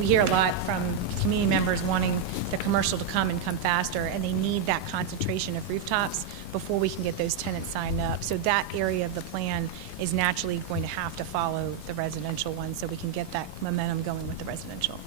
we hear a lot from community members wanting the commercial to come and come faster, and they need that concentration of rooftops before we can get those tenants signed up. So that area of the plan is naturally going to have to follow the residential one, so we can get that momentum going with the residential.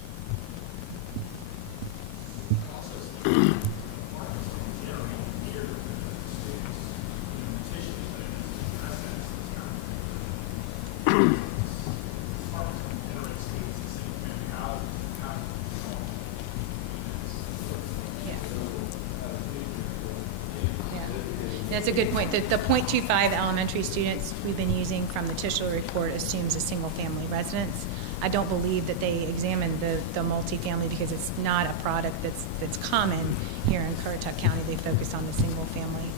That's a good point. The 0.25 elementary students we've been using from the Tischler report assumes a single-family residence. I don't believe that they examined the multifamily, because it's not a product that's common here in Currituck County. They focused on the single-family.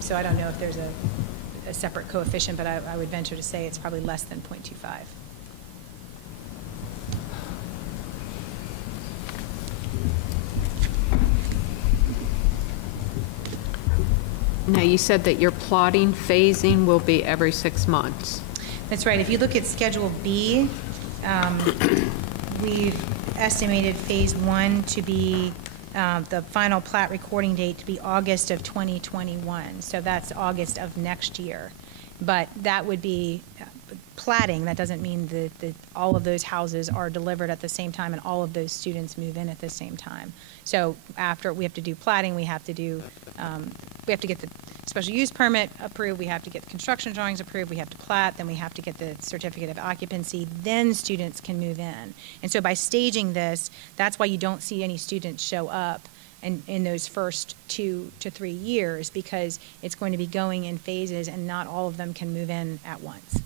So I don't know if there's a separate coefficient, but I would venture to say it's probably less than 0.25. Now, you said that your plotting phasing will be every 6 months. That's right. If you look at Schedule B, we've estimated Phase 1 to be, the final plat recording date to be August of 2021. So that's August of next year. But that would be platting. That doesn't mean that all of those houses are delivered at the same time and all of those students move in at the same time. So after we have to do platting, we have to do, we have to get the special use permit approved, we have to get the construction drawings approved, we have to plat, then we have to get the certificate of occupancy, then students can move in. And so by staging this, that's why you don't see any students show up in those first 2 to 3 years, because it's going to be going in phases and not all of them can move in at once.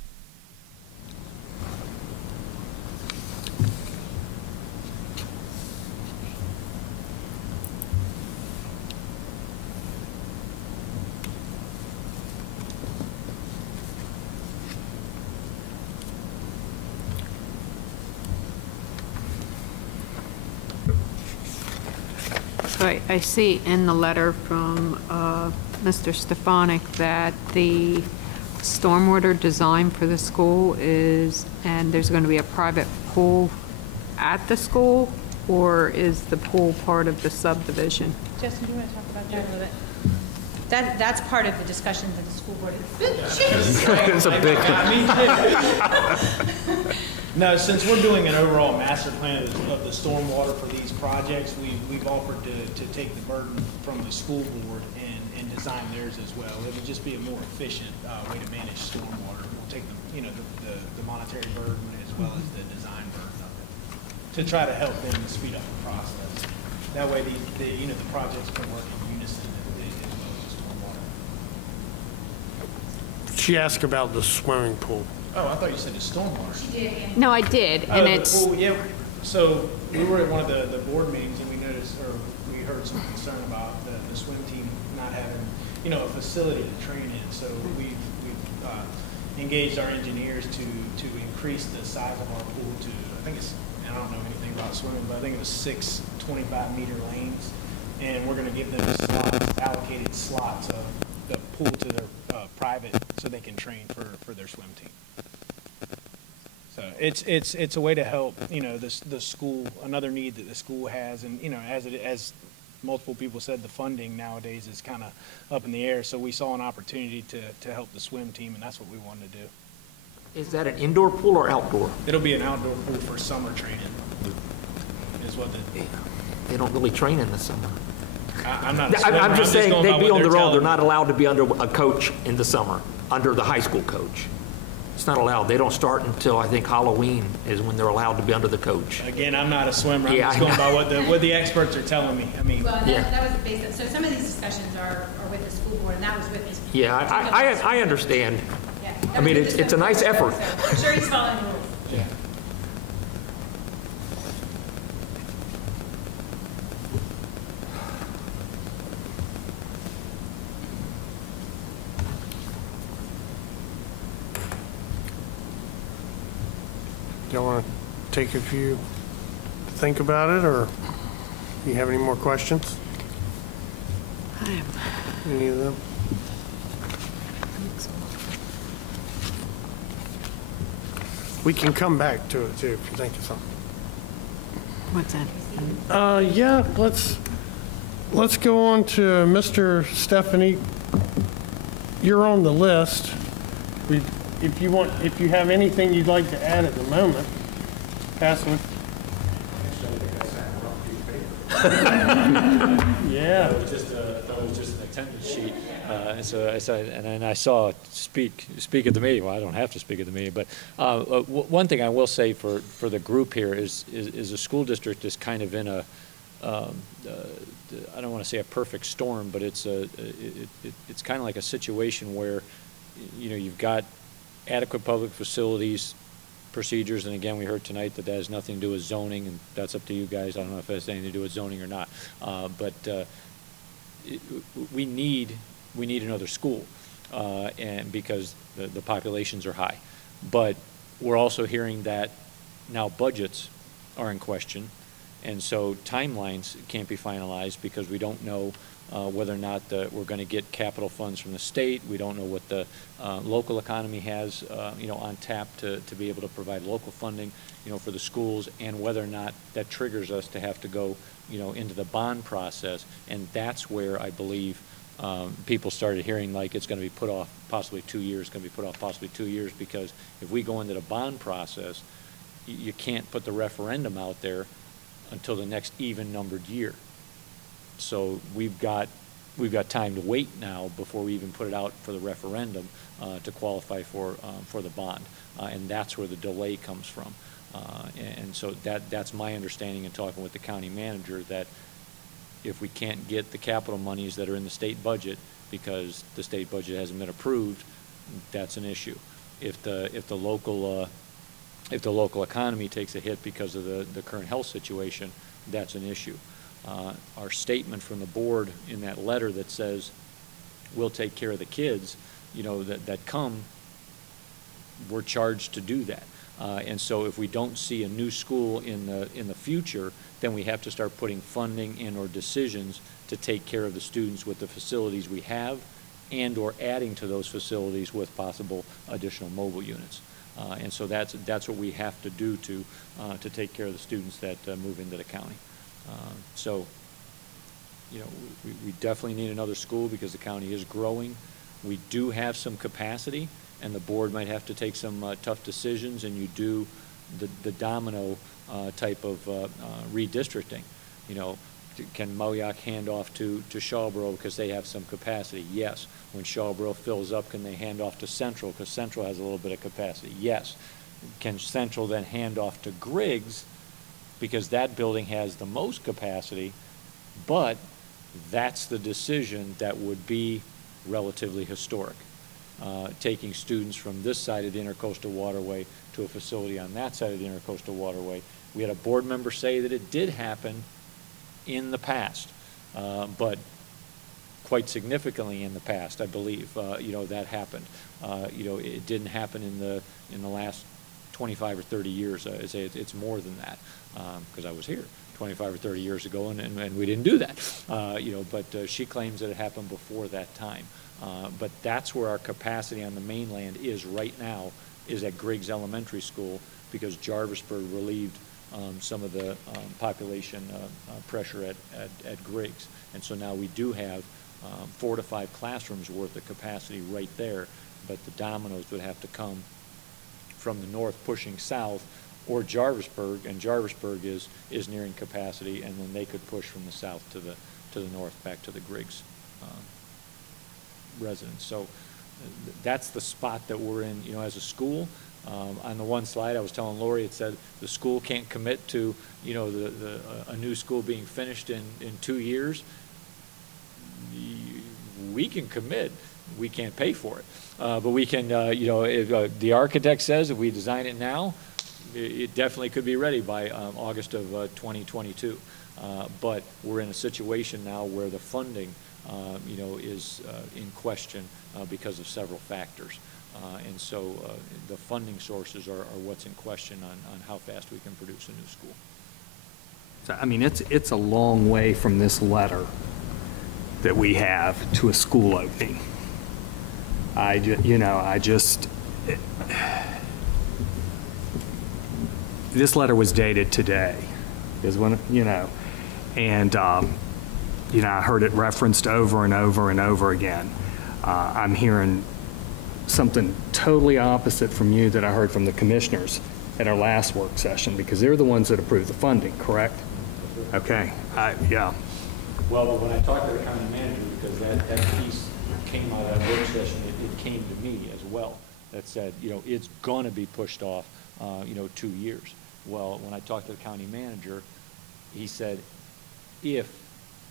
I see in the letter from Mr. Stefanik that the stormwater design for the school is, and there's going to be a private pool at the school, or is the pool part of the subdivision? Justin, do you want to talk about that a little bit? That's part of the discussions at the school board. It's a big No, since we're doing an overall master plan of the stormwater for these projects, we've offered to take the burden from the school board and design theirs as well. It would just be a more efficient way to manage stormwater. We'll take the monetary burden as well as the design burden of it to try to help them speed up the process. That way, the projects can work in unison as well as the stormwater. She asked about the swimming pool. Oh, I thought you said the stormwater. No, I did, and it's, Well, yeah, so we were at one of the board meetings and we noticed, or we heard some concern about the swim team not having, a facility to train in. So we've engaged our engineers to increase the size of our pool to, I think it's, I don't know anything about swimming, but I think it was 6 25-meter lanes. And we're going to give them slots, allocated slots of the pool to their private, so they can train for their swim team. So it's a way to help, the school, another need that the school has, and as multiple people said, the funding nowadays is kind of up in the air. So we saw an opportunity to help the swim team, and that's what we wanted to do. Is that an indoor pool or outdoor? It'll be an outdoor pool for summer training. Is what They don't really train in the summer. I'm not. A swimmer, I'm just saying going they'd by be what on the they're road. They're telling not me. allowed to be under a coach in the summer, under the high school coach. It's not allowed. They don't start until, I think, Halloween is when they're allowed to be under the coach. Again, I'm not a swimmer. I'm Yeah, just going by what the experts are telling me. I mean, Well, Yeah. that was the basis. So some of these discussions are with the school board, and that was with his. Yeah, I understand. Yeah, I mean, it's a nice effort. So I'm sure he's following the rules. Yeah. Y'all want to take a few, think about it, or you have any more questions? Any of them? We can come back to it too, if you think of something. what's that? Yeah, let's go on to Mr. Stephanie. You're on the list. If you have anything you'd like to add at the moment, Councilman. Yeah. That was just an attendance sheet. And I saw speak at the meeting. Well, I don't have to speak at the meeting, but one thing I will say for the group here is the school district is kind of in a, I don't want to say a perfect storm, but it's kind of like a situation where, you've got adequate public facilities, procedures, and again, we heard tonight that has nothing to do with zoning, and that's up to you guys. I don't know if it has anything to do with zoning or not, but we need another school, and because the populations are high. But we're also hearing that now budgets are in question, And so timelines can't be finalized because we don't know whether or not we're going to get capital funds from the state. We don't know what the local economy has, on tap to be able to provide local funding, for the schools, and whether or not that triggers us to have to go, into the bond process. And that's where I believe people started hearing like it's going to be put off possibly 2 years, because if we go into the bond process, you can't put the referendum out there until the next even numbered year. So we've got time to wait now before we even put it out for the referendum to qualify for the bond, and that's where the delay comes from. And so that's my understanding in talking with the county manager, that if we can't get the capital monies that are in the state budget because the state budget hasn't been approved, that's an issue. If the local economy takes a hit because of the current health situation, that's an issue. Our statement from the board in that letter that says we'll take care of the kids, that come, we're charged to do that. And so if we don't see a new school in the future, then we have to start putting funding in or decisions to take care of the students with the facilities we have, and or adding to those facilities with possible additional mobile units. And so that's what we have to do to take care of the students that move into the county. So, we definitely need another school because the county is growing. We do have some capacity, and the board might have to take some tough decisions, and you do the domino type of redistricting. Can Moyak hand off to Shawboro because they have some capacity? Yes. When Shawboro fills up, can they hand off to Central because Central has a little bit of capacity? Yes. Can Central then hand off to Griggs because that building has the most capacity? But that's the decision that would be relatively historic. Taking students from this side of the Intercoastal Waterway to a facility on that side of the Intercoastal Waterway. We had a board member say that it did happen in the past, but quite significantly in the past, I believe, that happened. It didn't happen in the last 25 or 30 years. I'd say it's more than that, because I was here 25 or 30 years ago, and we didn't do that. But she claims that it happened before that time. But that's where our capacity on the mainland is right now, is at Griggs Elementary School, because Jarvisburg relieved some of the population pressure at Griggs. And so now we do have 4 to 5 classrooms worth of capacity right there, but the dominoes would have to come from the north pushing south, or Jarvisburg, and Jarvisburg is nearing capacity, and then they could push from the south to the north back to the Griggs residents. So that's the spot that we're in, as a school. On the one slide, I was telling Lori, it said the school can't commit to, a new school being finished in 2 years. We can commit. We can't pay for it. But we can, if the architect says if we design it now, it definitely could be ready by August of 2022. But we're in a situation now where the funding, is in question because of several factors. And so the funding sources are what's in question on how fast we can produce a new school. So, I mean, it's a long way from this letter that we have to a school opening. This letter was dated today, is when, and, I heard it referenced over and over and over again. I'm hearing something totally opposite from you that I heard from the commissioners at our last work session, because they're the ones that approved the funding, correct? Okay, yeah. Well, when I talked to the county manager, because that piece came out of that work session, it came to me as well, that said, it's going to be pushed off, 2 years. Well, when I talked to the county manager, he said, if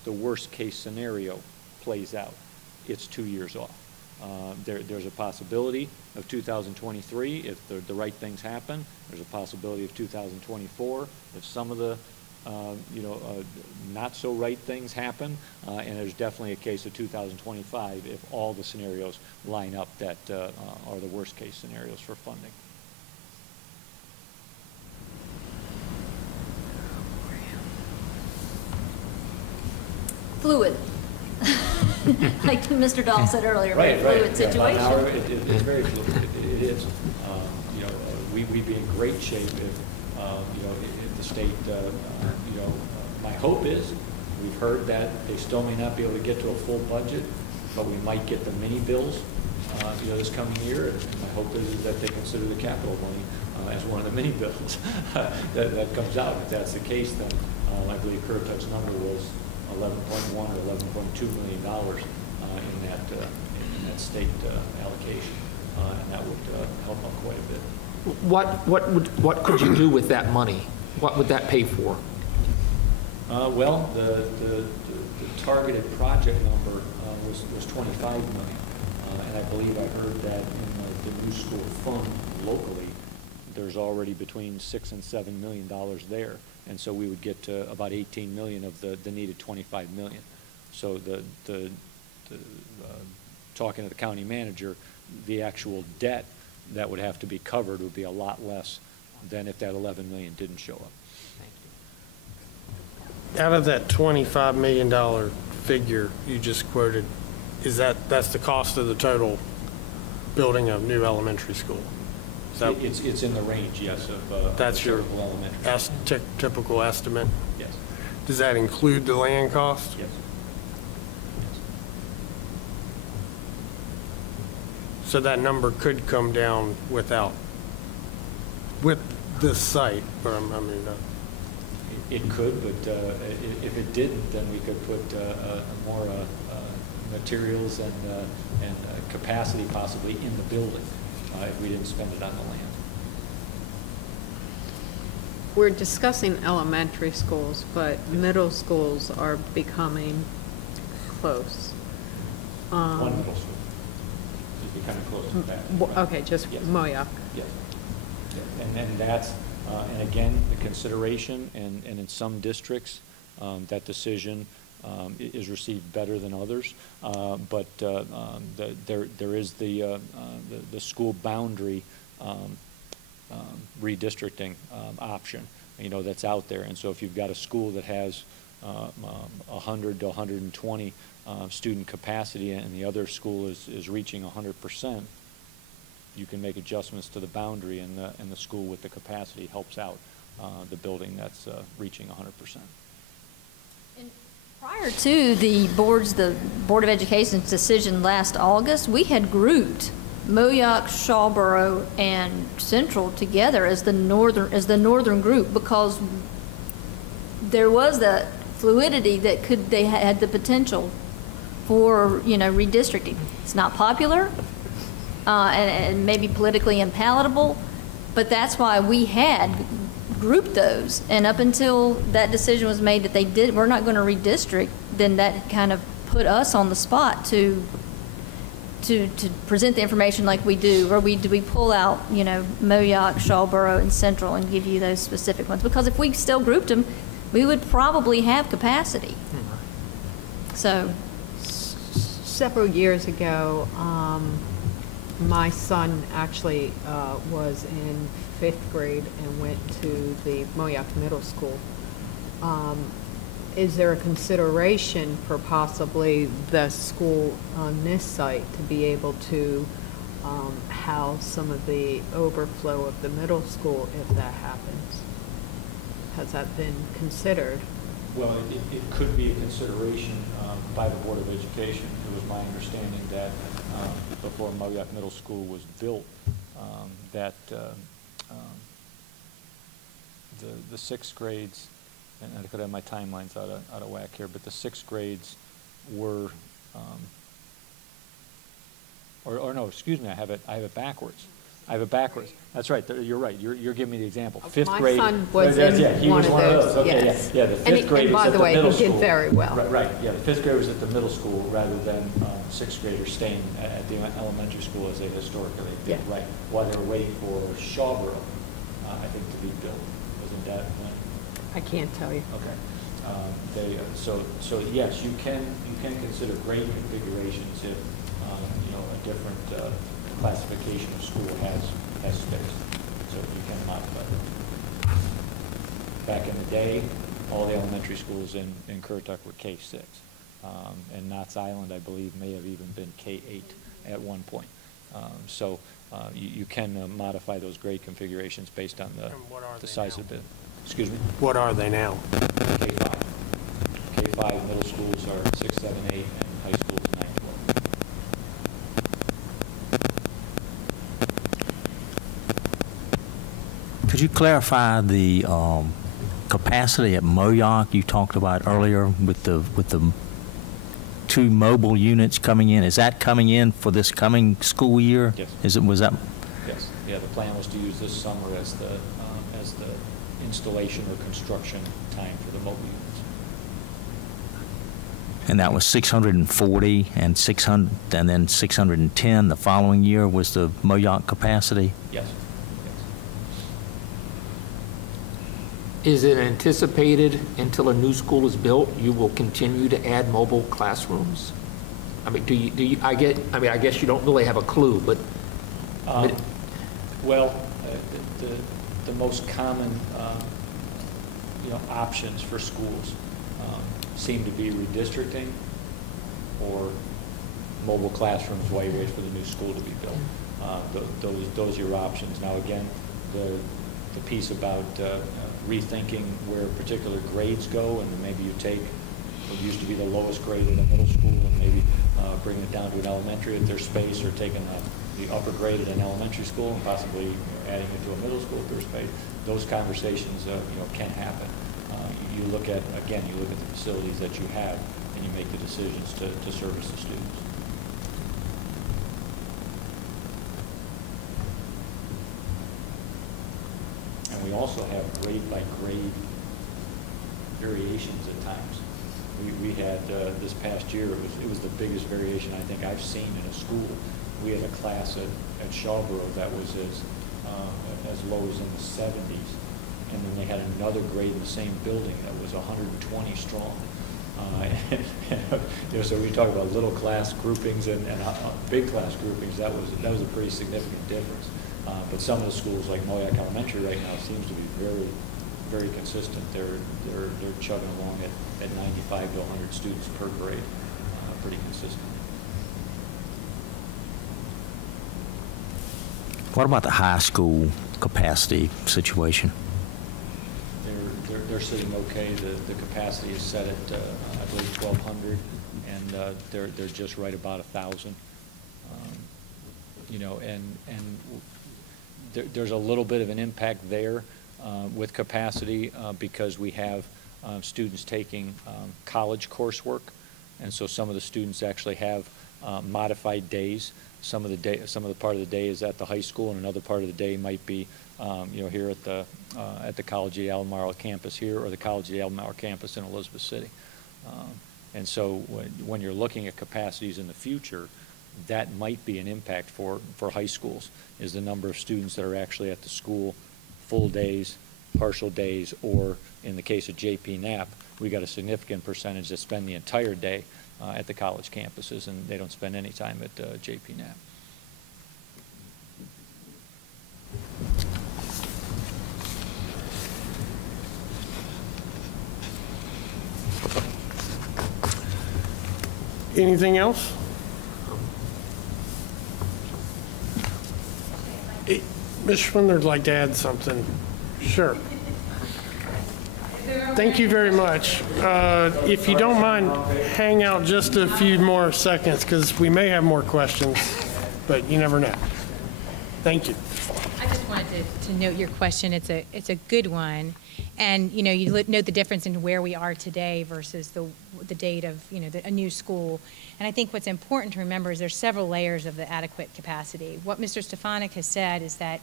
the worst case scenario plays out, it's 2 years off. There's a possibility of 2023 if the right things happen. There's a possibility of 2024 if some of the not so right things happen, and there's definitely a case of 2025 if all the scenarios line up that are the worst case scenarios for funding. fluid. Like Mr. Dahl said earlier, very fluid situation. It's very fluid. It is. You know, we'd be in great shape if, you know, if the state, you know, my hope is, we've heard that they still may not be able to get to a full budget, but we might get the mini bills, you know, this coming year. And my hope is that they consider the capital money as one of the mini bills that comes out. If that's the case, then I believe Currituck's number was 11.1 or 11.2 million dollars in that state allocation, and that would help them quite a bit. What could you do with that money? What would that pay for? Well, the targeted project number was 25 million, and I believe I heard that in the new school fund locally, there's already between $6 and $7 million there, and so we would get to about 18 million of the needed 25 million. So talking to the county manager, the actual debt that would have to be covered would be a lot less than if that 11 million didn't show up. Out of that $25 million figure you just quoted, that's the cost of the total building of new elementary school? It's in the range, yes, of that's your elementary. Typical estimate? Yes. Does that include the land cost? Yes. So that number could come down with this site, or I mean. It could, but if it didn't, then we could put more materials and capacity possibly in the building if we didn't spend it on the land. We're discussing elementary schools, but middle schools are becoming close. One middle school is becoming close to that. Okay, just yes. Moyak. Yes. And then that's, and again, the consideration, and in some districts, that decision is received better than others. But there is the school boundary redistricting option, you know, that's out there. And so if you've got a school that has 100 to 120 student capacity, and the other school is reaching 100%, you can make adjustments to the boundary, and the school with the capacity helps out the building that's reaching 100%. And prior to the Board of Education's decision last August, we had grouped Moyak, Shawboro, and Central together as the northern group, because there was that fluidity that they had the potential for, you know, redistricting. It's not popular. And maybe politically unpalatable, but that's why we had grouped those. And up until that decision was made that we're not going to redistrict, then that kind of put us on the spot to present the information like we do, or we pull out, you know, Moyak, Shawboro, and Central and give you those specific ones. Because if we still grouped them, we would probably have capacity. So, several years ago, my son actually was in 5th grade and went to the Moyak Middle School. Is there a consideration for possibly the school on this site to be able to house some of the overflow of the middle school if that happens? Has that been considered? Well, it could be a consideration by the Board of Education. It was my understanding that before Moyak Middle School was built, that the 6th grades, and I could have my timelines out of whack here, but the 6th grades were, or no, excuse me, I have it backwards. I have it backwards. That's right. You're right. You're giving me the example. 5th grade. My son was in one of those. Okay, yes. yeah. The 5th grade was at the middle school. And by the way, he did very well. Right. Yeah, the 5th grade was at the middle school rather than 6th graders staying at the elementary school as they historically did. Yeah. Right. While they were waiting for Shawboro, I think, to be built. Wasn't that when? I can't tell you. Okay. So yes, you can consider grade configurations if a different classification of school has space, so you can modify it. Back in the day, all the elementary schools in Currituck were K-6, And Knott's Island, I believe, may have even been K8 at one point. So you can modify those grade configurations based on the size of the bit. Excuse me? What are they now? K5. K5 middle schools are 6, 7, 8, and high schools 9, 12. Could you clarify the capacity at Moyak you talked about earlier with the 2 mobile units coming in? Is that coming in for this coming school year? Yes. Was that? Yes. Yeah, the plan was to use this summer as the installation or construction time for the mobile units. And that was 640 and 600, and then 610 the following year was the Moyak capacity? Yes. Is it anticipated until a new school is built, you will continue to add mobile classrooms? I mean, do you, I guess you don't really have a clue, but. Well, the most common, options for schools seem to be redistricting or mobile classrooms while you wait for the new school to be built. Those are your options. Now, again, the piece about rethinking where particular grades go, and maybe you take what used to be the lowest grade in a middle school and maybe bring it down to an elementary at their space, or taking the upper grade at an elementary school and possibly adding it to a middle school at their space. Those conversations can happen. You look at the facilities that you have, and you make the decisions to service the students. And we also have grade by grade variations at times. We had this past year, it was the biggest variation I think I've seen in a school. We had a class at Shawboro that was as low as in the 70s, and then they had another grade in the same building that was 120 strong. So we talk about little class groupings and big class groupings. That was a pretty significant difference. But some of the schools like Moyak Elementary right now seems to be very, very consistent. They're chugging along at 95 to 100 students per grade, pretty consistent. What about the high school capacity situation? They're sitting okay. The capacity is set at I believe 1,200, and they're just right about 1,000. There's a little bit of an impact there with capacity because we have students taking college coursework, and so some of the students actually have modified days. Some of the part of the day is at the high school, and another part of the day might be here at the College of the Albemarle campus here, or the College of the Albemarle campus in Elizabeth City. And so when you're looking at capacities in the future, that might be an impact for high schools, is the number of students that are actually at the school full days, partial days, or in the case of JP Knapp, we got a significant percentage that spend the entire day at the college campuses, and they don't spend any time at JP Knapp. Anything else? Mr. Schwindler would like to add something. Sure. Thank you very much. If you don't mind, hang out just a few more seconds because we may have more questions, but you never know. Thank you. I just wanted to note your question. It's a good one, and you note the difference in where we are today versus the date of a new school. And I think what's important to remember is there's several layers of the adequate capacity. What Mr. Stefanik has said is that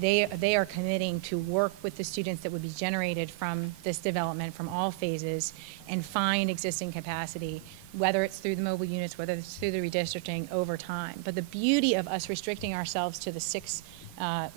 they are committing to work with the students that would be generated from this development from all phases and find existing capacity, whether it's through the mobile units, whether it's through the redistricting over time. But the beauty of us restricting ourselves to the 6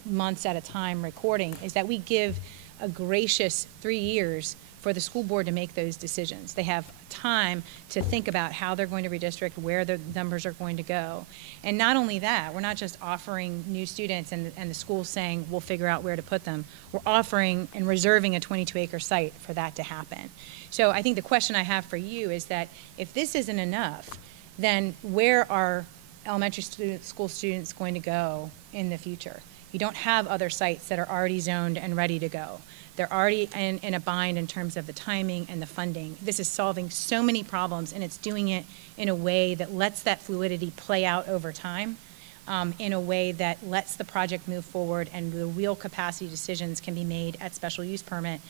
months at a time recording is that we give a gracious 3 years for the school board to make those decisions. They have time to think about how they're going to redistrict, where the numbers are going to go. And not only that, we're not just offering new students and the school saying we'll figure out where to put them. We're offering and reserving a 22-acre site for that to happen. So I think the question I have for you is that if this isn't enough, then where are elementary school students going to go in the future? You don't have other sites that are already zoned and ready to go. They're already in a bind in terms of the timing and the funding. This is solving so many problems, and it's doing it in a way that lets that fluidity play out over time, in a way that lets the project move forward and the real capacity decisions can be made at special use permit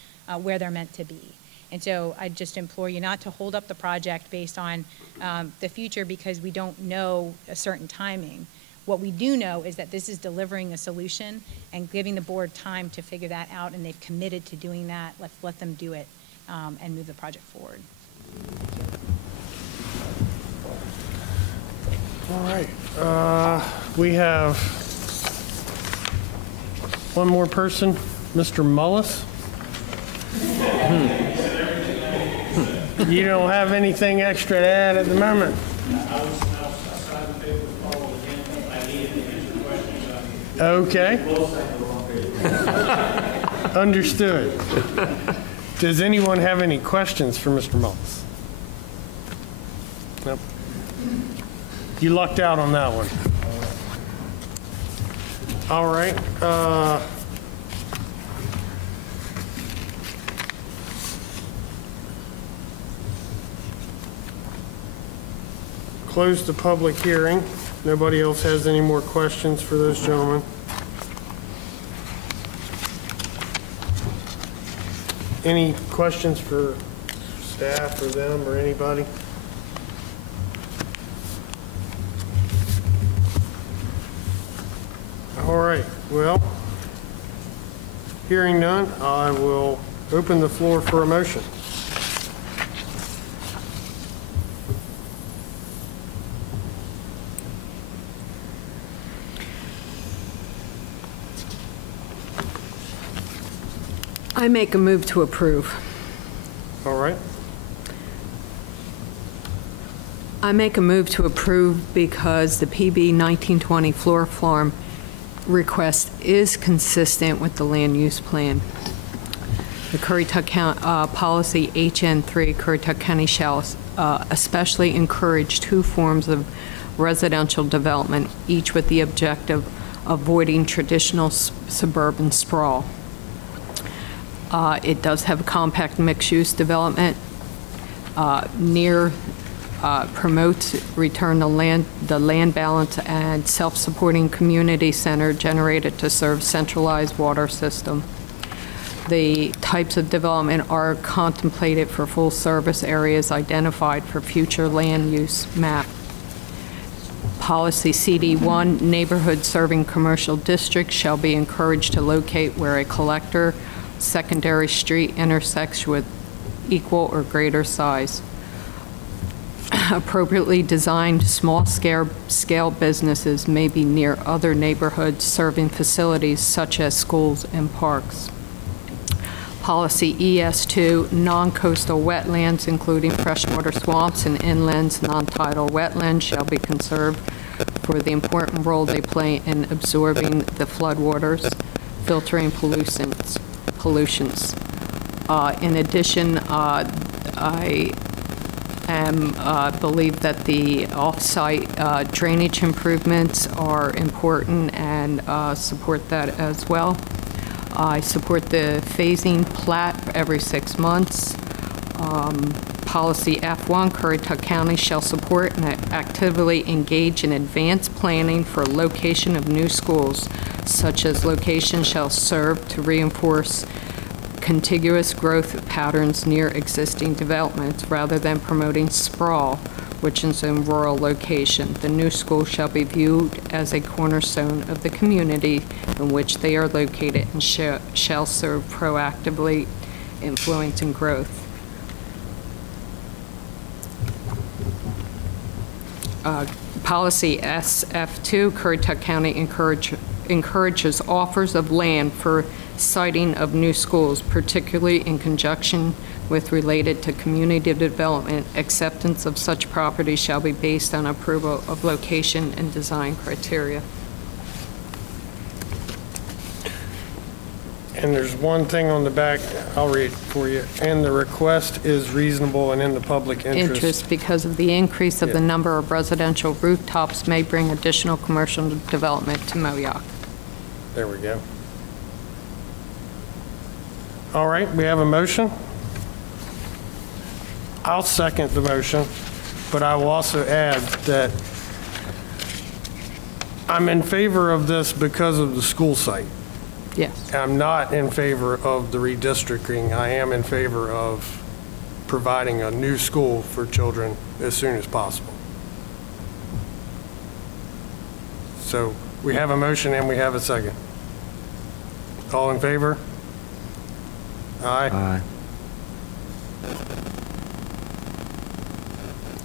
where they're meant to be. And so I just implore you not to hold up the project based on the future because we don't know a certain timing. What we do know is that this is delivering a solution and giving the board time to figure that out, and they've committed to doing that. Let's let them do it and move the project forward. All right. We have one more person, Mr. Mullis. You don't have anything extra to add at the moment? Okay. Understood. Does anyone have any questions for Mr. Mullis? Nope. You lucked out on that one. All right. Close the public hearing. Nobody else has any more questions for those gentlemen? Any questions for staff or them or anybody? All right, well, hearing none, I will open the floor for a motion. I make a move to approve. All right. I make a move to approve because the PB 1920 floor farm request is consistent with the land use plan. The Currituck County policy HN3, Currituck County shall especially encourage two forms of residential development, each with the objective of avoiding traditional suburban sprawl. It does have a compact mixed-use development promotes return to the land balance and self-supporting community center generated to serve centralized water system. The types of development are contemplated for full service areas identified for future land use map. Policy CD1, neighborhood serving commercial districts shall be encouraged to locate where a collector secondary street intersects with equal or greater size. Appropriately designed small-scale businesses may be near other neighborhoods serving facilities such as schools and parks. Policy ES2, non-coastal wetlands, including freshwater swamps and inlands, non-tidal wetlands, shall be conserved for the important role they play in absorbing the floodwaters, filtering pollutions. In addition, I believe that the off-site drainage improvements are important and support that as well. I support the phasing plat every 6 months. Policy F1, Currituck County shall support and actively engage in advanced planning for location of new schools. Such as location shall serve to reinforce contiguous growth patterns near existing developments rather than promoting sprawl, which is in rural location. The new school shall be viewed as a cornerstone of the community in which they are located and shall serve proactively influencing growth. Policy SF2, Currituck County encourages offers of land for siting of new schools, particularly in conjunction with related to community development. Acceptance of such property shall be based on approval of location and design criteria. And And there's one thing on the back, I'll read for you. And the request is reasonable and in the public interest. Because of the increase of the number of residential rooftops may bring additional commercial development to Moyak. There we go. All right, we have a motion. I'll second the motion, but I will also add that I'm in favor of this because of the school site. Yes. I'm not in favor of the redistricting. I am in favor of providing a new school for children as soon as possible. So we have a motion and we have a second. All in favor? Aye. Aye.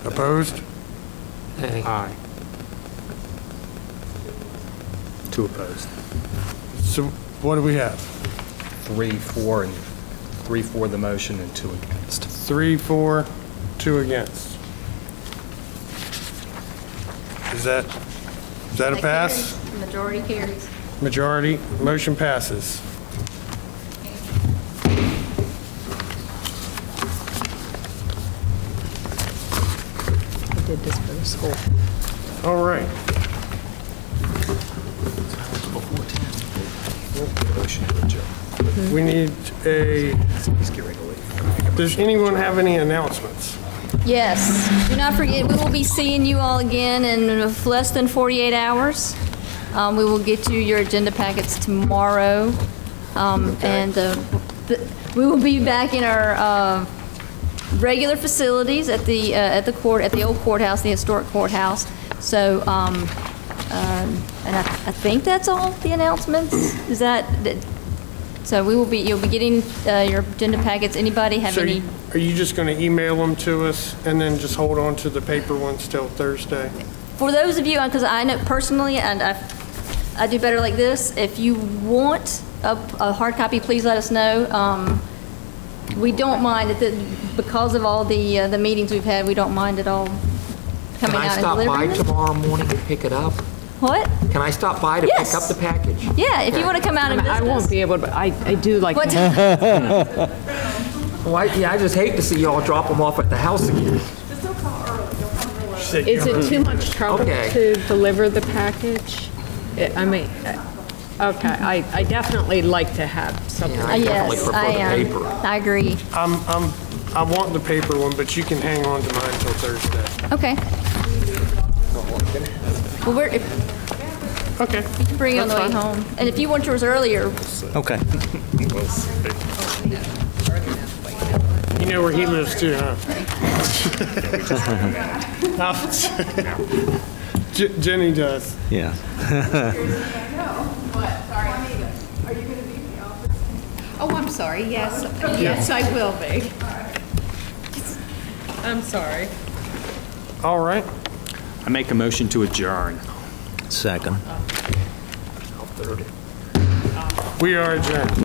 Opposed? Aye. 2 opposed. So what do we have? 3 for, and 3 for the motion and 2 against. 3 for, 2 against. Is that a pass? Majority carries. Majority, motion passes. I did this for the school. All right. We need a, does anyone have any announcements? Yes. Do not forget, we will be seeing you all again in less than 48 hours. We will get you your agenda packets tomorrow. And we will be back in our regular facilities at the old courthouse, the historic courthouse. So, and I think that's all the announcements. Is that? So you'll be getting your agenda packets. Anybody have any? Are you just going to email them to us and then just hold on to the paper ones till Thursday? For those of you, because I know personally, and I do better like this. If you want a hard copy, please let us know. We don't mind because of all the meetings we've had. We don't mind at all coming out and delivering. Can I stop by tomorrow morning and pick it up? What? Can I stop by to pick up the package? Yeah, if you want to come out and visit I won't us. be able to, but I do like. What time? Well, I just hate to see y'all drop them off at the house again. Is it too much trouble to deliver the package? I mean, okay, I definitely like to have something. Yes, I am. I agree. I want the paper one, but you can hang on to mine till Thursday. Okay. Well, okay. You can bring it on the way That's fine. home. And if you want yours earlier, Okay. You know where he lives too, huh? Jenny does. Yeah. Oh, I'm sorry, yes, yes, I will be. I'm sorry. All right. I make a motion to adjourn. Second. We are adjourned.